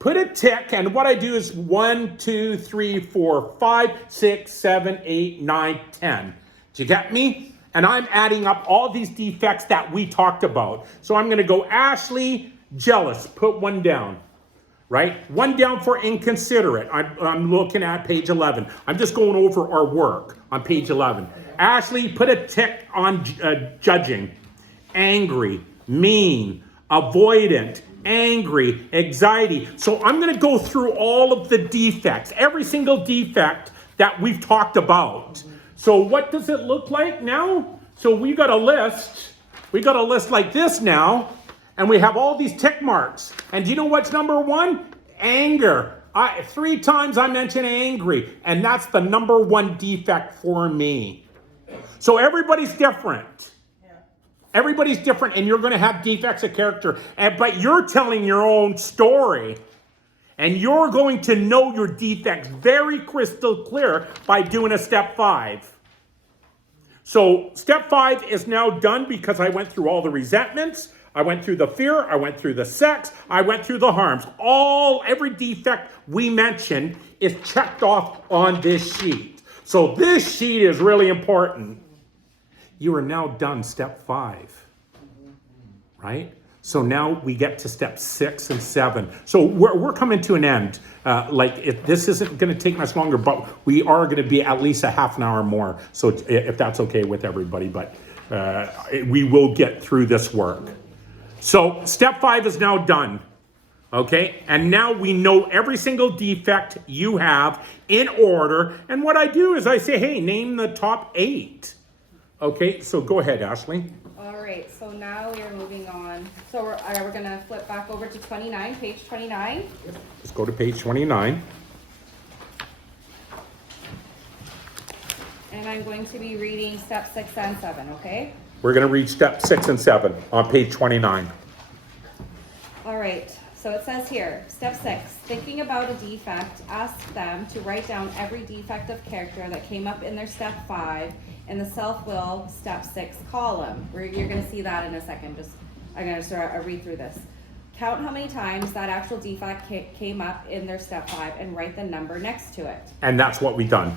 put a tick, and what I do is 1, 2, 3, 4, 5, 6, 7, 8, 9, 10. Do you get me? And I'm adding up all these defects that we talked about. So I'm going to go, Ashley, jealous, put 1 down, right? 1 down for inconsiderate. I'm looking at page 11. I'm just going over our work on page 11. Ashley, put a tick on judging, angry, mean, avoidant, angry, anxiety. So I'm going to go through all of the defects, every single defect that we've talked about. So what does it look like now? So we got a list. We got a list like this now, and we have all these tick marks. And do you know what's number 1? Anger. 3 times I mention angry, and that's the number 1 defect for me. So everybody's different. Everybody's different, and you're going to have defects of character. But you're telling your own story, and you're going to know your defects very crystal clear by doing a step 5. So step 5 is now done because I went through all the resentments, I went through the fear, I went through the sex, I went through the harms. Every defect we mentioned is checked off on this sheet. So this sheet is really important. You are now done step 5, right? So now we get to step 6 and 7. So we're coming to an end. This isn't going to take much longer, but we are going to be at least a half an hour more. So if that's okay with everybody, but we will get through this work. So step 5 is now done. Okay, and now we know every single defect you have in order. And what I do is I say, hey, name the top 8. Okay, so go ahead, Ashley. All right, so now we are moving on. So we're going to flip back over to 29, page 29. Let's go to page 29. And I'm going to be reading step 6 and 7, okay? We're going to read step 6 and 7 on page 29. All right, so it says here, step 6, thinking about a defect, ask them to write down every defect of character that came up in their step 5 in the self-will step 6 column. You're going to see that in a second. I'm going to start a read through this. Count how many times that actual defect came up in their step 5 and write the number next to it. And that's what we've done.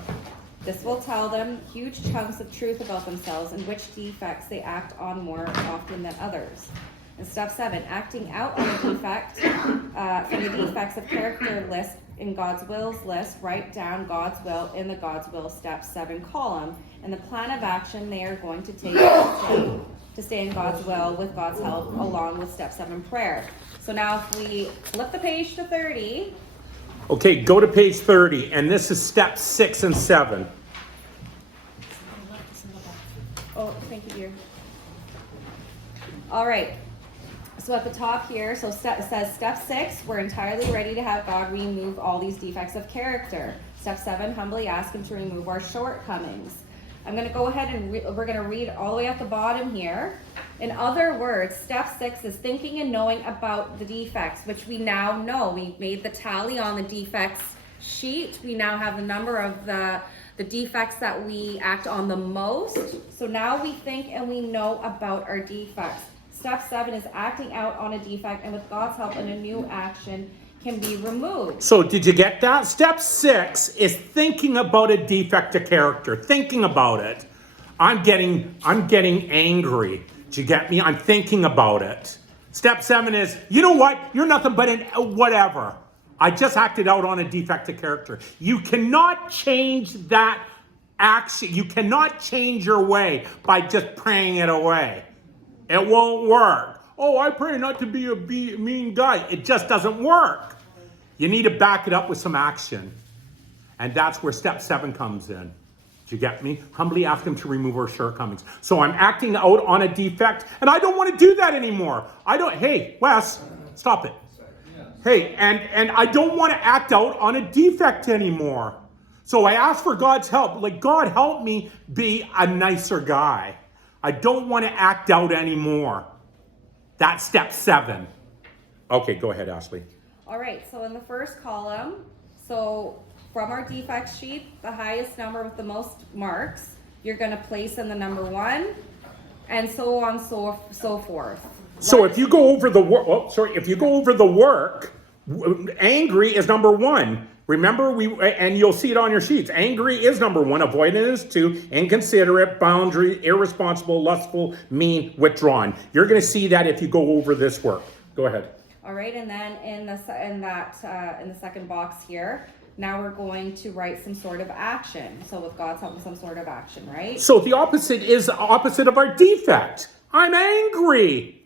This will tell them huge chunks of truth about themselves and which defects they act on more often than others. And step 7, acting out on a defect from the defects of character list in God's will's list, write down God's will in the God's will step 7 column and the plan of action they are going to take to stay in God's will with God's help along with step 7 prayer. So now if we flip the page to 30. Okay, go to page 30, and this is step 6 and 7. Oh, thank you, dear. All right. So at the top here, so it says step 6, we're entirely ready to have God remove all these defects of character. Step 7, humbly ask him to remove our shortcomings. I'm going to go ahead and we're going to read all the way at the bottom here. In other words, step 6 is thinking and knowing about the defects, which we now know. We made the tally on the defects sheet. We now have the number of the defects that we act on the most. So now we think and we know about our defects. Step 7 is acting out on a defect, and with God's help, and a new action can be removed. So did you get that? Step 6 is thinking about a defect of character. Thinking about it. I'm getting angry. Do you get me? I'm thinking about it. Step 7 is, you know what? You're nothing but whatever. I just acted out on a defect of character. You cannot change that action. You cannot change your way by just praying it away. It won't work. oh, I pray not to be a mean guy. It just doesn't work. You need to back it up with some action. And that's where step 7 comes in. Do you get me? Humbly ask him to remove our shortcomings. So I'm acting out on a defect, and I don't want to do that anymore. Hey, Wes, stop it. Hey, and I don't want to act out on a defect anymore. So I ask for God's help. Like, God, help me be a nicer guy. I don't want to act out anymore. That's step 7. Okay, go ahead, Ashley. All right, so in the first column, so from our defect sheet, the highest number with the most marks, you're going to place in the number 1, and so on, so forth. So if you go over the work, if you go over the work, angry is number 1. Remember, and you'll see it on your sheets. Angry is number 1, avoidant is 2, inconsiderate, boundary, irresponsible, lustful, mean, withdrawn. You're going to see that if you go over this work. Go ahead. All right, and then in the second box here, now we're going to write some sort of action. So with God's help, some sort of action, right? So the opposite is the opposite of our defect. I'm angry.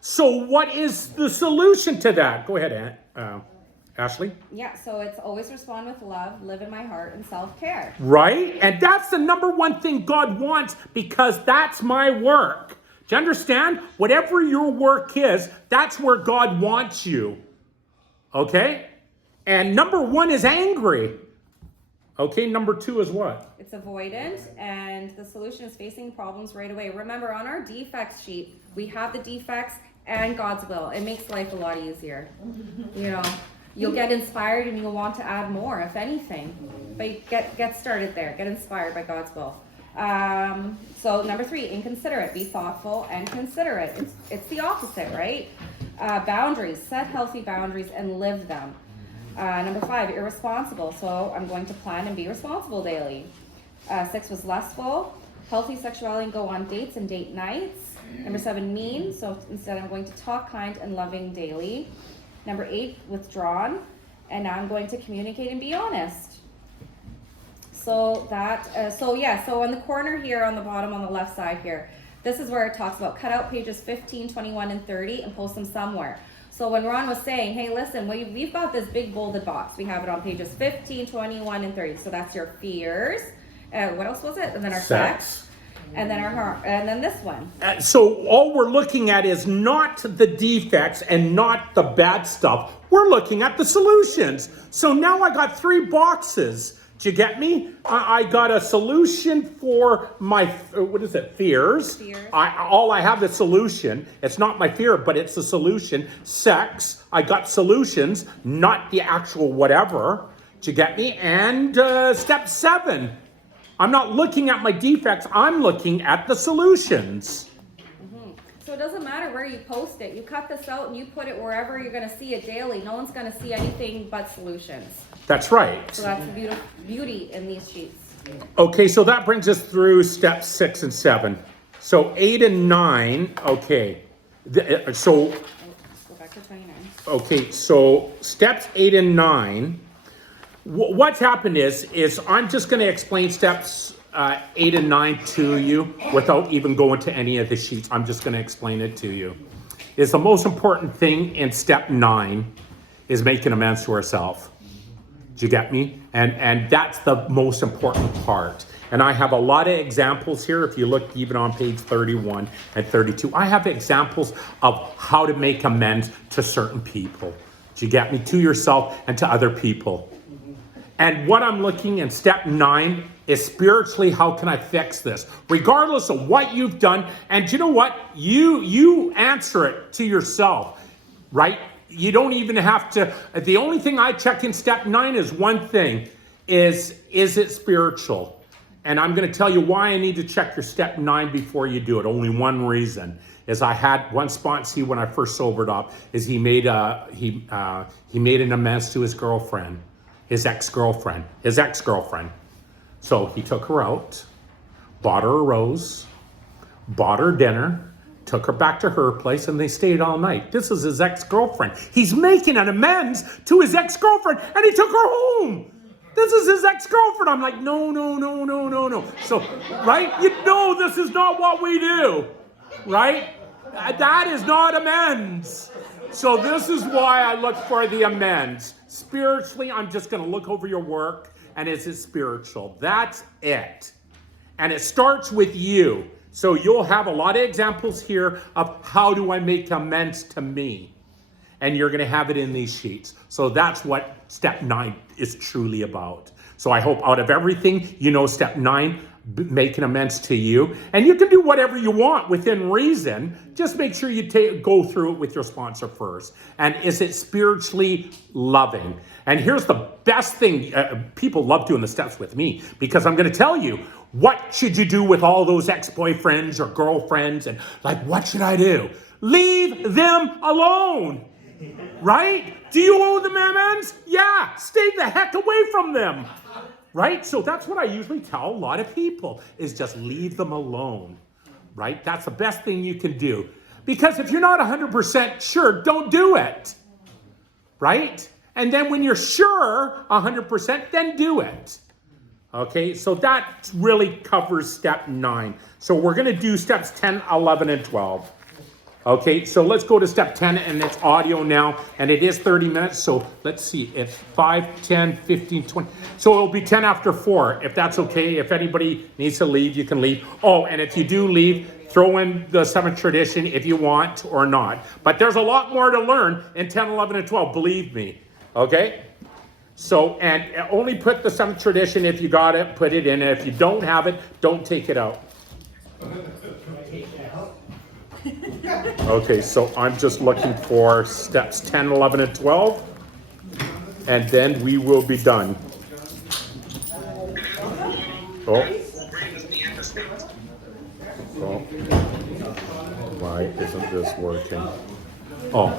So what is the solution to that? Go ahead, Ashley. Yeah, so it's always respond with love, live in my heart, and self-care. Right? And that's the number 1 thing God wants, because that's my work. Do you understand? Whatever your work is, that's where God wants you. Okay? And number 1 is angry. Okay, number 2 is what? It's avoidant, and the solution is facing problems right away. Remember, on our defects sheet, we have the defects and God's will. It makes life a lot easier. You know, you'll get inspired and you'll want to add more, if anything. But get started there. Get inspired by God's will. So number 3, inconsiderate. Be thoughtful and considerate. It's the opposite, right? Boundaries. Set healthy boundaries and live them. Number 5, irresponsible. So I'm going to plan and be responsible daily. 6 was lustful. Healthy sexuality and go on dates and date nights. Number 7, mean. So instead I'm going to talk kind and loving daily. Number 8, withdrawn. And now I'm going to communicate and be honest. So so on the corner here on the bottom on the left side here, this is where it talks about cut out pages 15, 21, and 30 and post them somewhere. So when Ron was saying, hey, listen, we've got this big bolded box. We have it on pages 15, 21, and 30. So that's your fears. What else was it? And then our sex. And then and then this one. So all we're looking at is not the defects and not the bad stuff. We're looking at the solutions. So now I got 3 boxes. Do you get me? I got a solution for my, fears. All I have is solution. It's not my fear, but it's a solution. Sex, I got solutions, not the actual whatever. Do you get me? And step 7, I'm not looking at my defects, I'm looking at the solutions. So it doesn't matter where you post it. You cut this out and you put it wherever you're going to see it daily. No one's going to see anything but solutions. That's right. So that's the beauty in these sheets. Okay, so that brings us through steps 6 and 7. So 8 and 9, okay. Let's go back to 29. Okay, so steps 8 and 9. What's happened is I'm just going to explain steps 8 and 9 to you without even going to any of the sheets. I'm just going to explain it to you. Is the most important thing in step 9 is making amends to ourselves. Do you get me? And that's the most important part. And I have a lot of examples here. If you look even on page 31 and 32, I have examples of how to make amends to certain people. Do you get me? To yourself and to other people. And what I'm looking in step 9 is spiritually, how can I fix this? Regardless of what you've done. And you know what? You answer it to yourself, right? You don't even have to. The only thing I check in step 9 is one thing, is it spiritual? And I'm going to tell you why I need to check your step 9 before you do it. Only one reason is I had one sponsee when I first sobered up, is he made an amends to his girlfriend, his ex-girlfriend. So he took her out, bought her a rose, bought her dinner, took her back to her place, and they stayed all night. This is his ex-girlfriend. He's making an amends to his ex-girlfriend, and he took her home. This is his ex-girlfriend. I'm like, no. So, right? You know this is not what we do, right? That is not amends. So this is why I look for the amends. Spiritually, I'm just going to look over your work, and is it spiritual? That's it. And it starts with you. So you'll have a lot of examples here of how do I make amends to me? And you're going to have it in these sheets. So that's what step 9 is truly about. So I hope out of everything, you know step 9, making amends to you. And you can do whatever you want within reason. Just make sure you go through it with your sponsor first. And is it spiritually loving? And here's the best thing. People love doing the steps with me because I'm going to tell you, what should you do with all those ex-boyfriends or girlfriends? And like, what should I do? Leave them alone. Right? Do you owe them amends? Yeah, stay the heck away from them. Right? So that's what I usually tell a lot of people is just leave them alone. Right? That's the best thing you can do. Because if you're not 100% sure, don't do it. Right? And then when you're sure 100%, then do it. Okay? So that really covers step 9. So we're going to do steps 10, 11, and 12. Okay, so let's go to step 10, and it's audio now, and it is 30 minutes, so let's see, it's 5, 10, 15, 20, so it'll be 10 after 4, if that's okay. If anybody needs to leave, you can leave. Oh, and if you do leave, throw in the 7th tradition if you want or not. But there's a lot more to learn in 10, 11, and 12, believe me, okay? So, and only put the 7th tradition if you got it, put it in, and if you don't have it, don't take it out. Okay, so I'm just looking for steps 10, 11, and 12, and then we will be done. Oh. Oh. Why isn't this working? Oh.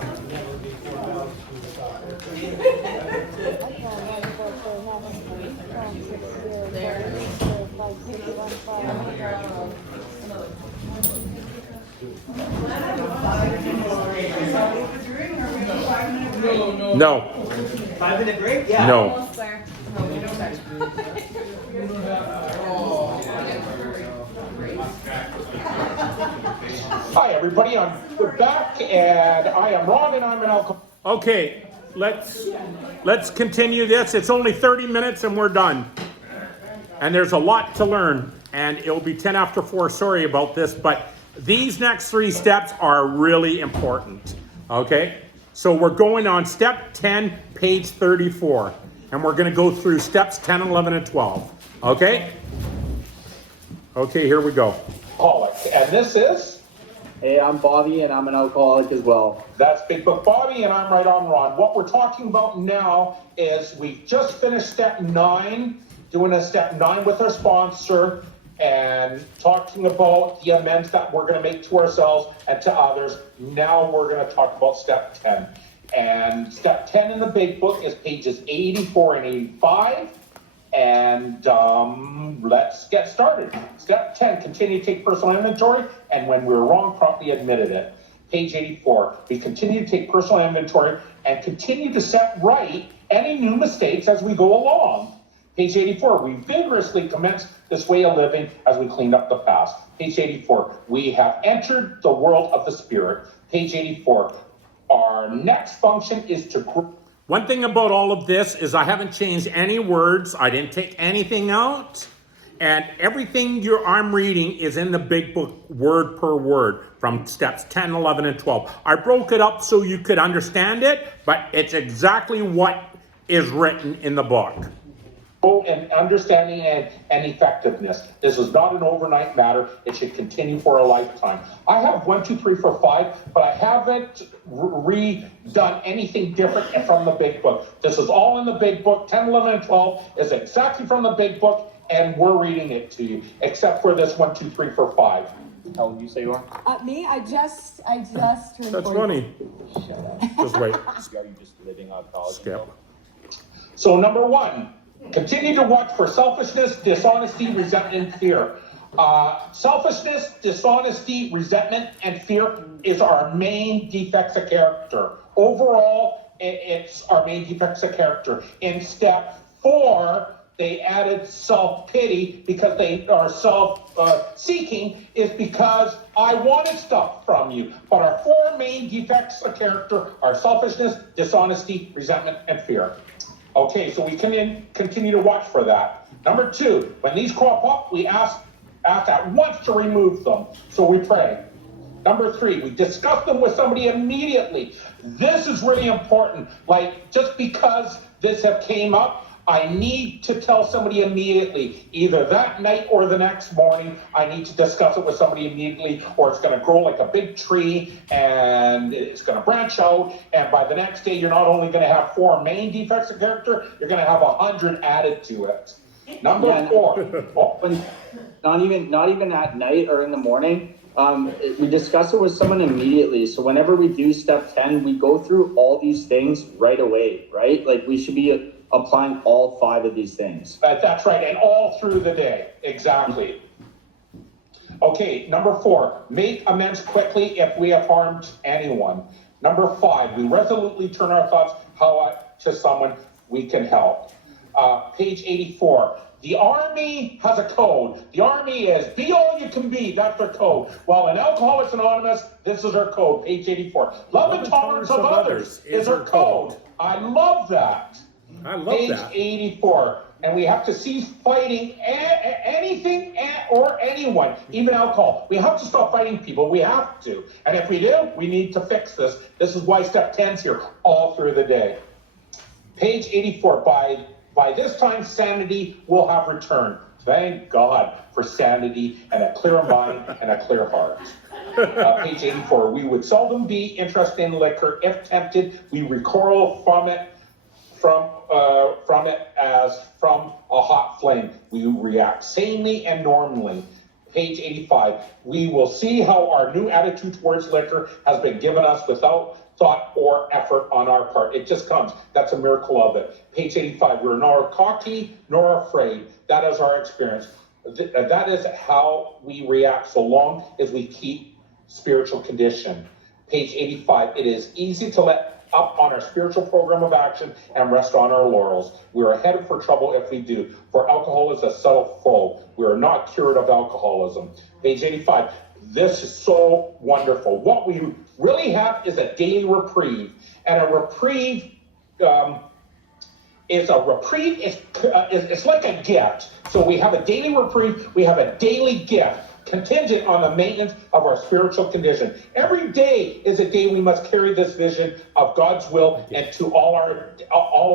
No. 5-minute break? Yeah. No. Almost there. Hi, everybody. We're back, and I am Ron, and I'm an alcoholic. Okay, let's continue this. It's only 30 minutes and we're done. And there's a lot to learn, and it'll be 10 after 4. Sorry about this, but these next 3 steps are really important. Okay? So we're going on step 10, page 34. And we're going to go through steps 10, 11, and 12. Okay? Okay, here we go. And this is? Hey, I'm Bobby, and I'm an alcoholic as well. That's Big Book Bobby, and I'm Right On Ron. What we're talking about now is we've just finished step 9, doing a step 9 with our sponsor, and talking about the amends that we're going to make to ourselves and to others. Now we're going to talk about step 10. And step 10 in the Big Book is pages 84 and 85. And let's get started. Step 10, continue to take personal inventory, and when we're wrong, promptly admitted it. Page 84, we continue to take personal inventory and continue to set right any new mistakes as we go along. Page 84, we vigorously commence this way of living as we clean up the past. Page 84, we have entered the world of the Spirit. Page 84, our next function is to grow. One thing about all of this is I haven't changed any words. I didn't take anything out. And everything I'm reading is in the Big Book, word per word, from steps 10, 11, and 12. I broke it up so you could understand it, but it's exactly what is written in the book. And understanding and effectiveness. This is not an overnight matter. It should continue for a lifetime. I have 1, 2, 3, 4, 5, but I haven't redone anything different from the Big Book. This is all in the Big Book. 10, 11, and 12 is exactly from the Big Book, and we're reading it to you, except for this 1, 2, 3, 4, 5. How old do you say you are? Me? I just turned 40. That's funny. Shut up. Just wait. Are you just living on college? Skip. So number 1, continue to watch for selfishness, dishonesty, resentment, and fear. Selfishness, dishonesty, resentment, and fear is our main defects of character. Overall, it's our main defects of character. In step 4, they added self-pity because they are self-seeking is because I wanted stuff from you. But our four main defects of character are selfishness, dishonesty, resentment, and fear. Okay, so we can continue to watch for that. Number two, when these crop up, we ask at once to remove them. So we pray. Number three, we discuss them with somebody immediately. This is really important. Like, just because this have came up, I need to tell somebody immediately, either that night or the next morning. I need to discuss it with somebody immediately, or it's going to grow like a big tree and it's going to branch out. And by the next day, you're not only going to have four main defects of character, you're going to have 100 added to it. Number four. Not even at night or in the morning. We discuss it with someone immediately. So whenever we do step 10, we go through all these things right away, right? Like we should be applying all 5 of these things. That's right, and all through the day, exactly. Okay, number 4, make amends quickly if we have harmed anyone. Number 5, we resolutely turn our thoughts to someone we can help. Page 84. The Army has a code. The Army is be all you can be. That's their code. Well, in Alcoholics Anonymous, this is our code. Page 84. Love and tolerance of others is our code. I love that. I love Page that. 84. And we have to cease fighting anything or anyone, even alcohol. We have to stop fighting people. We have to. And if we do, we need to fix this. This is why step 10's here all through the day. Page 84. By this time, sanity will have returned. Thank God for sanity and a clear mind and a clear heart. Page 84. We would seldom be interested in liquor. If tempted, we recoil from it as from a hot flame. We react sanely and normally. Page 85. We will see how our new attitude towards liquor has been given us without thought or effort on our part. It just comes. That's a miracle of it. Page 85. We're nor cocky nor afraid. That is our experience. That is how we react so long as we keep spiritual condition. Page 85. It is easy to let up on our spiritual program of action and rest on our laurels. We are headed for trouble if we do, for alcohol is a subtle foe. We are not cured of alcoholism. Page 85. This is so wonderful. What we really have is a daily reprieve, and a reprieve is it's like a gift. So we have a daily reprieve. We have a daily gift, contingent on the maintenance of our spiritual condition. Every day is a day we must carry this vision of God's will into all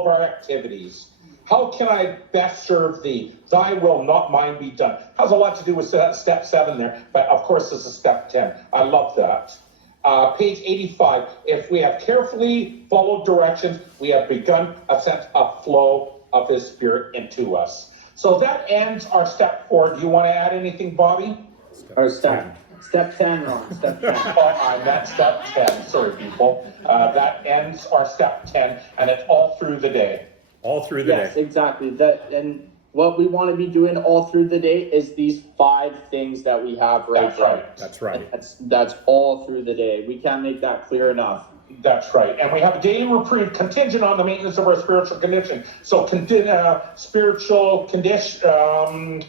of our activities. How can I best serve thee? Thy will, not mine, be done. Has a lot to do with step 7 there, but of course this is step 10. I love that. Page 85. If we have carefully followed directions, we have begun a sense of flow of His Spirit into us. So that ends our step 4. Do you want to add anything, Bobby? Or step 10, Ron. Step 10. Oh, I meant step 10. Sorry, people. That ends our step 10, and it's all through the day. All through the day. Yes, exactly. And what we want to be doing all through the day is these 5 things that we have right there. That's right. That's all through the day. We can't make that clear enough. That's right. And we have a daily reprieve contingent on the maintenance of our spiritual condition. So spiritual condition,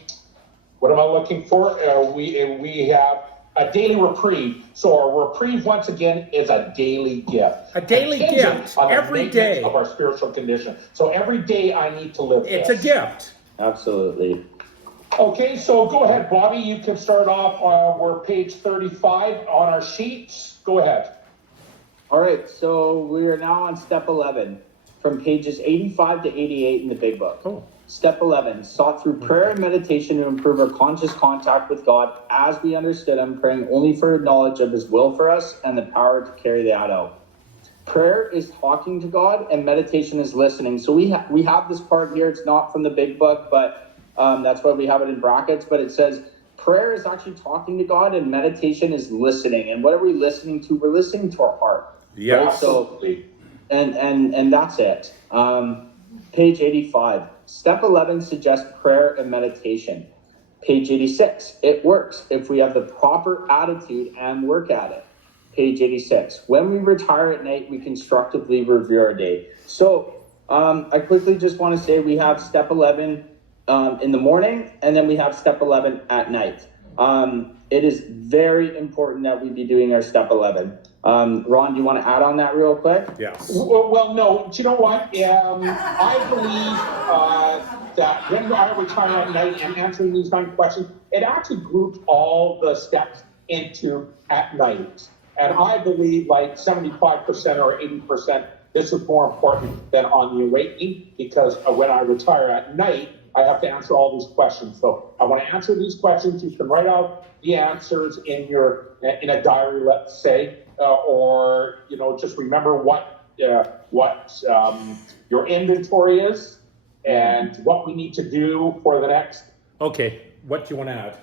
what am I looking for? We have a daily reprieve. So our reprieve, once again, is a daily gift. A daily gift every day of our spiritual condition. So every day I need to live It's this. a gift. Absolutely. Okay, so go ahead, Bobby. You can start off. We're page 35 on our sheets. Go ahead. All right, so we are now on step 11, from pages 85 to 88 in the Big Book. Oh. Step 11, sought through prayer and meditation to improve our conscious contact with God as we understood Him, praying only for knowledge of His will for us and the power to carry that out. Prayer is talking to God and meditation is listening. So we have this part here. It's not from the Big Book, but that's why we have it in brackets. But it says prayer is actually talking to God and meditation is listening. And what are we listening to? We're listening to our heart. Yeah. Right? So, and that's it. Page 85. Step 11 suggests prayer and meditation. Page 86. It works if we have the proper attitude and work at it. Page 86. When we retire at night, we constructively review our day. So I quickly just want to say we have step 11 in the morning, and then we have step 11 at night. It is very important that we be doing our step 11. Ron, do you want to add on that real quick? Yes. Well, no. Do you know what? I believe that when I retire at night and answering these 9 questions, it actually groups all the steps into at night. And I believe like 75% or 80%, this is more important than on the awakening, because when I retire at night, I have to answer all these questions. So I want to answer these questions. You can write out the answers in a diary, let's say, or just remember what your inventory is and what we need to do for the next. Okay, what do you want to add?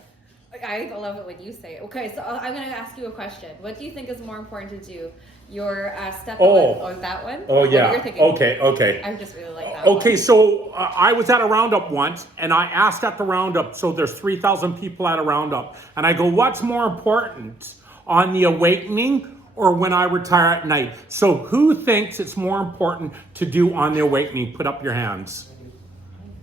I love it when you say it. Okay, so I'm going to ask you a question. What do you think is more important to do? Your step or that one? Oh, What yeah. you're thinking? Okay. I just really like that Okay, one. so I was at a roundup once, and I asked at the roundup, so there's 3,000 people at a roundup, and I go, what's more important, on the awakening or when I retire at night? So who thinks it's more important to do on the awakening? Put up your hands.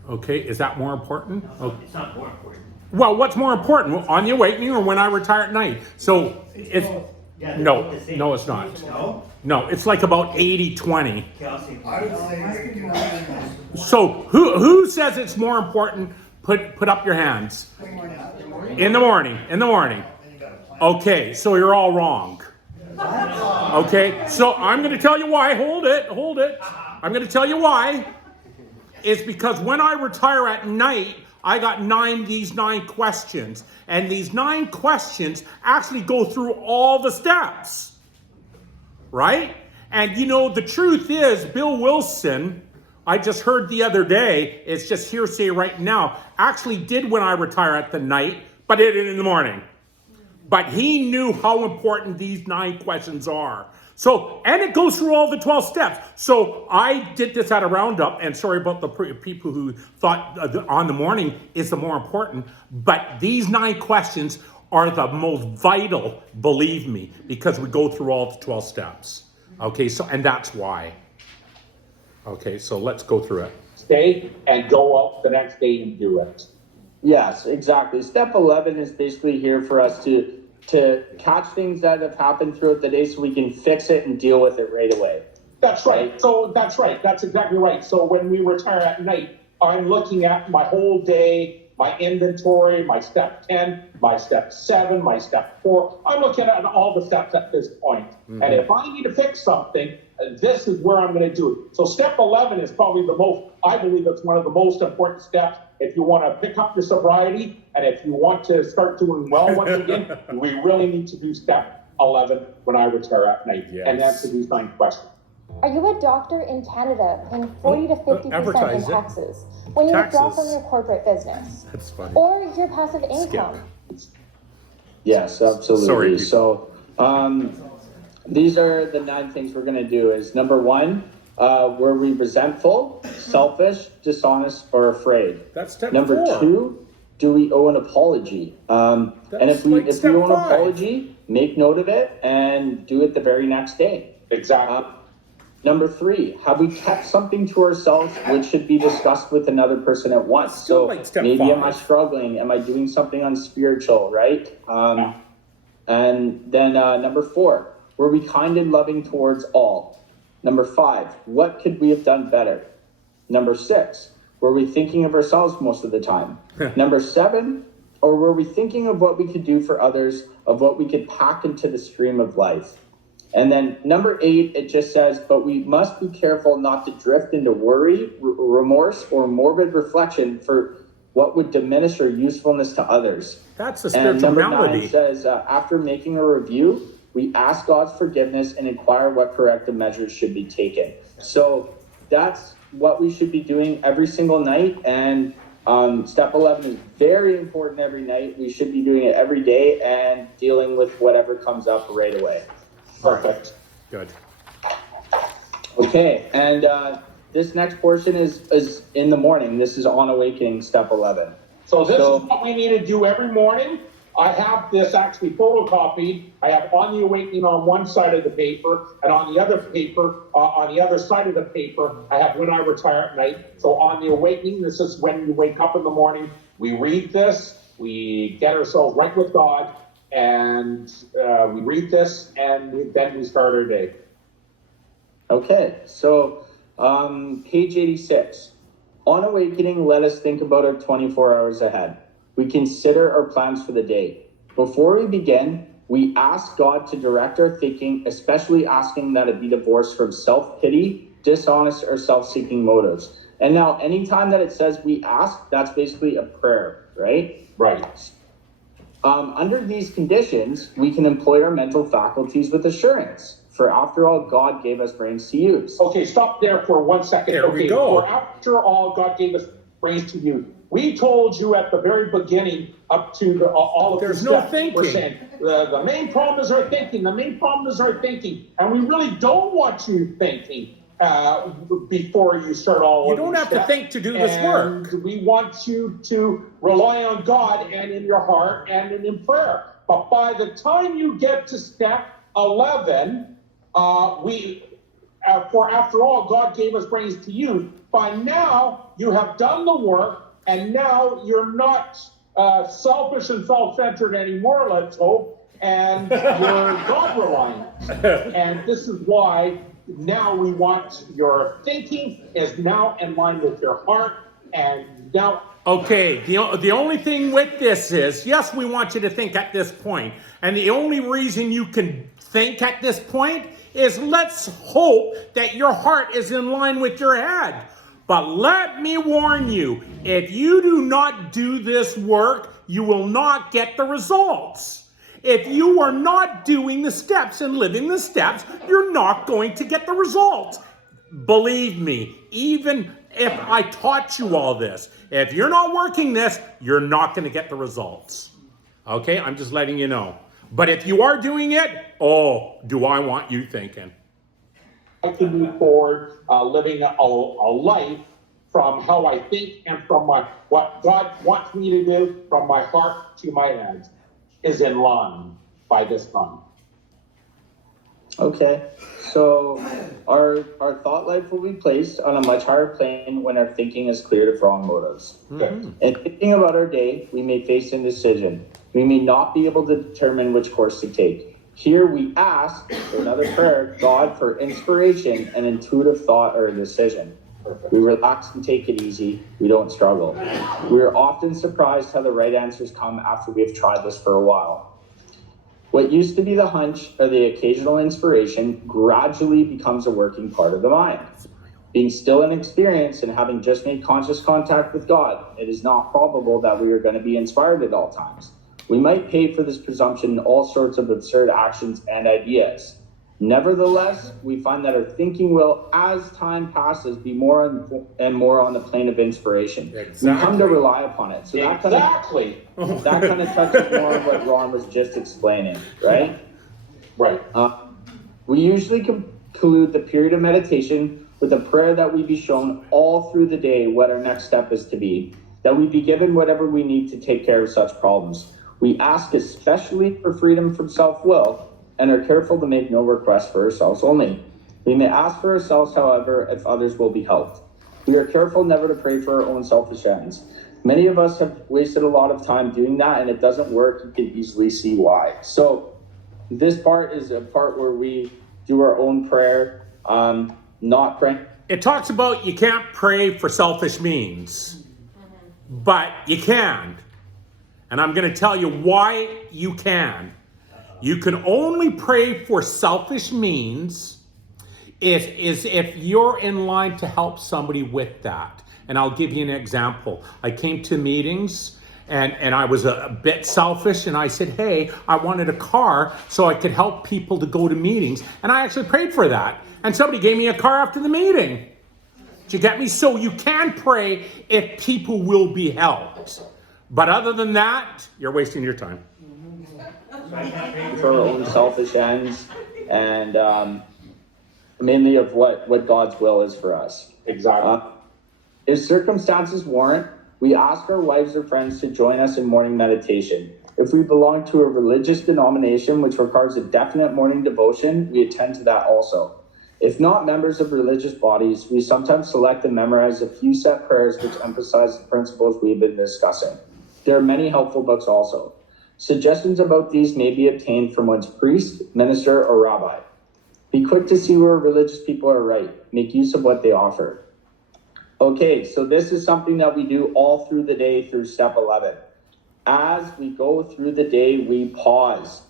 Okay, is that more important? Okay. It's not more important. Well, what's more important, on the awakening or when I retire at night? So it's Yeah, they're no, both the same. no, it's not. No? No, it's like about 80-20. Okay, I'll say. So who says it's more important? Put up your hands. In the morning. Okay, so you're all wrong. Okay, so I'm going to tell you why. Hold it. I'm going to tell you why. It's because when I retire at night, I got these nine questions. And these 9 questions actually go through all the steps. Right? And the truth is, Bill Wilson, I just heard the other day, it's just hearsay right now, actually did when I retire at the night, but did it in the morning. But he knew how important these 9 questions are. So, and it goes through all the 12 steps. So I did this at a roundup, and sorry about the people who thought on the morning is the more important, but these 9 questions are the most vital, believe me, because we go through all the 12 steps. Okay, so, and that's why. Okay, so let's go through it. Stay and go out the next day and do it. Yes, exactly. Step 11 is basically here for us to catch things that have happened throughout the day so we can fix it and deal with it right away. That's right. So that's right. That's exactly right. So when we retire at night, I'm looking at my whole day, my inventory, my step 10, my step 7, my step 4. I'm looking at all the steps at this point. Mm-hmm. And if I need to fix something, this is where I'm going to do it. So step 11 is probably I believe it's one of the most important steps if you want to pick up your sobriety and if you want to start doing well once again. We really need to do step 11 when I retire at night and answer these 9 questions. Are you a doctor in Canada paying 40 to 50% in taxes when you withdraw from your corporate business? That's funny. Or your passive income? Yes, absolutely. Sorry. So these are the 9 things we're going to do. Is number 1, were we resentful, selfish, dishonest, or afraid? That's step Number 4. 2, do we owe an apology? And if we owe an apology, make note of it and do it the very next day. Exactly. Number 3, have we kept something to ourselves which should be discussed with another person at once? So maybe 5. am I struggling? Am I doing something unspiritual, right? And then number 4, were we kind and loving towards all? Number 5, what could we have done better? Number 6, were we thinking of ourselves most of the time? Number 7, or were we thinking of what we could do for others, of what we could pack into the stream of life? And then number 8, it just says, but we must be careful not to drift into worry, remorse, or morbid reflection for what would diminish our usefulness to others. That's a spiritual malady. And number malady. 9 says, after making a review, we ask God's forgiveness and inquire what corrective measures should be taken. So that's what we should be doing every single night. And step 11 is very important every night. We should be doing it every day and dealing with whatever comes up right away. Perfect. Good. Okay, and this next portion is in the morning. This is on awakening, step 11. So this is what we need to do every morning. I have this actually photocopied. I have On the Awakening on one side of the paper, and on the other paper, on the other side of the paper, I have When I Retire at Night. So On the Awakening, this is when you wake up in the morning. We read this, we get ourselves right with God, and we read this, and then we start our day. Okay, so page 86. On awakening, let us think about our 24 hours ahead. We consider our plans for the day. Before we begin, we ask God to direct our thinking, especially asking that it be divorced from self-pity, dishonest, or self-seeking motives. And now, anytime that it says we ask, that's basically a prayer, right? Right. Under these conditions, we can employ our mental faculties with assurance. For after all, God gave us brains to use. Okay, stop there for 1 second. There we go. For after all, God gave us brains to use. We told you at the very beginning, up to all of There's the no steps, thinking. we're saying, the main problem is our thinking. The main problem is our thinking. And we really don't want you thinking before you start all You of don't these have to steps. think to do this work. And we want you to rely on God and in your heart and in prayer. But by the time you get to step 11, for after all, God gave us brains to use. By now, you have done the work, and now you're not selfish and self-centered anymore, let's hope, and you're God-reliant. And this is why now we want your thinking is now in line with your heart, and now... Okay, the only thing with this is, yes, we want you to think at this point. And the only reason you can think at this point is let's hope that your heart is in line with your head. But let me warn you, if you do not do this work, you will not get the results. If you are not doing the steps and living the steps, you're not going to get the results. Believe me, even if I taught you all this, if you're not working this, you're not going to get the results. Okay, I'm just letting you know. But if you are doing it, oh, do I want you thinking. I can move forward, living a life from how I think and from what God wants me to do, from my heart to my head, is in line by this time. Okay, so our thought life will be placed on a much higher plane when our thinking is cleared of wrong motives. Mm-hmm. In thinking about our day, we may face a decision. We may not be able to determine which course to take. Here we ask, for another prayer, God for inspiration and intuitive thought or a decision. We relax and take it easy. We don't struggle. We are often surprised how the right answers come after we have tried this for a while. What used to be the hunch or the occasional inspiration gradually becomes a working part of the mind. Being still in experience and having just made conscious contact with God, it is not probable that we are going to be inspired at all times. We might pay for this presumption in all sorts of absurd actions and ideas. Nevertheless, we find that our thinking will, as time passes, be more and more on the plane of inspiration. Exactly. We come to rely upon it. So that kind of touches more on what Ron was just explaining, right? Right. We usually conclude the period of meditation with a prayer that we be shown all through the day what our next step is to be, that we be given whatever we need to take care of such problems. We ask especially for freedom from self-will and are careful to make no requests for ourselves only. We may ask for ourselves, however, if others will be helped. We are careful never to pray for our own selfish ends. Many of us have wasted a lot of time doing that, and it doesn't work. You can easily see why. So this part is a part where we do our own prayer, not praying. It talks about you can't pray for selfish means, but you can. And I'm going to tell you why you can. You can only pray for selfish means if you're in line to help somebody with that. And I'll give you an example. I came to meetings and I was a bit selfish and I said, hey, I wanted a car so I could help people to go to meetings. And I actually prayed for that. And somebody gave me a car after the meeting. Did you get me? So you can pray if people will be helped. But other than that, you're wasting your time. For our own selfish ends and mainly of what God's will is for us. Exactly. If circumstances warrant, we ask our wives or friends to join us in morning meditation. If we belong to a religious denomination which requires a definite morning devotion, we attend to that also. If not members of religious bodies, we sometimes select and memorize a few set prayers which emphasize the principles we've been discussing. There are many helpful books also. Suggestions about these may be obtained from one's priest, minister, or rabbi. Be quick to see where religious people are right. Make use of what they offer. Okay, so this is something that we do all through the day through step 11. As we go through the day, we pause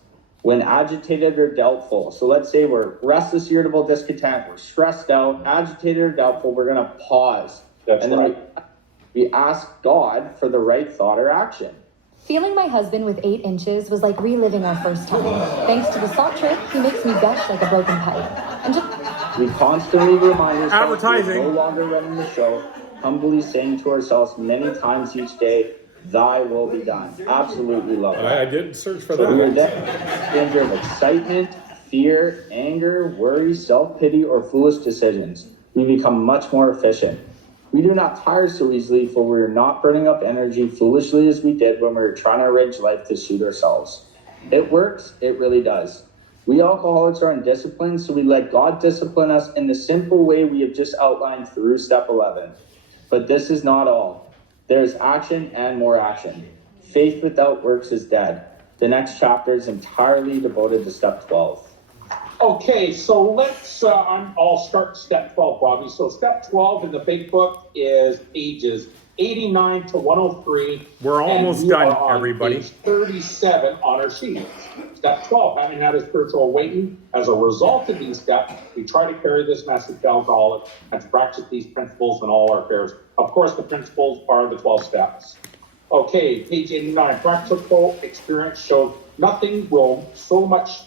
when agitated or doubtful. So let's say we're restless, irritable, discontent, we're stressed out, agitated or doubtful, we're going to pause. That's right. We ask God for the right thought or action. Feeling my husband with 8 inches was like reliving our first time. Thanks to the salt trick, he makes me gush like a broken pipe. And just we constantly remind ourselves Advertising. we're no longer running the show, humbly saying to ourselves many times each day, thy will be done. Absolutely love that. I did search for So we are that. then danger of excitement, fear, anger, worry, self-pity, or foolish decisions. We become much more efficient. We do not tire so easily, for we are not burning up energy foolishly as we did when we were trying to arrange life to suit ourselves. It works, it really does. We alcoholics are undisciplined, so we let God discipline us in the simple way we have just outlined through step 11. But this is not all. There is action and more action. Faith without works is dead. The next chapter is entirely devoted to step 12. Okay, so let's, I'll start step 12, Bobby. So step 12 in the big book is pages 89 to 103. We're almost and we done, are on everybody. Page 37 on our sheets. Step 12, having had a spiritual awakening. As a result of these steps, we try to carry this message to alcoholics and to practice these principles in all our affairs. Of course, the principles are the 12 steps. Okay, page 89, practical experience shows nothing will so much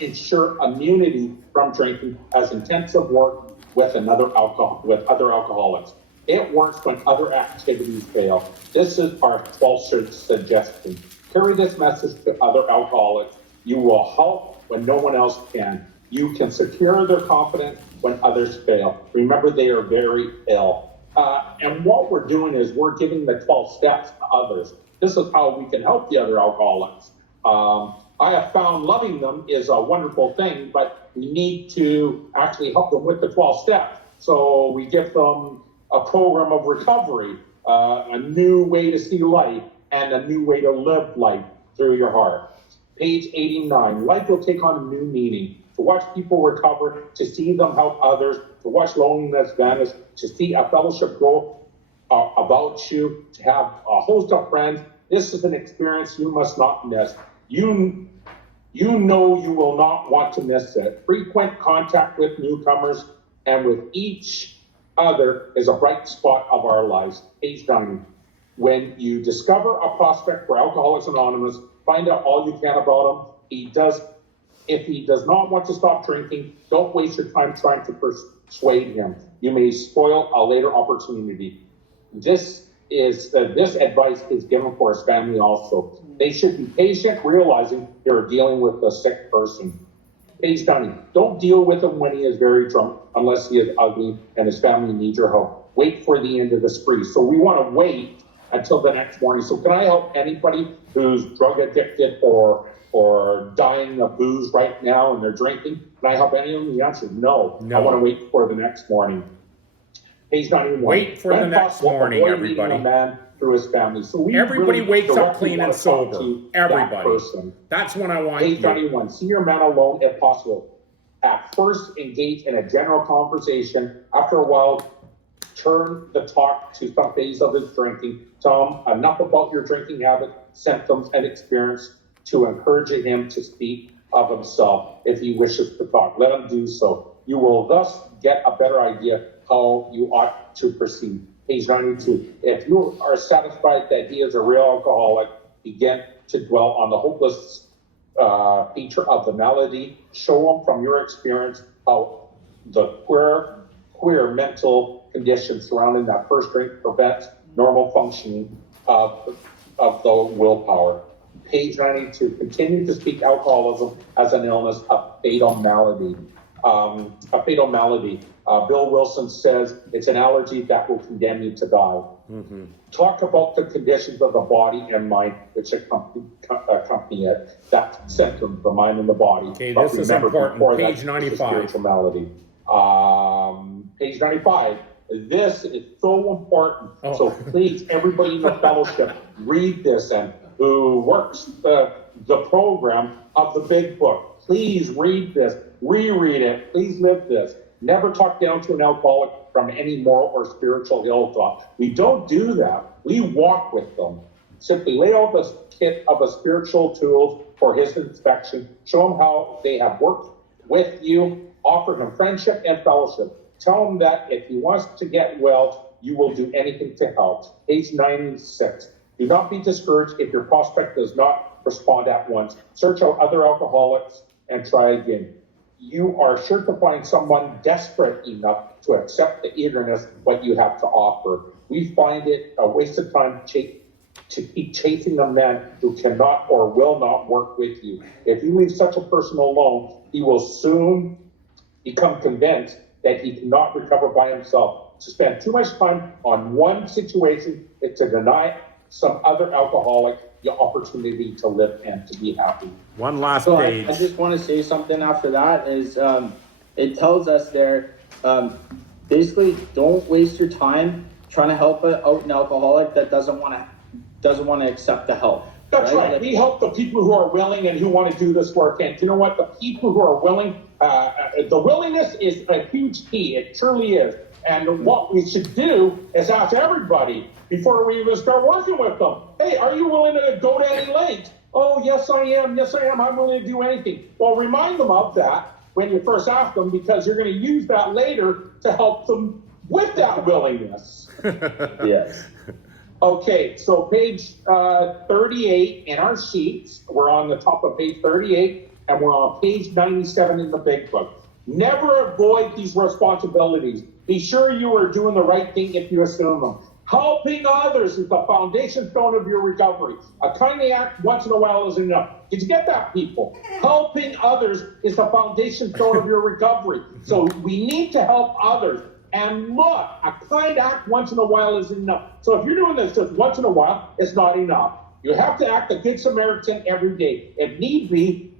ensure immunity from drinking as intensive work with other alcoholics. It works when other activities fail. This is our 12th suggestion. Carry this message to other alcoholics. You will help when no one else can. You can secure their confidence when others fail. Remember, they are very ill. And what we're doing is we're giving the 12 steps to others. This is how we can help the other alcoholics. I have found loving them is a wonderful thing, but we need to actually help them with the 12 steps. So we give them a program of recovery, a new way to see life, and a new way to live life through your heart. Page 89, life will take on a new meaning. To watch people recover, to see them help others, to watch loneliness vanish, to see a fellowship grow about you, to have a host of friends. This is an experience you must not miss. You know you will not want to miss it. Frequent contact with newcomers and with each other is a bright spot of our lives. Page 90. When you discover a prospect for Alcoholics Anonymous, find out all you can about him. If he does not want to stop drinking, don't waste your time trying to persuade him. You may spoil a later opportunity. This advice is given for his family also. They should be patient, realizing they're dealing with a sick person. Page 90. Don't deal with him when he is very drunk, unless he is ugly and his family needs your help. Wait for the end of the spree. So we want to wait until the next morning. So can I help anybody who's drug addicted or dying of booze right now and they're drinking? Can I help any of them? The answer is no. I want to wait for the next morning. Page 91. Wait for the next morning, everybody. A man through his family. So Everybody really wakes up directly clean want and to talk sober. to Everybody. that person. That's when I want Page you. 91. See your man alone if possible. At first, engage in a general conversation. After a while, turn the talk to some phase of his drinking. Tell him enough about your drinking habits, symptoms, and experience to encourage him to speak of himself if he wishes to talk. Let him do so. You will thus get a better idea how you ought to proceed. Page 92. If you are satisfied that he is a real alcoholic, begin to dwell on the hopeless feature of the malady. Show him from your experience how the queer mental conditions surrounding that first drink prevents normal functioning of the willpower. Page 92. Continue to speak alcoholism as an illness, a fatal malady. a fatal malady. Bill Wilson says it's an allergy that will condemn you to die. Mm-hmm. Talk about the conditions of the body and mind which accompany it. That symptom, the mind and the body. Okay, But this is remember, important. before Page that, 95. it's a spiritual malady. Page 95. This is so important. Oh. So please, everybody in the fellowship, read this, and who works the program of the big book. Please read this, reread it. Please live this. Never talk down to an alcoholic from any moral or spiritual hilltop. We don't do that. We walk with them. Simply lay out the kit of a spiritual tools for his inspection. Show him how they have worked with you. Offer him friendship and fellowship. Tell him that if he wants to get well, you will do anything to help. Page 96. Do not be discouraged if your prospect does not respond at once. Search out other alcoholics and try again. You are sure to find someone desperate enough to accept the eagerness what you have to offer. We find it a waste of time to keep chasing a man who cannot or will not work with you. If you leave such a person alone, he will soon become convinced that he cannot recover by himself. To spend too much time on one situation is to deny some other alcoholic the opportunity to live and to be happy. One last So page. I just want to say something after that is it tells us there, basically don't waste your time trying to help out an alcoholic that doesn't want to accept the help. That's right. We help the people who are willing and who want to do this work. And you know what? The people who are willing, the willingness is a huge key. It truly is. And what we should do is ask everybody before we even start working with them, hey, are you willing to go to any length? Oh, yes, I am. Yes, I am. I'm willing to do anything. Well, remind them of that when you first ask them, because you're going to use that later to help them with that willingness. Yes. Okay, so page 38 in our sheets, we're on the top of page 38, and we're on page 97 in the big book. Never avoid these responsibilities. Be sure you are doing the right thing if you assume them. Helping others is the foundation stone of your recovery. A kindly act once in a while is enough. Did you get that, people? Helping others is the foundation stone of your recovery. So we need to help others. And look, a kind act once in a while is enough. So if you're doing this just once in a while, it's not enough. You have to act a good Samaritan every day. If need be,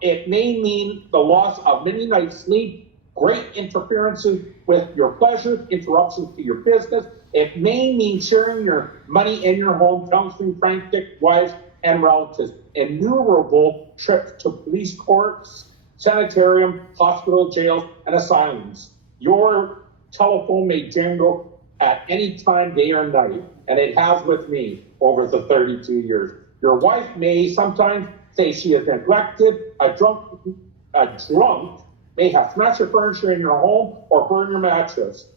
it may mean the loss of many nights' sleep, great interferences with your pleasures, interruptions to your business. It may mean sharing your money in your home, counseling frantic wives and relatives, innumerable trips to police courts, sanitarium, hospital, jails, and asylums. Your telephone may jingle at any time, day or night, and it has with me over the 32 years. Your wife may sometimes say she is neglected. A drunk may have smashed your furniture in your home or burn your mattress.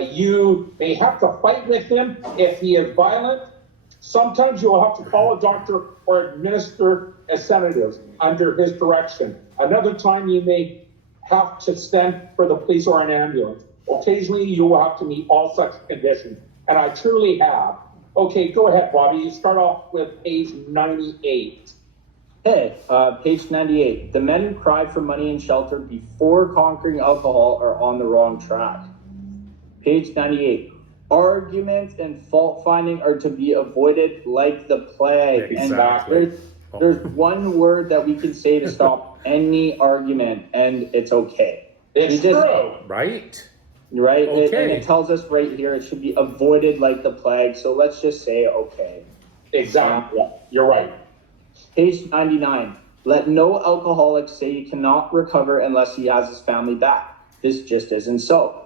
You may have to fight with him if he is violent. Sometimes you will have to call a doctor or administer sedatives under his direction. Another time you may have to send for the police or an ambulance. Occasionally you will have to meet all such conditions, and I truly have. Okay, go ahead, Bobby. You start off with page 98. Hey, page 98. The men who cry for money and shelter before conquering alcohol are on the wrong track. Page 98. Arguments and fault finding are to be avoided like the plague. Exactly. And there's one word that we can say to stop any argument, and it's okay. It's true. Right? Right? Okay. And it tells us right here it should be avoided like the plague. So let's just say okay. Exactly. You're right. Page 99. Let no alcoholic say he cannot recover unless he has his family back. This just isn't so.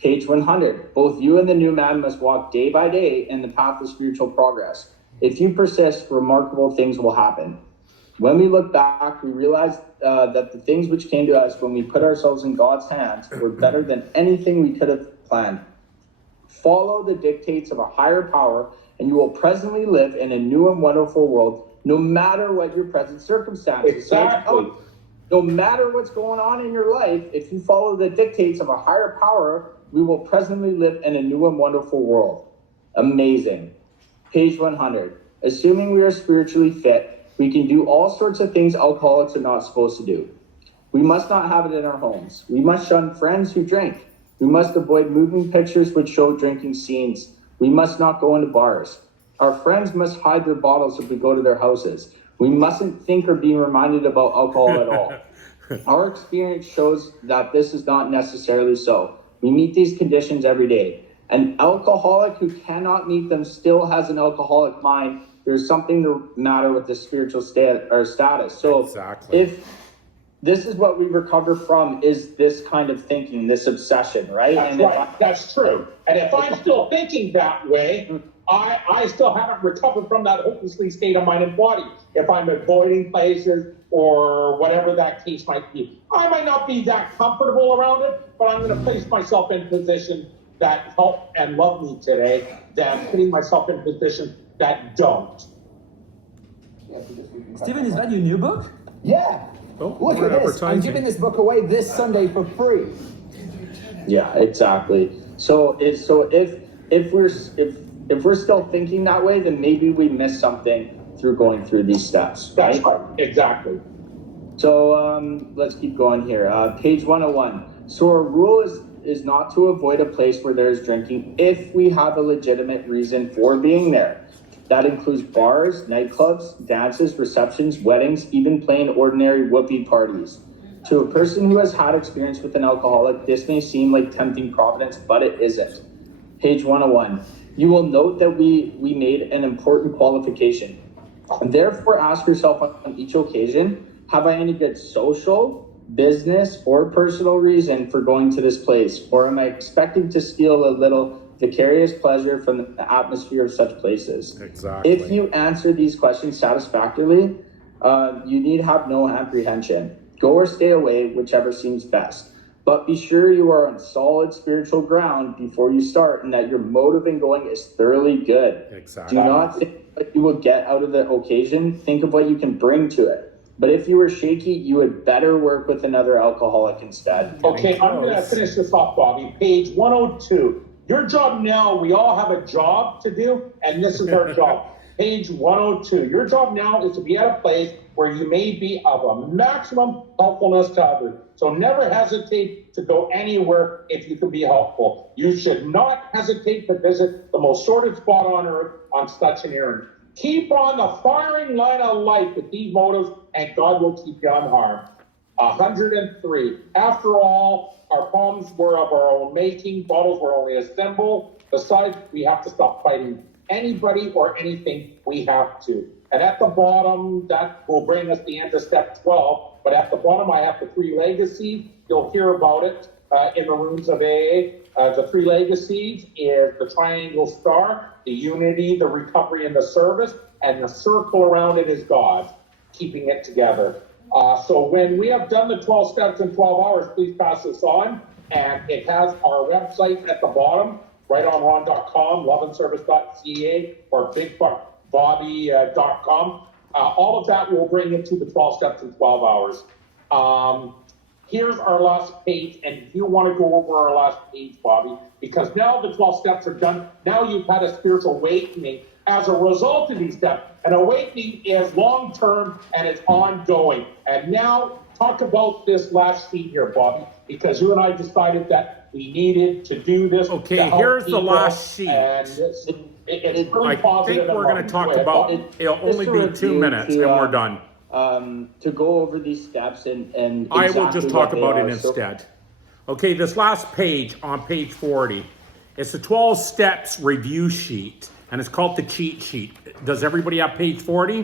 Page 100. Both you and the new man must walk day by day in the path of spiritual progress. If you persist, remarkable things will happen. When we look back, we realize that the things which came to us when we put ourselves in God's hands were better than anything we could have planned. Follow the dictates of a higher power, and you will presently live in a new and wonderful world, no matter what your present circumstances. Exactly. No matter what's going on in your life, if you follow the dictates of a higher power, we will presently live in a new and wonderful world. Amazing. Page 100. Assuming we are spiritually fit, we can do all sorts of things alcoholics are not supposed to do. We must not have it in our homes. We must shun friends who drink. We must avoid moving pictures which show drinking scenes. We must not go into bars. Our friends must hide their bottles if we go to their houses. We mustn't think or be reminded about alcohol at all. Our experience shows that this is not necessarily so. We meet these conditions every day. An alcoholic who cannot meet them still has an alcoholic mind. There's something the matter with the spiritual status. So Exactly. if this is what we recover from, is this kind of thinking, this obsession, right? That's And right. That's true. And if I'm still thinking that way, I still haven't recovered from that hopelessly state of mind and body. If I'm avoiding places or whatever that case might be, I might not be that comfortable around it, but I'm going to place myself in positions that help and love me today than putting myself in positions that don't. Steven, is that your new book? Yeah. Oh, Look we're at this. I'm advertising. giving this book away this Sunday for free. yeah, exactly. So if we're still thinking that way, then maybe we miss something through going through these steps, right? That's right. Exactly. So let's keep going here. Page 101. So a rule is not to avoid a place where there is drinking if we have a legitimate reason for being there. That includes bars, nightclubs, dances, receptions, weddings, even plain ordinary whoopee parties. To a person who has had experience with an alcoholic, this may seem like tempting providence, but it isn't. Page 101. You will note that we made an important qualification. Therefore, ask yourself on each occasion, have I any good social, business, or personal reason for going to this place? Or am I expecting to steal a little vicarious pleasure from the atmosphere of such places? Exactly. If you answer these questions satisfactorily, you need have no apprehension. Go or stay away, whichever seems best. But be sure you are on solid spiritual ground before you start and that your motive in going is thoroughly good. Exactly. Do not think what you will get out of the occasion. Think of what you can bring to it. But if you were shaky, you would better work with another alcoholic instead. Okay, I'm going to finish this off, Bobby. Page 102. Your job now, we all have a job to do, and this is our job. Page 102. Your job now is to be at a place where you may be of a maximum helpfulness to others. So never hesitate to go anywhere if you can be helpful. You should not hesitate to visit the most sordid spot on earth on such an errand. Keep on the firing line of life with these motives, and God will keep you unharmed. 103. After all, our problems were of our own making. Bottles were only a symbol. Besides, we have to stop fighting anybody or anything. We have to. And at the bottom, that will bring us the end of step 12. But at the bottom, I have the 3 legacies. You'll hear about it in the rooms of AA. The 3 legacies is the triangle star, the unity, the recovery, and the service. And the circle around it is God, keeping it together. So when we have done the 12 steps in 12 hours, please pass this on. And it has our website at the bottom, right on ron.com, loveandservice.ca, or bigbuckbobby.com. All of that will bring you to the 12 steps in 12 hours. Here's our last page, and if you want to go over our last page, Bobby, because now the 12 steps are done. Now you've had a spiritual awakening as a result of these steps. An awakening is long-term and it's ongoing. And now talk about this last sheet here, Bobby, because you and I decided that we needed to do this. Okay, here's the last sheet. And it's really I positive. think we're going to talk about, it'll only be 2 minutes and we're done. To go over these steps and I will just exactly talk what they about are. it instead. Okay, this last page on page 40, it's the 12 steps review sheet, and it's called the cheat sheet. Does everybody have page 40?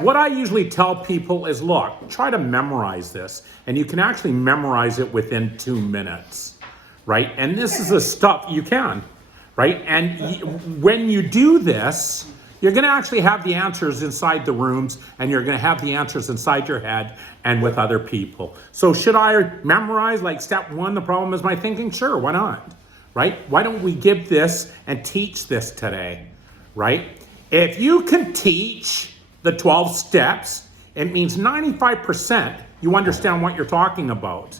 What I usually tell people is, look, try to memorize this, and you can actually memorize it within 2 minutes, right? And this is the stuff you can, right? And when you do this, you're going to actually have the answers inside the rooms, and you're going to have the answers inside your head and with other people. So should I memorize like step 1, the problem is my thinking? Sure, why not? Right? Why don't we give this and teach this today? Right? If you can teach the 12 steps, it means 95% you understand what you're talking about.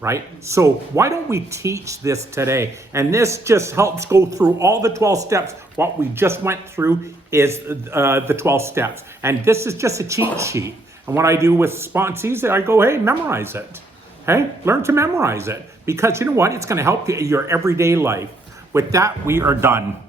Right? So why don't we teach this today? And this just helps go through all the 12 steps. What we just went through is the 12 steps. And this is just a cheat sheet. And what I do with sponsees, I go, hey, memorize it. Hey, learn to memorize it. Because you know what? It's going to help you in your everyday life. With that, we are done.